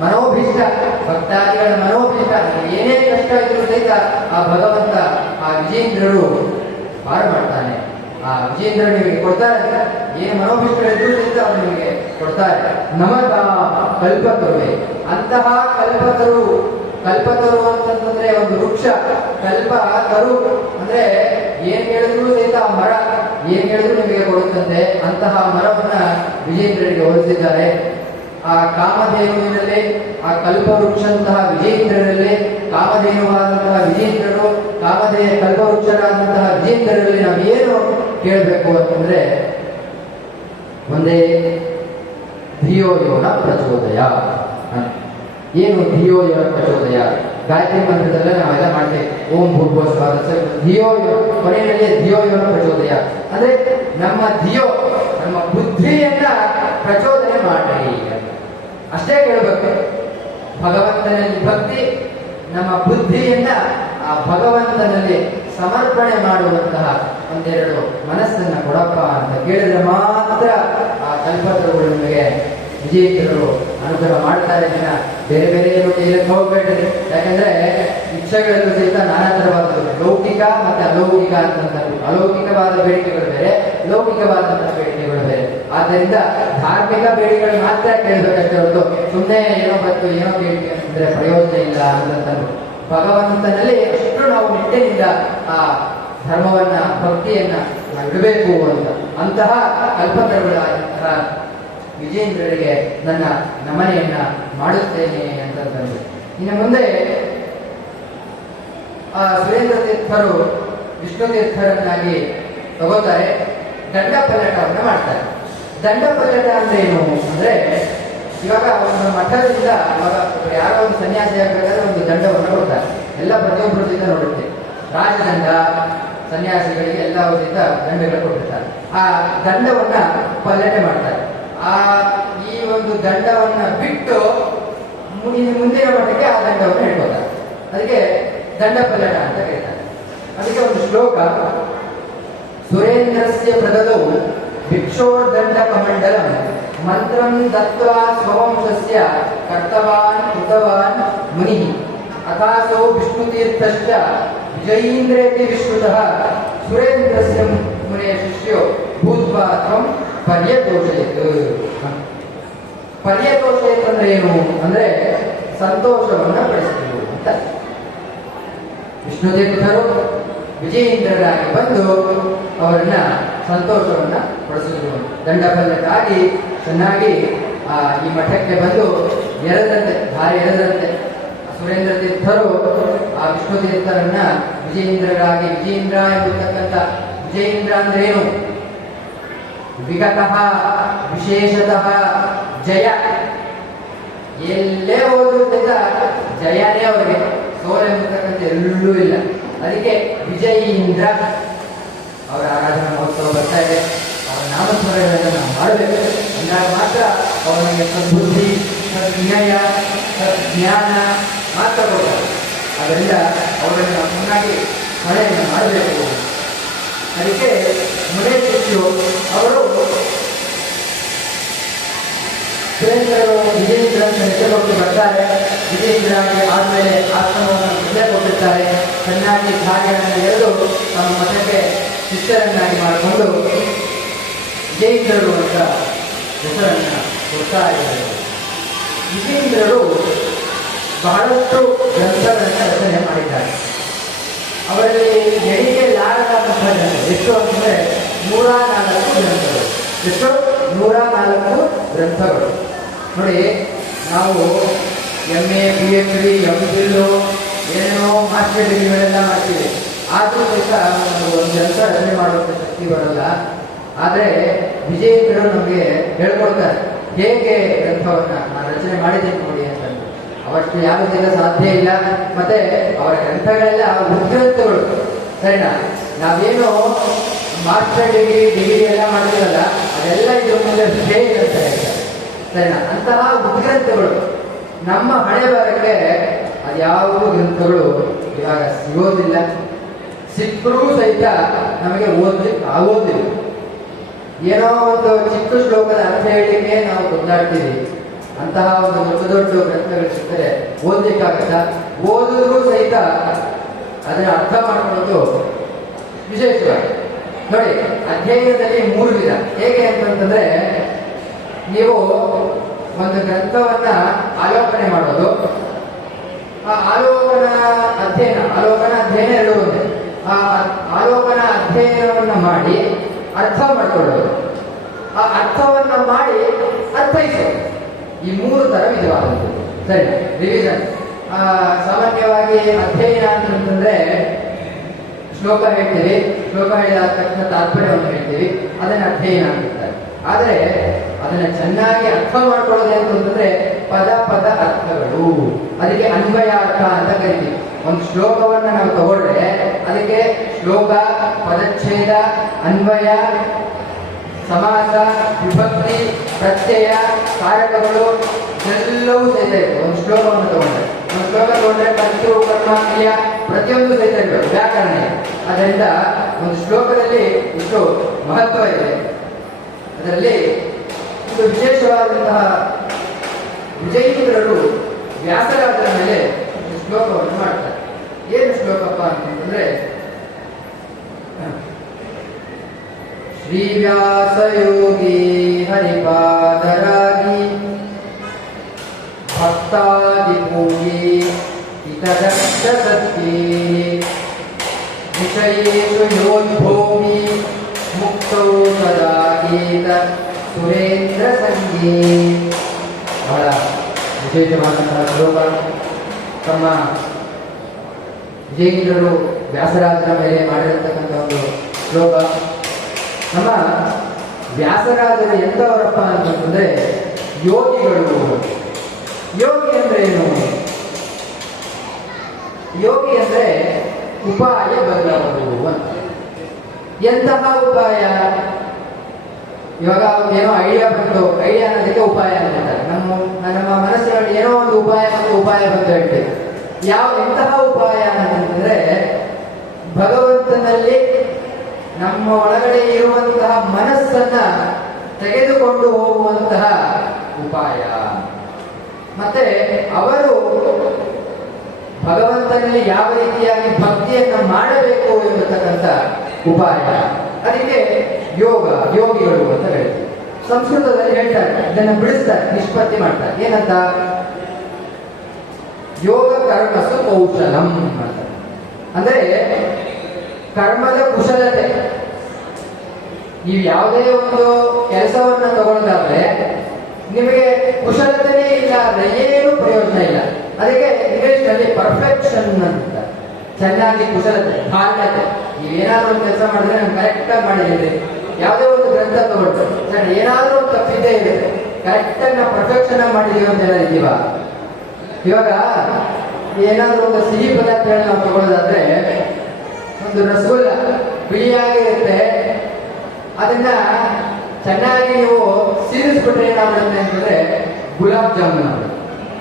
ಮನೋಭೀಷ್ಟ, ಭಕ್ತಾದಿಗಳ ಮನೋಭೀಷ್ಟ, ಏನೇ ಕಷ್ಟ ಇದ್ರೂ ಸಹಿತ ಆ ಭಗವಂತ, ಆ ವಿಜೇಂದ್ರರು ಪಾರು ಮಾಡ್ತಾನೆ. ಆ ವಿಜೇಂದ್ರ ನಿಮಗೆ ಕೊಡ್ತಾರೆ. ಏನು ಮನೋಭೀಷ್ಟಗಳಿದ್ರೂ ಸಹಿತ ಅವರು ನಿಮಗೆ ಕೊಡ್ತಾರೆ. ನಮಗ ಕಲ್ಪತರುವೆ, ಅಂತಹ ಕಲ್ಪತರು. ಕಲ್ಪತರು ಅಂತಂದ್ರೆ ಒಂದು ವೃಕ್ಷ. ಕಲ್ಪ ತರು ಅಂದ್ರೆ ಏನ್ ಹೇಳಿದ್ರು ಸಹಿತ ಆ ಮರ ಏನ್ ಹೇಳಿದ್ರು ನಿಮಗೆ ಕೊಡುತ್ತಂತೆ. ಅಂತಹ ಮರವನ್ನ ವಿಜೇಂದ್ರರಿಗೆ ಹೋಲಿಸಿದ್ದಾರೆ. ಆ ಕಾಮಧೇನುವಿನಲ್ಲಿ, ಆ ಕಲ್ಪವೃಕ್ಷಂತಹ ವಿಜೇಂದ್ರರಲ್ಲಿ, ಕಾಮಧೇನುವಾದಂತಹ ವಿಜೇಂದ್ರರು, ಕಲ್ಪವೃಕ್ಷರಾದಂತಹ ವಿಜೇಂದ್ರರಲ್ಲಿ ನಾವು ಏನು ಕೇಳಬೇಕು ಅಂತಂದ್ರೆ ಒಂದೇ ಧಿಯೋ ಯೋನ ಪ್ರಚೋದಯ. ಏನು ಧಿಯೋ ಯೋನ ಪ್ರಚೋದಯ? ಗಾಯತ್ರಿ ಮಂತ್ರದಲ್ಲೇ ನಾವೆಲ್ಲ ಮಾಡ್ತೇವೆ. ಓಂ ಭೂರ್ಭುವಸ್ವಾಹ ಧಿಯೋ ಕೊನೆಯಲ್ಲಿ ಧಿಯೋ ಯೋನ ಪ್ರಚೋದಯ ಅಂದ್ರೆ ನಮ್ಮ ಧಿಯೋ ನಮ್ಮ ಬುದ್ಧಿಯನ್ನ ಪ್ರಚೋದನೆ ಮಾಡ್ರಿ ಅಷ್ಟೇ ಕೇಳಬೇಕು. ಭಗವಂತನಲ್ಲಿ ಭಕ್ತಿ, ನಮ್ಮ ಬುದ್ಧಿಯನ್ನ ಆ ಭಗವಂತನಲ್ಲಿ ಸಮರ್ಪಣೆ ಮಾಡುವಂತಹ ಒಂದೆರಡು ಮನಸ್ಸನ್ನ ಕೊಡಪ್ಪ ಅಂತ ಕೇಳಿದ್ರೆ ಮಾತ್ರ ಆ ಕಲ್ಪತರುಗಳು ನಿಮಗೆ ವಿಜೇತರು ಅನುಗ್ರಹ ಮಾಡ್ತಾರೆ. ಜನ ಬೇರೆ ಬೇರೆ ಕೈಲಕ್ಕೆ ಹೋಗ್ಬೇಡ್ರಿ. ಯಾಕಂದ್ರೆ ಇಚ್ಛೆಗಳಲ್ಲೂ ಸಹಿತ ನಾನಾ ತರವಾದದ್ದು ಲೌಕಿಕ ಮತ್ತೆ ಅಲೌಕಿಕ ಅಂತಂತಾರೆ. ಅಲೌಕಿಕವಾದ ಬೇಡಿಕೆಗಳು ಬೇರೆ, ಲೌಕಿಕವಾದಂತಹ ಬೇಡಿಕೆಗಳು ಬೇರೆ. ಆದ್ದರಿಂದ ಧಾರ್ಮಿಕ ಬೇಡಿಕೆಗಳು ಮಾತ್ರ ಕೇಳಬೇಕಷ್ಟೇ ಹೊರತು ಸುಮ್ಮನೆ ಏನೋ ಬಂತು ಏನೋ ಬೇಡಿಕೆ ಅಂದ್ರೆ ಪ್ರಯೋಜನ ಇಲ್ಲ ಅಂತಂದ್ರು. ಭಗವಂತನಲ್ಲಿ ಎಷ್ಟು ನಾವು ನಿಟ್ಟಿನಿಂದ ಆ ಧರ್ಮವನ್ನ ಭಕ್ತಿಯನ್ನ ಇಡಬೇಕು ಅಂತಹ ಕಲ್ಪತರುಗಳಾದಂತಹ ವಿಜೇಂದ್ರರಿಗೆ ನನ್ನ ನಮನೆಯನ್ನ ಮಾಡುತ್ತೇನೆ ಅಂತಂದ್ರು. ಇನ್ನು ಮುಂದೆ ಆ ಸುರೇಂದ್ರ ತೀರ್ಥರು ವಿಷ್ಣು ತೀರ್ಥರನ್ನಾಗಿ ತಗೋತಾರೆ, ದಂಡ ಪಲ್ಲಟವನ್ನು ಮಾಡ್ತಾರೆ. ದಂಡ ಪಲ್ಲಟ ಅಂದ್ರೆ ಏನು ಅಂದ್ರೆ, ಇವಾಗ ಒಂದು ಮಠದಿಂದ ಇವಾಗ ಯಾರೋ ಒಂದು ಸನ್ಯಾಸಿ ಆಗಬೇಕಾದ್ರೆ ಒಂದು ದಂಡವನ್ನು ಕೊಡ್ತಾರೆ. ಎಲ್ಲ ಪ್ರತಿಯೊಬ್ಬರಿಂದ ನೋಡುತ್ತೆ. ರಾಜದಂಡ ಸನ್ಯಾಸಿಗಳಿಗೆ ಎಲ್ಲ ರೀತಿಯ ದಂಡಗಳು ಕೊಟ್ಟಿರ್ತಾರೆ. ಆ ದಂಡವನ್ನ ಪಲ್ಲಟೆ ಮಾಡ್ತಾರೆ. ಈ ಒಂದು ದಂಡವನ್ನ ಬಿಟ್ಟು ಮುಂದಿನ ಮಠಕ್ಕೆ ಆ ದಂಡವನ್ನು ಇಟ್ಕೋತಾರೆ. ಅದಕ್ಕೆ ದಂಡ ಪಲ್ಲಟ ಅಂತ ಕರೀತಾರೆ. ಅದಕ್ಕೆ ಒಂದು ಶ್ಲೋಕ, ಸುರೇಂದ್ರಸ್ಯ ಪ್ರದದೌ ಭಿಕ್ಷೋರ್ದಂಡ ಕಮಂಡಲಂ ಮಂತ್ರಂ ದತ್ವಾ ಸ್ವವಂಶಸ್ಯ ಕರ್ತವಾನ್ ಕೃತವಾನ್ ಮುನಿಃ ಅಥಾಸೌ ವಿಷ್ಣುತೀರ್ಥಶ್ಚ ವಿಜಯೀಂದ್ರೇತಿ ವಿಶ್ರುತಃ ಸುರೇಂದ್ರಸ್ಯ ಮುನಿಯ ಶಿಷ್ಯೋ ಭೂತ್ವಾ ತ್ವಂ ಪರ್ಯತೋಷಯತ್. ಪರ್ಯತೋಷಯತ್ ಅಂದ್ರೆ ಏನು ಅಂದ್ರೆ ಸಂತೋಷವನ್ನ ಪಡಿಸಿದ್ರು ಅಂತ. ವಿಷ್ಣು ತೀರ್ಥರು ವಿಜಯೇಂದ್ರರಾಗಿ ಬಂದು ಅವರನ್ನ ಸಂತೋಷವನ್ನ ಪಡಿಸಿದ್ರು. ದಂಡಪಲ್ಲಕ್ಕಾಗಿ ಚೆನ್ನಾಗಿ ಈ ಮಠಕ್ಕೆ ಬಂದು ಎರೆದಂತೆ, ಭಾರಿ ಎರೆದಂತೆ ಸುರೇಂದ್ರ ತೀರ್ಥರು ಆ ವಿಷ್ಣು ತೀರ್ಥರನ್ನ ವಿಜಯೇಂದ್ರರಾಗಿ, ವಿಜಯೇಂದ್ರ ಎಂಬತಕ್ಕಂಥ ವಿಜಯೇಂದ್ರ ಅಂದ್ರೆ ಏನು? ವಿಗತಃ ವಿಶೇಷತಃ ಜಯ. ಎಲ್ಲೇ ಹೋದ್ರಿಂದ ಜಯನೇ ಅವರಿಗೆ, ಸೋಲೆಂಬತಕ್ಕಂಥ ಎಲ್ಲೂ ಇಲ್ಲ. ಅದಕ್ಕೆ ವಿಜಯೀಂದ್ರ. ಅವರ ಆರಾಧನಾ ಮಹೋತ್ಸವ ಬರ್ತಾ ಇದೆ. ಅವರ ನಾಮಸ್ಮರಣೆಗಳನ್ನು ನಾವು ಮಾಡಬೇಕು. ಅಂದಾಗ ಮಾತ್ರ ಅವರಿಗೆ ಸದ್ಬುದ್ಧಿ, ಸದ್ನ್ಯಾಯ, ಸಜ್ಞಾನ ಮಾತ್ರ ಕೊಡ್ತಾರೆ. ಅದರಿಂದ ಅವರನ್ನು ನಾವು ಚೆನ್ನಾಗಿ ಸ್ಮರಣೆಯನ್ನು ಮಾಡಬೇಕು. ಅದಕ್ಕೆ ಮುನೇ ಶಿಷ್ಯರು ಅವರು ಸುರೇಂದ್ರರು ವಿಜಯೇಂದ್ರ ಹೆಸರು ಬರ್ತಾರೆ. ವಿಜಯೇಂದ್ರಗೆ ಆದ್ಮೇಲೆ ಆಶ್ರಮವನ್ನು ಮುಂದೆ ಕೊಟ್ಟಿರ್ತಾರೆ. ಚೆನ್ನಾಗಿ ಧಾರೆಯನ್ನು ಎಳೆದು ತಮ್ಮ ಮಠಕ್ಕೆ ಶಿಷ್ಯರನ್ನಾಗಿ ಮಾಡಿಕೊಂಡು ವಿಜಯೇಂದ್ರರು ಅಂತ ಹೆಸರನ್ನ ಕೊಡ್ತಾ ಇದ್ದಾರೆ. ವಿಜಯೇಂದ್ರರು ಬಹಳಷ್ಟು ಗ್ರಂಥಗಳನ್ನು ರಚನೆ ಮಾಡಿದ್ದಾರೆ. ಅವರಲ್ಲಿ ಎಣಿಕೆಲಾರದಂತಹ ಗ್ರಂಥ ಎಷ್ಟು ಅಂದರೆ 104 ಗ್ರಂಥಗಳು. ಎಷ್ಟು? 104 ಗ್ರಂಥಗಳು. ನೋಡಿ, ನಾವು MA, PhD, MPhil ಏನೇನೋ ಮಾಸ್ಟರ್ ಡಿಗ್ರಿಗಳೆಲ್ಲ ಮಾಡ್ತೀವಿ. ಆದರೂ ಸಹಿತ ಒಂದು ಗ್ರಂಥ ರಚನೆ ಮಾಡುವಂಥ ಶಕ್ತಿ ಬರಲ್ಲ. ಆದರೆ ವಿಜಯೇಂದ್ರರು ನಮಗೆ ಹೇಳ್ಕೊಡ್ತಾರೆ ಹೇಗೆ ಗ್ರಂಥವನ್ನ ನಾನು ರಚನೆ ಮಾಡಿದ್ದೇನೆ ನೋಡಿ ಅಂತಂದು. ಅವಷ್ಟು ಯಾರು ಸಹಿತ ಸಾಧ್ಯ ಇಲ್ಲ. ಮತ್ತೆ ಅವರ ಗ್ರಂಥಗಳೆಲ್ಲ ಉದ್ಗ್ರಂಥಗಳು, ಸರಿನಾ? ನಾವೇನು ಮಾಸ್ಟರ್ ಡಿಗ್ರಿ ಎಲ್ಲ ಮಾಡಿದ್ರಲ್ಲ, ಅದೆಲ್ಲ ಇದ್ರ ಮುಂದೆ ಹೇಗೆ ಅಂತ ಹೇಳ್ತಾರೆ, ಸರಿನಾ? ಅಂತಹ ಉದ್ಗ್ರಂಥಗಳು ನಮ್ಮ ಹಣೆ ಬರಕ್ಕೆ ಅದ್ಯಾವುದೂ ಗ್ರಂಥಗಳು ಇವಾಗ ಸಿಗೋದಿಲ್ಲ. ಸಿಕ್ಕರೂ ಸಹಿತ ನಮಗೆ ಓದ್ಲಿಕ್ಕೆ ಆಗೋದಿಲ್ಲ. ಏನೋ ಒಂದು ಚಿಕ್ಕ ಶ್ಲೋಕದ ಅರ್ಥ ಹೇಳಲಿಕ್ಕೆ ನಾವು ಗೊತ್ತಾಡ್ತೀವಿ. ಅಂತಹ ಒಂದು ದೊಡ್ಡ ದೊಡ್ಡ ಗ್ರಂಥಗಳು ಸಿಗ್ತದೆ, ಓದ್ಲಿಕ್ಕಾಗತ್ತ. ಓದಿದ್ರೂ ಸಹಿತ ಅದನ್ನ ಅರ್ಥ ಮಾಡ್ಕೊಳ್ಳೋದು ವಿಶೇಷವಾಗಿ. ನೋಡಿ, ಅಧ್ಯಯನದಲ್ಲಿ 3 ವಿಧ. ಹೇಗೆ ಅಂತಂತಂದ್ರೆ, ನೀವು ಒಂದು ಗ್ರಂಥವನ್ನ ಆಲೋಕನೆ ಮಾಡೋದು, ಆ ಆಲೋಕನ ಅಧ್ಯಯನ 2 ಒಂದೇ. ಆ ಆಲೋಕನ ಅಧ್ಯಯನವನ್ನ ಮಾಡಿ ಅರ್ಥ ಮಾಡ್ಕೊಳ್ಳೋದು, ಆ ಅರ್ಥವನ್ನ ಮಾಡಿ ಅರ್ಥೈಸೋದು. ಈ 3 ತರ ವಿಧವಾದದ್ದು. ಸರಿ, ರಿವಿಷನ್. ಸಾಮಾನ್ಯವಾಗಿ ಅಧ್ಯಯನ ಅಂತಂದ್ರೆ ಶ್ಲೋಕ ಹೇಳ್ತೀವಿ, ಶ್ಲೋಕ ಹೇಳಿದ ತಕ್ಷಣ ತಾತ್ಪರ್ಯವನ್ನು ಹೇಳ್ತೀವಿ, ಅದನ್ನ ಅಧ್ಯಯನ ಅಂತಾರೆ. ಆದರೆ ಅದನ್ನ ಚೆನ್ನಾಗಿ ಅರ್ಥ ಮಾಡ್ಕೊಳ್ಳೋದು ಅಂತಂದ್ರೆ ಪದ ಪದ ಅರ್ಥಗಳು, ಅದಕ್ಕೆ ಅನ್ವಯಾರ್ಥ ಅಂತ ಕರಿತೀವಿ. ಒಂದು ಶ್ಲೋಕವನ್ನ ನಾವು ತಗೊಂಡ್ರೆ ಅದಕ್ಕೆ ಶ್ಲೋಕ, ಪದಚ್ಛೇದ, ಅನ್ವಯ, ಸಮಾಸ, ವಿಭಕ್ತಿ, ಪ್ರತ್ಯಯ, ಕಾರಕಗಳು ಎಲ್ಲವೂ ಸಹಿತ ಇದೆ. ಒಂದು ಶ್ಲೋಕವನ್ನು ತಗೊಂಡ್ರೆ ಕರ್ತೃ, ಕರ್ಮ, ಕ್ರಿಯೆ ಪ್ರತಿಯೊಂದು ಸಹಿತ ಇರಬೇಕು, ವ್ಯಾಕರಣ. ಅದರಿಂದ ಒಂದು ಶ್ಲೋಕದಲ್ಲಿ ಇಷ್ಟು ಮಹತ್ವ ಇದೆ. ಅದರಲ್ಲಿ ಇದು ವಿಶೇಷವಾದಂತಹ ವಿಜಯೀಂದ್ರರು ವ್ಯಾಸರಾಜರ ಮೇಲೆ ಶ್ಲೋಕವನ್ನು ಮಾಡ್ತಾರೆ. ಏನು ಶ್ಲೋಕಪ್ಪ ಅಂತಂದ್ರೆ, ಶ್ರೀ ವ್ಯಾಸಯೋಗಿ ಹರಿಪಾದರಾಗಿ ಭಕ್ತಾದಿ ಪೂಜೆ ಹಿತದಕ್ಷ ಸತ್ಯೇ ವಿಷಯೇಷು ಯೋದ್ಭೋಗಿ ಮುಕ್ತೋ ಸದಾ ಗೀತ ಸುರೇಂದ್ರ ಸಂಗೀ. ಬಹಳ ವಿಶೇಷವಾದಂತಹ ಶ್ಲೋಕ. ತಮ್ಮ ವಿಜಯೇಂದ್ರರು ವ್ಯಾಸರಾಜರ ಮೇಲೆ ಮಾಡಿರತಕ್ಕಂಥ ಒಂದು ಶ್ಲೋಕ. ನಮ್ಮ ವ್ಯಾಸರಾಜರು ಎಂಥವರಪ್ಪ ಅಂತಂದ್ರೆ ಯೋಗಿಗಳು. ಯೋಗಿ ಅಂದ್ರೆ ಏನು? ಯೋಗಿ ಅಂದ್ರೆ ಉಪಾಯ ಬದಲವರು ಅಂತ. ಎಂತಹ ಉಪಾಯ? ಇವಾಗ ಏನೋ ಐಡಿಯಾ ಬಂತು, ಐಡಿಯಾ ಅನ್ನೋದಕ್ಕೆ ಉಪಾಯ ಅಂತಾರೆ. ನಮ್ಮ ಮನಸ್ಸಿನಲ್ಲಿ ಏನೋ ಒಂದು ಉಪಾಯ ಮತ್ತು ಉಪಾಯ ಬಂದು ಹೇಳ್ತೇವೆ. ಎಂತಹ ಉಪಾಯ ಅಂತಂದ್ರೆ ಭಗವಂತನಲ್ಲಿ ನಮ್ಮ ಒಳಗಡೆ ಇರುವಂತಹ ಮನಸ್ಸನ್ನ ತೆಗೆದುಕೊಂಡು ಹೋಗುವಂತಹ ಉಪಾಯ. ಮತ್ತೆ ಅವರು ಭಗವಂತನಲ್ಲಿ ಯಾವ ರೀತಿಯಾಗಿ ಭಕ್ತಿಯನ್ನ ಮಾಡಬೇಕು ಎಂಬತಕ್ಕಂಥ ಉಪಾಯ. ಅದಕ್ಕೆ ಯೋಗಿಗಳು ಅಂತ ಹೇಳ್ತೀವಿ. ಸಂಸ್ಕೃತದಲ್ಲಿ ಹೇಳ್ತಾರೆ, ಇದನ್ನು ಬಿಡಿಸ್ತಾರೆ, ನಿಷ್ಪತ್ತಿ ಮಾಡ್ತಾರೆ. ಏನಂತ? ಯೋಗ ಕರ್ಮಸು ಕೌಶಲಂ ಅಂತ. ಅಂದ್ರೆ ಕರ್ಮದ ಕುಶಲತೆ. ನೀವು ಯಾವುದೇ ಒಂದು ಕೆಲಸವನ್ನ ತಗೊಳ್ಳೋದಾದ್ರೆ ನಿಮಗೆ ಕುಶಲತೆನೇ ಇಲ್ಲ ಅಂದ್ರೆ ಏನು ಪ್ರಯೋಜನ ಇಲ್ಲ. ಅದಕ್ಕೆ ಇಂಗ್ಲಿಷ್ ನಲ್ಲಿ ಪರ್ಫೆಕ್ಷನ್ ಅಂತ, ಚೆನ್ನಾಗಿ ಕುಶಲತೆ, ಭಾಗ್ಯತೆ. ನೀವೇನಾದ್ರೂ ಒಂದು ಕೆಲಸ ಮಾಡಿದ್ರೆ ನಾನು ಕರೆಕ್ಟ್ ಆಗಿ ಮಾಡಿದ್ದೀರಿ. ಯಾವುದೇ ಒಂದು ಗ್ರಂಥ ತಗೊಳ್ತಾರೆ, ಏನಾದ್ರೂ ಒಂದು ತಪ್ಪಿದ್ದೇ ಇದೆ, ಕರೆಕ್ಟ್ ಆಗಿ ನಾವು ಪರ್ಫೆಕ್ಷನ್ ಆಗಿ ಮಾಡಿದೀವಿ ಅಂತ ಎಲ್ಲ ಇದೀವ. ಇವಾಗ ಏನಾದ್ರೂ ಒಂದು ಸಿಹಿ ಪದಾರ್ಥಗಳನ್ನ ನಾವು ತಗೊಳ್ಳೋದಾದ್ರೆ, ಒಂದು ರಸಗುಲ್ಲ ಬಿಳಿಯಾಗಿರುತ್ತೆ, ಅದನ್ನ ಚೆನ್ನಾಗಿ ನೀವು ಸೀರಿಸ್ಬಿಟ್ರೆ ಏನಾಗುತ್ತೆ ಅಂತಂದ್ರೆ ಗುಲಾಬ್ ಜಾಮೂನ್ ಆಗುತ್ತೆ.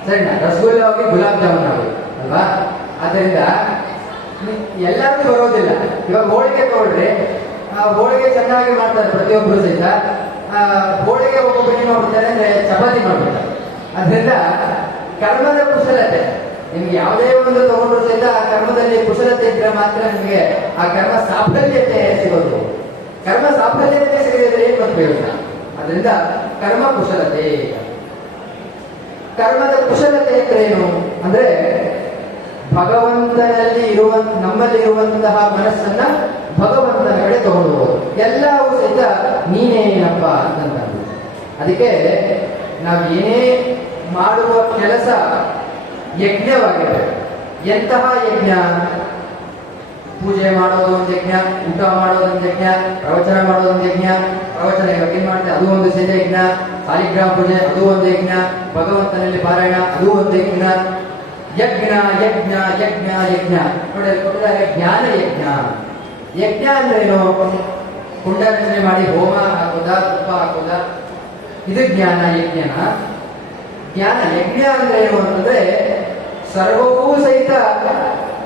ಸರಿನಾ? ರಸಗುಲ್ಲ ಹೋಗಿ ಗುಲಾಬ್ ಜಾಮೂನ್ ಆಗುತ್ತೆ ಅಲ್ವಾ? ಅದರಿಂದ ಎಲ್ಲರಿಗೂ ಬರೋದಿಲ್ಲ. ಇವಾಗ ಹೋಳಿಗೆ ತಗೊಳ್ರಿ, ಹೋಳಿಗೆ ಚೆನ್ನಾಗಿ ಮಾಡ್ತಾರೆ ಪ್ರತಿಯೊಬ್ಬರು ಸಹಿತ. ಹೋಳಿಗೆ ಒಬ್ಬೊಬ್ಬರು ಏನು ಮಾಡ್ತಾರೆ ಅಂದ್ರೆ ಚಪಾತಿ ಮಾಡ್ಬಿಡ್ತಾರೆ. ಅದರಿಂದ ಕರ್ಮದ ಕುಶಲತೆ, ನಿಮ್ಗೆ ಯಾವುದೇ ಒಂದು ತಗೊಂಡ್ರು ಸಹಿತ ಆ ಕರ್ಮದಲ್ಲಿ ಕುಶಲತೆ ಇದ್ರೆ ಮಾತ್ರ ನಿಮಗೆ ಆ ಕರ್ಮ ಸಾಫಲ್ಯತೆ ಸಿಗೋದು. ಕರ್ಮ ಸಾಫಲ್ಯತೆ ಸಿಗದಿದ್ರೆ ಏನು ಪ್ರಯೋಜನ? ಅದರಿಂದ ಕರ್ಮ ಕುಶಲತೆ. ಕರ್ಮದ ಕುಶಲತೆ ಅಂದ್ರೆ ಏನು ಅಂದ್ರೆ ಭಗವಂತನಲ್ಲಿ ನಮ್ಮಲ್ಲಿ ಇರುವಂತಹ ಮನಸ್ಸನ್ನ ಭಗವಂತನ ಕಡೆ ತಗೊಂಡು ಹೋಗೋದು. ಎಲ್ಲವೂ ಸಹಿತ ನೀನೇನಪ್ಪ ಅಂತಂದ. ಅದಕ್ಕೆ ನಾವು ಏನೇ ಮಾಡುವ ಕೆಲಸ ಯಜ್ಞವಾಗಿದೆ. ಎಂತಹ ಯಜ್ಞ? ಪೂಜೆ ಮಾಡೋದು ಒಂದು ಯಜ್ಞ, ಊಟ ಮಾಡೋದೊಂದು ಯಜ್ಞ, ಪ್ರವಚನ ಮಾಡೋದೊಂದು ಯಜ್ಞ. ಪ್ರವಚನ ಇವಾಗ ಏನ್ ಮಾಡ್ತಾರೆ, ಅದು ಒಂದು ಸಿದ್ಧ ಯಜ್ಞ. ಸಾಲಿಗ್ರಾಮ ಪೂಜೆ ಅದು ಒಂದು ಯಜ್ಞ. ಭಗವಂತನಲ್ಲಿ ಪಾರಾಯಣ ಅದು ಒಂದು ಯಜ್ಞ. ಯಜ್ಞ ಯಜ್ಞ ಯಜ್ಞ ಯಜ್ಞ ನೋಡಿ ಕೊಟ್ಟಿದ್ದಾರೆ. ಜ್ಞಾನ ಯಜ್ಞ. ಯಜ್ಞ ಅಂದ್ರೆ ಏನು? ಕುಂಡ ರಚನೆ ಮಾಡಿ ಹೋಮ ಹಾಕೋದ, ತುಪ್ಪ ಹಾಕೋದ, ಇದು ಜ್ಞಾನ. ಯಜ್ಞನ ಜ್ಞಾನ. ಯಜ್ಞ ಅಂದ್ರೆ ಏನು ಅಂತಂದ್ರೆ ಸರ್ವವೂ ಸಹಿತ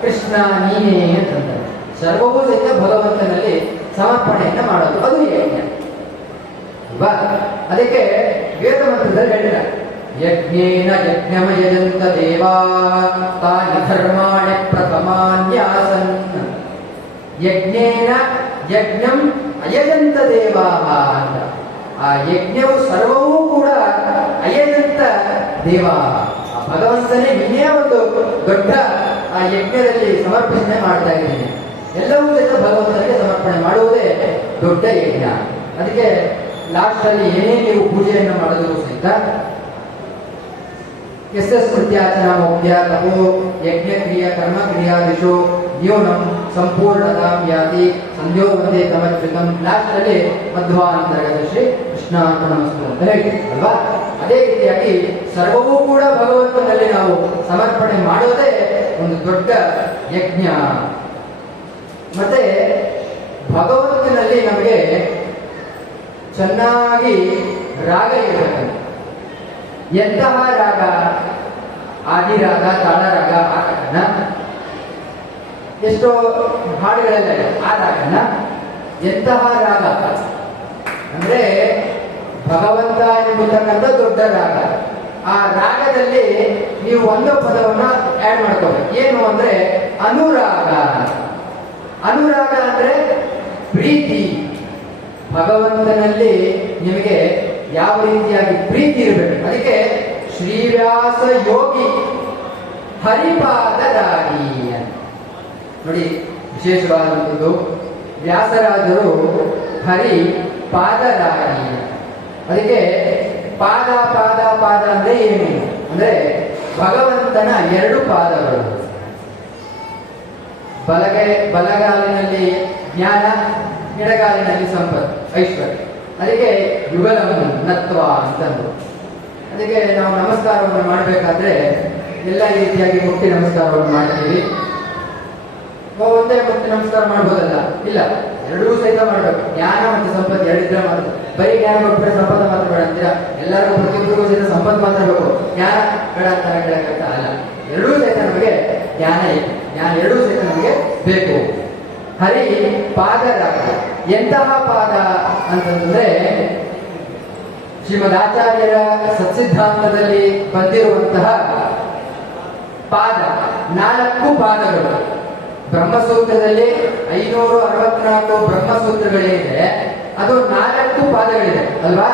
ಕೃಷ್ಣ ನೀನೇ ಅಂತಂತಾರೆ. ಸರ್ವವೂ ಸಹಿತ ಭಗವಂತನಲ್ಲಿ ಸಮರ್ಪಣೆಯನ್ನ ಮಾಡೋದು, ಅದು ಯಜ್ಞ ಅಲ್ವಾ? ಅದಕ್ಕೆ ವೇದ ಮಂತ್ರದಲ್ಲಿ ಹೇಳಿದ್ದಾರೆ, ಯಜ್ಞೇನ ಯಜ್ಞಮಯಜಂತ ದೇವಾ ತಾನಿ ಧರ್ಮಾಣಿ ಪ್ರಥಮಾನ್ಯಾಸನ್. ಯಜ್ಞೇನ ಯಜ್ಞಂ ಅಯಜಂತ ದೇವಾ ಅಂತ. ಆ ಯಜ್ಞವು ಸರ್ವವೂ ಕೂಡ ಅಯಜಂತ ದೇವಾ, ಭಗವಂತನೇ ಇನ್ನೇ ಒಂದು ದೊಡ್ಡ ಆ ಯಜ್ಞದಲ್ಲಿ ಸಮರ್ಪಣೆ ಮಾಡ್ತಾ ಇದ್ದೀನಿ. ಎಲ್ಲವೂ ಸಹಿತ ಭಗವಂತನಿಗೆ ಸಮರ್ಪಣೆ ಮಾಡುವುದೇ ದೊಡ್ಡ ಯಜ್ಞ. ಅದಕ್ಕೆ ಲಾಸ್ಟ್ ಅಲ್ಲಿ ಏನೇ ನೀವು ಪೂಜೆಯನ್ನು ಮಾಡಿದ್ರು ಸಹಿತ ಸ್ಮೃತ್ಯಾಚನ ಮೌಢ್ಯ ತಪೋ ಯಜ್ಞ ಕ್ರಿಯಾ ಕರ್ಮ ಕ್ರಿಯಾದಿಶು ನ್ಯೂನಂ ಸಂಪೂರ್ಣತಾಂ ಯಾತಿ ಸಂಧ್ಯೋ ವಂದೇ ತಮಚ್ಯುತಂ. ಲಾಸ್ಟ್ ಅಲ್ಲಿ ಮಧ್ವಾಂತರ್ಗತ ಶ್ರೀ ಕೃಷ್ಣಾರ್ಪಣಮಸ್ತು ಅಂತ ಹೇಳ್ತೀವಿ ಅಲ್ವಾ. ಅದೇ ರೀತಿಯಾಗಿ ಸರ್ವವೂ ಕೂಡ ಭಗವಂತನಲ್ಲಿ ನಾವು ಸಮರ್ಪಣೆ ಮಾಡೋದೇ ಒಂದು ದೊಡ್ಡ ಯಜ್ಞ. ಮತ್ತೆ ಭಗವಂತನಲ್ಲಿ ನಮಗೆ ಚೆನ್ನಾಗಿ ರಾಗ ಇರಬೇಕಂತ. ಎಂತಹ ರಾಗ? ಆದಿರಾಗ, ತಾಳರಾಗ, ಆ ರಾಗನ, ಎಷ್ಟೋ ಹಾಡುಗಳೆಲ್ಲ ಇದೆ ಆ ರಾಗನ. ಎಂತಹ ರಾಗ ಅಂದ್ರೆ ಭಗವಂತ ಎಂಬತಕ್ಕಂಥ ದೊಡ್ಡ ರಾಗ. ಆ ರಾಗದಲ್ಲಿ ನೀವು ಒಂದು ಪದವನ್ನ ಆಡ್ ಮಾಡ್ಕೋಬೇಕು. ಏನು ಅಂದ್ರೆ ಅನುರಾಗ. ಅನುರಾಗ ಅಂದ್ರೆ ಪ್ರೀತಿ. ಭಗವಂತನಲ್ಲಿ ನಿಮಗೆ ಯಾವ ರೀತಿಯಾಗಿ ಪ್ರೀತಿ ಇರಬೇಕು. ಅದಕ್ಕೆ ಶ್ರೀವ್ಯಾಸ ಯೋಗಿ ಹರಿಪಾದರಾಗಿ ಅಂತ ನೋಡಿ. ವಿಶೇಷವಾದಂಥದ್ದು ವ್ಯಾಸರಾಜರು ಹರಿ ಪಾದರಾಗಿ. ಅದಕ್ಕೆ ಪಾದ ಪಾದ ಪಾದ ಅಂದ್ರೆ ಏನು ಅಂದ್ರೆ ಭಗವಂತನ ಎರಡು ಪಾದಗಳು. ಬಲಗಾಲಿನಲ್ಲಿ ಜ್ಞಾನ, ಎಡಗಾಲಿನಲ್ಲಿ ಸಂಪತ್ತು, ಐಶ್ವರ್ಯ. ಅದಕ್ಕೆ ಯುಗಲವನ್ನು ನತ್ವ ಅಂತಂದು. ಅದಕ್ಕೆ ನಾವು ನಮಸ್ಕಾರವನ್ನು ಮಾಡಬೇಕಾದ್ರೆ ಎಲ್ಲ ರೀತಿಯಾಗಿ ಮುಕ್ತಿ ನಮಸ್ಕಾರವನ್ನು ಮಾಡ್ತೀವಿ. ಒಂದೇ ಮುಕ್ತಿ ನಮಸ್ಕಾರ ಮಾಡ್ಬೋದಲ್ಲ? ಇಲ್ಲ, ಎರಡೂ ಸಹಿತ ಮಾಡಬೇಕು. ಜ್ಞಾನ ಮತ್ತು ಸಂಪತ್ತು ಎರಡಿದ್ರೆ ಮಾತ್ರ. ಬರೀ ಜ್ಞಾನ ಕೊಟ್ಟರೆ ಸಂಪತ್ತು ಮಾತ್ರ ಬೇಡ ಅಂತೀರಾ? ಎಲ್ಲರಿಗೂ ಪ್ರತಿಯೊಬ್ಬರಿಗೂ ಸಹಿತ ಸಂಪತ್ತು ಮಾತ್ರ ಬೇಕು, ಜ್ಞಾನ ಬೇಡ ಅಂತ ಹೇಳಕ್ಕಾಗ್ತಾ ಅಲ್ಲ. ಎರಡೂ ಸಹಿತ ನಮಗೆ ಜ್ಞಾನ ಇದೆ, ಜ್ಞಾನ ಎರಡೂ ಸಹಿತ ನಮಗೆ ಬೇಕು. ಹರಿ ಪಾದರಾಗ. ಎಂತಹ ಪಾದ ಅಂತಂದ್ರೆ ಶ್ರೀಮದ್ ಆಚಾರ್ಯರ ಸತ್ಸಿದ್ಧಾಂತದಲ್ಲಿ ಬಂದಿರುವಂತಹ ಪಾದ, 4 ಪಾದಗಳು. ಬ್ರಹ್ಮಸೂತ್ರದಲ್ಲಿ 564 ಬ್ರಹ್ಮಸೂತ್ರಗಳಿದೆ. ಅದು 4 ಪಾದಗಳಿದೆ ಅಲ್ವಾ?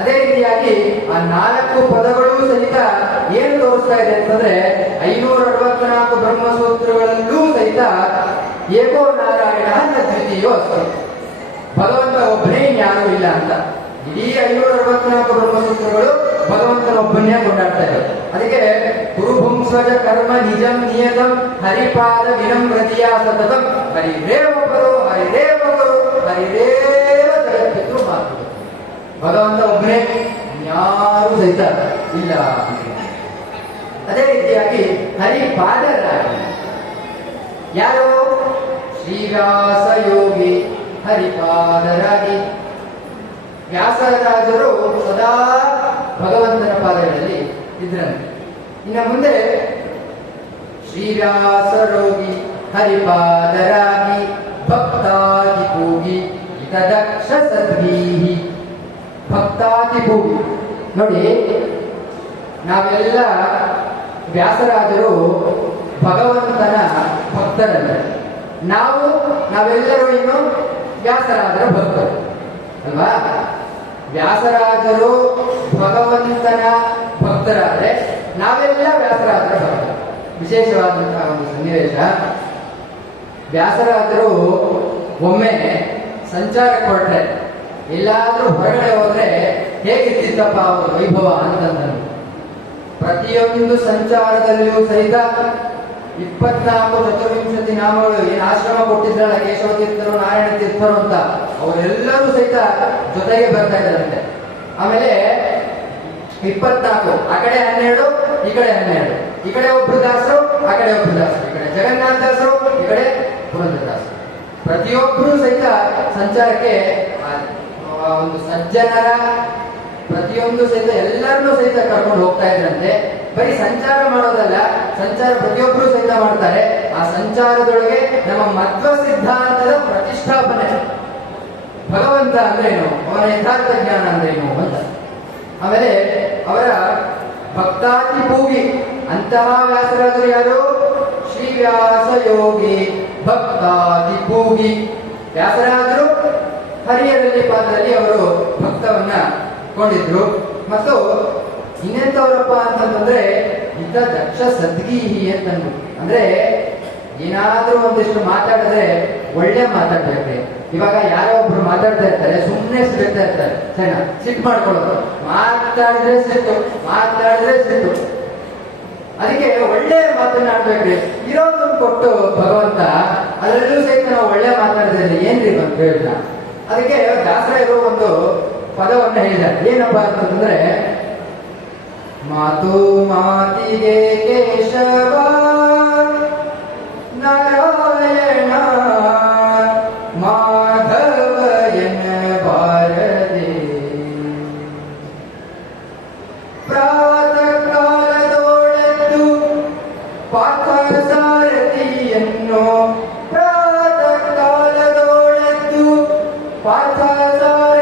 ಅದೇ ರೀತಿಯಾಗಿ ಆ 4 ಪದಗಳು ಸಹಿತ ಏನು ತೋರಿಸ್ತಾ ಇದೆ ಅಂತಂದ್ರೆ 564 ಬ್ರಹ್ಮಸೂತ್ರಗಳಲ್ಲೂ ಸಹಿತ ಏಕೋ ನಾರಾಯಣ ದ್ವಿತೀಯೋ ಅಸ್ತಿ. ಭಗವಂತ ಒಬ್ಬನೇ, ಯಾರು ಇಲ್ಲ ಅಂತ. ಇಡೀ 564 ಬ್ರಹ್ಮಸೂತ್ರಗಳು ಭಗವಂತನ ಒಬ್ಬನೇ ಕೊಂಡಾಡ್ತಾ ಇದೆ. ಅದಕ್ಕೆ ಕುರುಭುಂಸಜ ಕರ್ಮ ನಿಜಂ ನಿಯತಂ ಹರಿಪಾದ ವಿನಮ್ರತಿಯ ಸತತಂ ಹರಿರೇವ ಪರೋ ಹರಿರೇವ ಗುರು ಹರಿರೇವ ಜಗತ್ತಿದ್ರು ಮಾತು. ಭಗವಂತ ಒಬ್ಬನೇ, ಯಾರು ಸಹಿತ ಇಲ್ಲ. ಅದೇ ರೀತಿಯಾಗಿ ಹರಿಪಾದರಾಗಿ. ಯಾರು? ಶ್ರೀವ್ಯಾಸ ಯೋಗಿ ಹರಿಪಾದರಾಗಿ. ವ್ಯಾಸರಾಜರು ಸದಾ ಭಗವಂತನ ಪಾದಗಳಲ್ಲಿ ಇದ್ರಂತೆ. ಇನ್ನು ಮುಂದೆ ಶ್ರೀವ್ಯಾಸರೋಗಿ ಹರಿಪಾದರಾಗಿ ಭಕ್ತಾದಿ ಭೂಗಿ ಹಿತದಕ್ಷ ಸದ್ಭೀಹಿ. ಭಕ್ತಾದಿ ಭೂಗಿ ನೋಡಿ, ನಾವೆಲ್ಲ ವ್ಯಾಸರಾಜರು ಭಗವಂತನ ಭಕ್ತರಲ್ಲ. ನಾವೆಲ್ಲರೂ ಇನ್ನು ವ್ಯಾಸರಾಜರ ಭಕ್ತರು ಅಲ್ವಾ? ವ್ಯಾಸರಾಜರು ಭಗವಂತನ ಭಕ್ತರಾದ್ರೆ ನಾವೆಲ್ಲ ವ್ಯಾಸರಾಜರ ಭಕ್ತರು. ವಿಶೇಷವಾದಂತಹ ಒಂದು ಸನ್ನಿವೇಶ, ವ್ಯಾಸರಾಜರು ಒಮ್ಮೆ ಸಂಚಾರಕ್ಕೆ ಹೊರಟ್ರೆ, ಎಲ್ಲಾದ್ರೂ ಹೊರಗಡೆ ಹೋದ್ರೆ ಹೇಗಿರ್ತಿತ್ತಪ್ಪ ಅವರ ವೈಭವ ಅಂತಂದನು. ಪ್ರತಿಯೊಂದು ಸಂಚಾರದಲ್ಲಿಯೂ ಸಹಿತ 24 ಚತುರ್ವಿಂಶತಿ ನಾಮಗಳು ಏನು ಆಶ್ರಮ ಕೊಟ್ಟಿದ್ರಲ್ಲ, ಕೇಶವ ತೀರ್ಥರು, ನಾರಾಯಣ ತೀರ್ಥರು ಅಂತ, ಅವರೆಲ್ಲರೂ ಸಹಿತ ಜೊತೆಗೆ ಬರ್ತಾ ಇದ್ದಾರಂತೆ. ಆಮೇಲೆ 24 ಆ ಕಡೆ 12 ಈ ಕಡೆ 12, ಈ ಕಡೆ ಒಬ್ರು ದಾಸರು ಆ ಕಡೆ ಒಬ್ರು ದಾಸರು, ಈ ಕಡೆ ಜಗನ್ನಾಥ ದಾಸರು ಈ ಕಡೆ ಪುರಂದರದಾಸರು. ಪ್ರತಿಯೊಬ್ಬರು ಸಹಿತ ಸಂಚಾರಕ್ಕೆ ಒಂದು ಸಜ್ಜನರ ಪ್ರತಿಯೊಂದು ಸಹಿತ ಎಲ್ಲರನ್ನೂ ಸಹಿತ ಕರ್ಕೊಂಡು ಹೋಗ್ತಾ ಇದ್ರಂತೆ. ಬರೀ ಸಂಚಾರ ಮಾಡೋದಲ್ಲ, ಸಂಚಾರ ಪ್ರತಿಯೊಬ್ಬರು ಸಹಿತ ಮಾಡ್ತಾರೆ. ಆ ಸಂಚಾರದೊಳಗೆ ನಮ್ಮ ಮಧ್ವ ಸಿದ್ಧಾಂತದ ಪ್ರತಿಷ್ಠಾಪನೆ, ಭಗವಂತ ಅಂದ್ರೇನು, ಅವನ ಯಥಾರ್ಥ ಜ್ಞಾನ ಅಂದ್ರೇನು ಅಂತ. ಆಮೇಲೆ ಅವರ ಭಕ್ತಾತಿ ಪೂಗಿ, ಅಂತಹ ವ್ಯಾಸರಾದರು ಯಾರು? ಶ್ರೀವ್ಯಾಸ ಯೋಗಿ ಭಕ್ತಾತಿ ಪೂಗಿ. ವ್ಯಾಸರಾದರು ಹರಿಯರಲ್ಲಿ ಪಾದದಲ್ಲಿ ಅವರು ಭಕ್ತವನ್ನ ಕೊಂಡಿದ್ರು. ಮತ್ತು ಇನ್ನೆಂತವರಪ್ಪ ಅಂತಂದ್ರೆ ಹಿತ ದಕ್ಷ ಸದ್ಗೀಹಿ ಅಂತಂದ್ರು. ಅಂದ್ರೆ ಏನಾದ್ರೂ ಒಂದಿಷ್ಟು ಮಾತಾಡಿದ್ರೆ ಒಳ್ಳೆ ಮಾತಾಡ್ಬೇಕು. ಇವಾಗ ಯಾರೋ ಒಬ್ರು ಮಾತಾಡ್ತಾ ಇರ್ತಾರೆ, ಸುಮ್ಮನೆ ಸಿಗ್ತಾ ಇರ್ತಾರೆ, ಸಿಟ್ಟು ಮಾಡ್ಕೊಳ್ಳೋದು. ಮಾತಾಡಿದ್ರೆ ಸಿಟ್ಟು. ಅದಕ್ಕೆ ಒಳ್ಳೆ ಮಾತನಾಡ್ಬೇಕ್ರಿ. ಇರೋದನ್ನು ಕೊಟ್ಟು ಭಗವಂತ ಅದರಲ್ಲೂ ಸಹಿತ ನಾವು ಒಳ್ಳೆ ಮಾತಾಡಿದ್ರೆ ಏನ್ರಿ ಬಂತ ಹೇಳಿದ. ಅದಕ್ಕೆ ದಾಸರಾಯರು ಒಂದು ಪದವನ್ನು ಹೇಳಿದ್ದಾರೆ. ಏನಪ್ಪಾ ಅಂತಂದ್ರೆ, ಮಾತು ಮಾತಿಗೆ ಕೇಶವ ನಾರಾಯಣ ಮಾಧವ ಎನ್ನಬಾರದೆ. ಪ್ರಾತಃ ಕಾಲದೊಳೆದ್ದು ಪಾರ್ಥಸಾರಥಿಯನ್ನು, ಪ್ರಾತಃ ಕಾಲದೊಳೆದ್ದು ಪಾರ್ಥಸಾರಥಿಯನ್ನು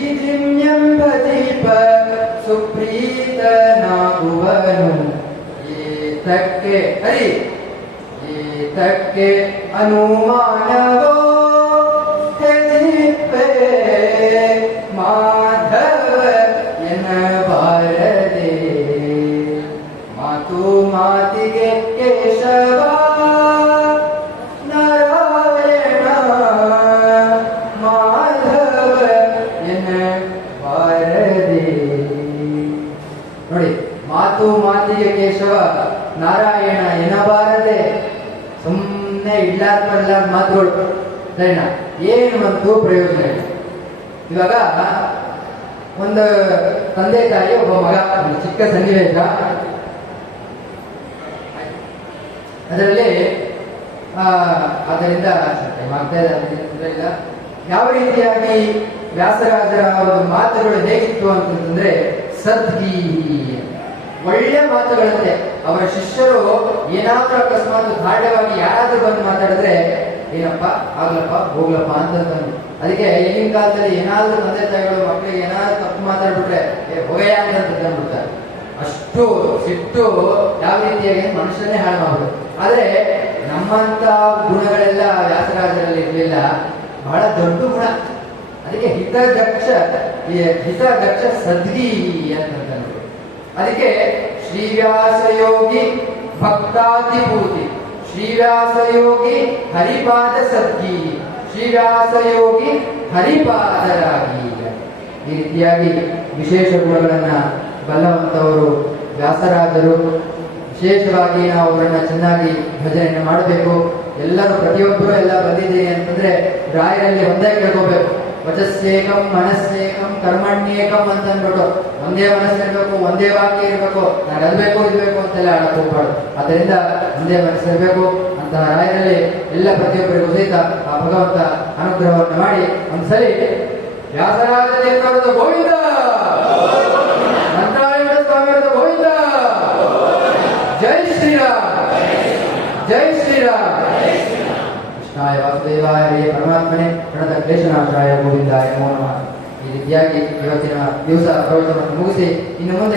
ಈ ದಿವ್ಯಂಬ ದೀಪ ಸುಪ್ರೀತನಾಗುವನು. ಏತಕ್ಕೆ ಹರಿ ಏತಕ್ಕೆ ಅನುಮಾನವೋ ಹೆಜಿಪ್ಪೆ ಮಾಧವ ಎನ್ನಬಾರದೆ. ಮಾತು ಮಾತಿಗೆ ಕೇಶವ ನಾರಾಯಣ ಮಾಧವ ಎನ್ನಬಾರದೆ. ನೋಡಿ, ಮಾತು ಮಾತಿಗೆ ಕೇಶವ ನಾರಾಯಣ ಎನ್ನಬಾರದೆ. ಸುಮ್ಮನೆ ಇಡ್ಲಾರ್ದ ಮಾತುಗಳು ಸರಿನಾ? ಏನು ಬಂತು ಪ್ರಯೋಜನ ಇಲ್ಲ. ಇವಾಗ ಒಂದು ತಂದೆ ತಾಯಿ ಒಬ್ಬ ಮಗ, ಒಂದು ಚಿಕ್ಕ ಸನ್ನಿವೇಶ. ಅದರಲ್ಲಿ ಅದರಿಂದ ಯಾವ ರೀತಿಯಾಗಿ ವ್ಯಾಸರಾಜರ ಒಂದು ಮಾತುಗಳು ಹೇಗಿತ್ತು ಅಂತಂದ್ರೆ, ಸದ್ಗಿ ಒಳ್ಳೆ ಮಾತುಗಳಂತೆ. ಅವರ ಶಿಷ್ಯರು ಏನಾದ್ರೂ ಅಕಸ್ಮಾತ್ ಧಾರ್ಢ್ಯವಾಗಿ ಯಾರಾದ್ರೂ ಬಂದು ಮಾತಾಡಿದ್ರೆ, ಏನಪ್ಪ ಆಗ್ಲಪ್ಪ ಹೋಗ್ಲಪ್ಪ ಅಂತಂದು. ಅದಕ್ಕೆ ಈಗಿನ ಕಾಲದಲ್ಲಿ ಏನಾದ್ರೂ ತಂದೆ ತಾಯಿಗಳು ಮಕ್ಕಳಿಗೆ ಏನಾದ್ರೂ ತಪ್ಪು ಮಾತಾಡ್ಬಿಟ್ರೆ ಹೋಗಯ್ಯ ಅಂತ ಅಂದ್ಬಿಡ್ತಾರೆ. ಅಷ್ಟು ಸಿಟ್ಟು ಯಾವ ರೀತಿಯಾಗಿ ಮನುಷ್ಯನೇ ಹಾಳು ಮಾಡ್ಬಿಡು. ಆದ್ರೆ ನಮ್ಮಂತ ಗುಣಗಳೆಲ್ಲ ವ್ಯಾಸರಾಜರಲ್ಲಿ ಇರಲಿಲ್ಲ. ಬಹಳ ದೊಡ್ಡ ಗುಣ. ಅದಕ್ಕೆ ಹಿತದಕ್ಷ ಸದ್ಗಿ ಅಂತಂದ್ರೆ, ಅದಕ್ಕೆ ಶ್ರೀವ್ಯಾಸಯೋಗಿ ಭಕ್ತಾತಿಪೂತಿ, ಶ್ರೀವ್ಯಾಸಯೋಗಿ ಹರಿಪಾದ ಸದ್ಗಿ, ಶ್ರೀವ್ಯಾಸಯೋಗಿ ಹರಿಪಾದರಾಗಿ. ಈ ರೀತಿಯಾಗಿ ವಿಶೇಷ ಗುಣಗಳನ್ನ ಬಲ್ಲವಂತವರು ವ್ಯಾಸರಾಜರು. ವಿಶೇಷವಾಗಿ ನಾವು ಅವರನ್ನ ಚೆನ್ನಾಗಿ ಭಜನೆಯನ್ನು ಮಾಡಬೇಕು. ಎಲ್ಲರೂ ಪ್ರತಿಯೊಬ್ಬರು ಎಲ್ಲ ಬಂದಿದ್ದೀರಿ ಅಂತಂದ್ರೆ ರಾಯರಲ್ಲಿ ಒಂದೇ ಕೇಳ್ಕೋಬೇಕು. ವಚಸ್ಸೇಕಂ ಮನಸ್ಸೇಕಂ ಕರ್ಮಣ್ಯೇಕಂ ಅಂತ ಅಂದ್ಬಿಟ್ಟು ಒಂದೇ ಮನಸ್ಸಿರ್ಬೇಕು, ಒಂದೇ ವಾಕ್ಯ ಇರಬೇಕು. ನಾನು ಅಲ್ಬೇಕು ಇರ್ಬೇಕು ಅಂತೆಲ್ಲ ಆಡಕ್ ಹೋಗ್ಬಾರ್ದು. ಅದರಿಂದ ಒಂದೇ ಮನಸ್ಸಿರ್ಬೇಕು ಅಂತ ರಾಯರಲ್ಲಿ ಎಲ್ಲ ಪ್ರತಿಯೊಬ್ಬರಿಗೂ ಸಹಿತ ಆ ಭಗವಂತ ಅನುಗ್ರಹವನ್ನು ಮಾಡಿ ಒಂದ್ಸಲಿ ವ್ಯಾಸರಾಜ ದೇವರದ ಗೋವಿಂದ, ಮಂತ್ರಾಲಯ ಸ್ವಾಮಿಯವರದ ಗೋವಿಂದ, ಜೈ ಶ್ರೀರಾಮ್, ಜೈ ಶ್ರೀರಾಮ್. ಕೃಷ್ಣಾಯ ವಾಸುದೇವಾಯ ಹರೇ ಪರಮಾತ್ಮನೇ ಪ್ರಣತ ಕ್ಲೇಶನಾಶಾಯ ಗೋವಿಂದಾಯ ನಮೋ ನಮಃ. ಈ ರೀತಿಯಾಗಿ ಇವತ್ತಿನ ದಿವಸ ಪ್ರವಚನವನ್ನು ಮುಗಿಸಿ ಇನ್ನು ಮುಂದೆ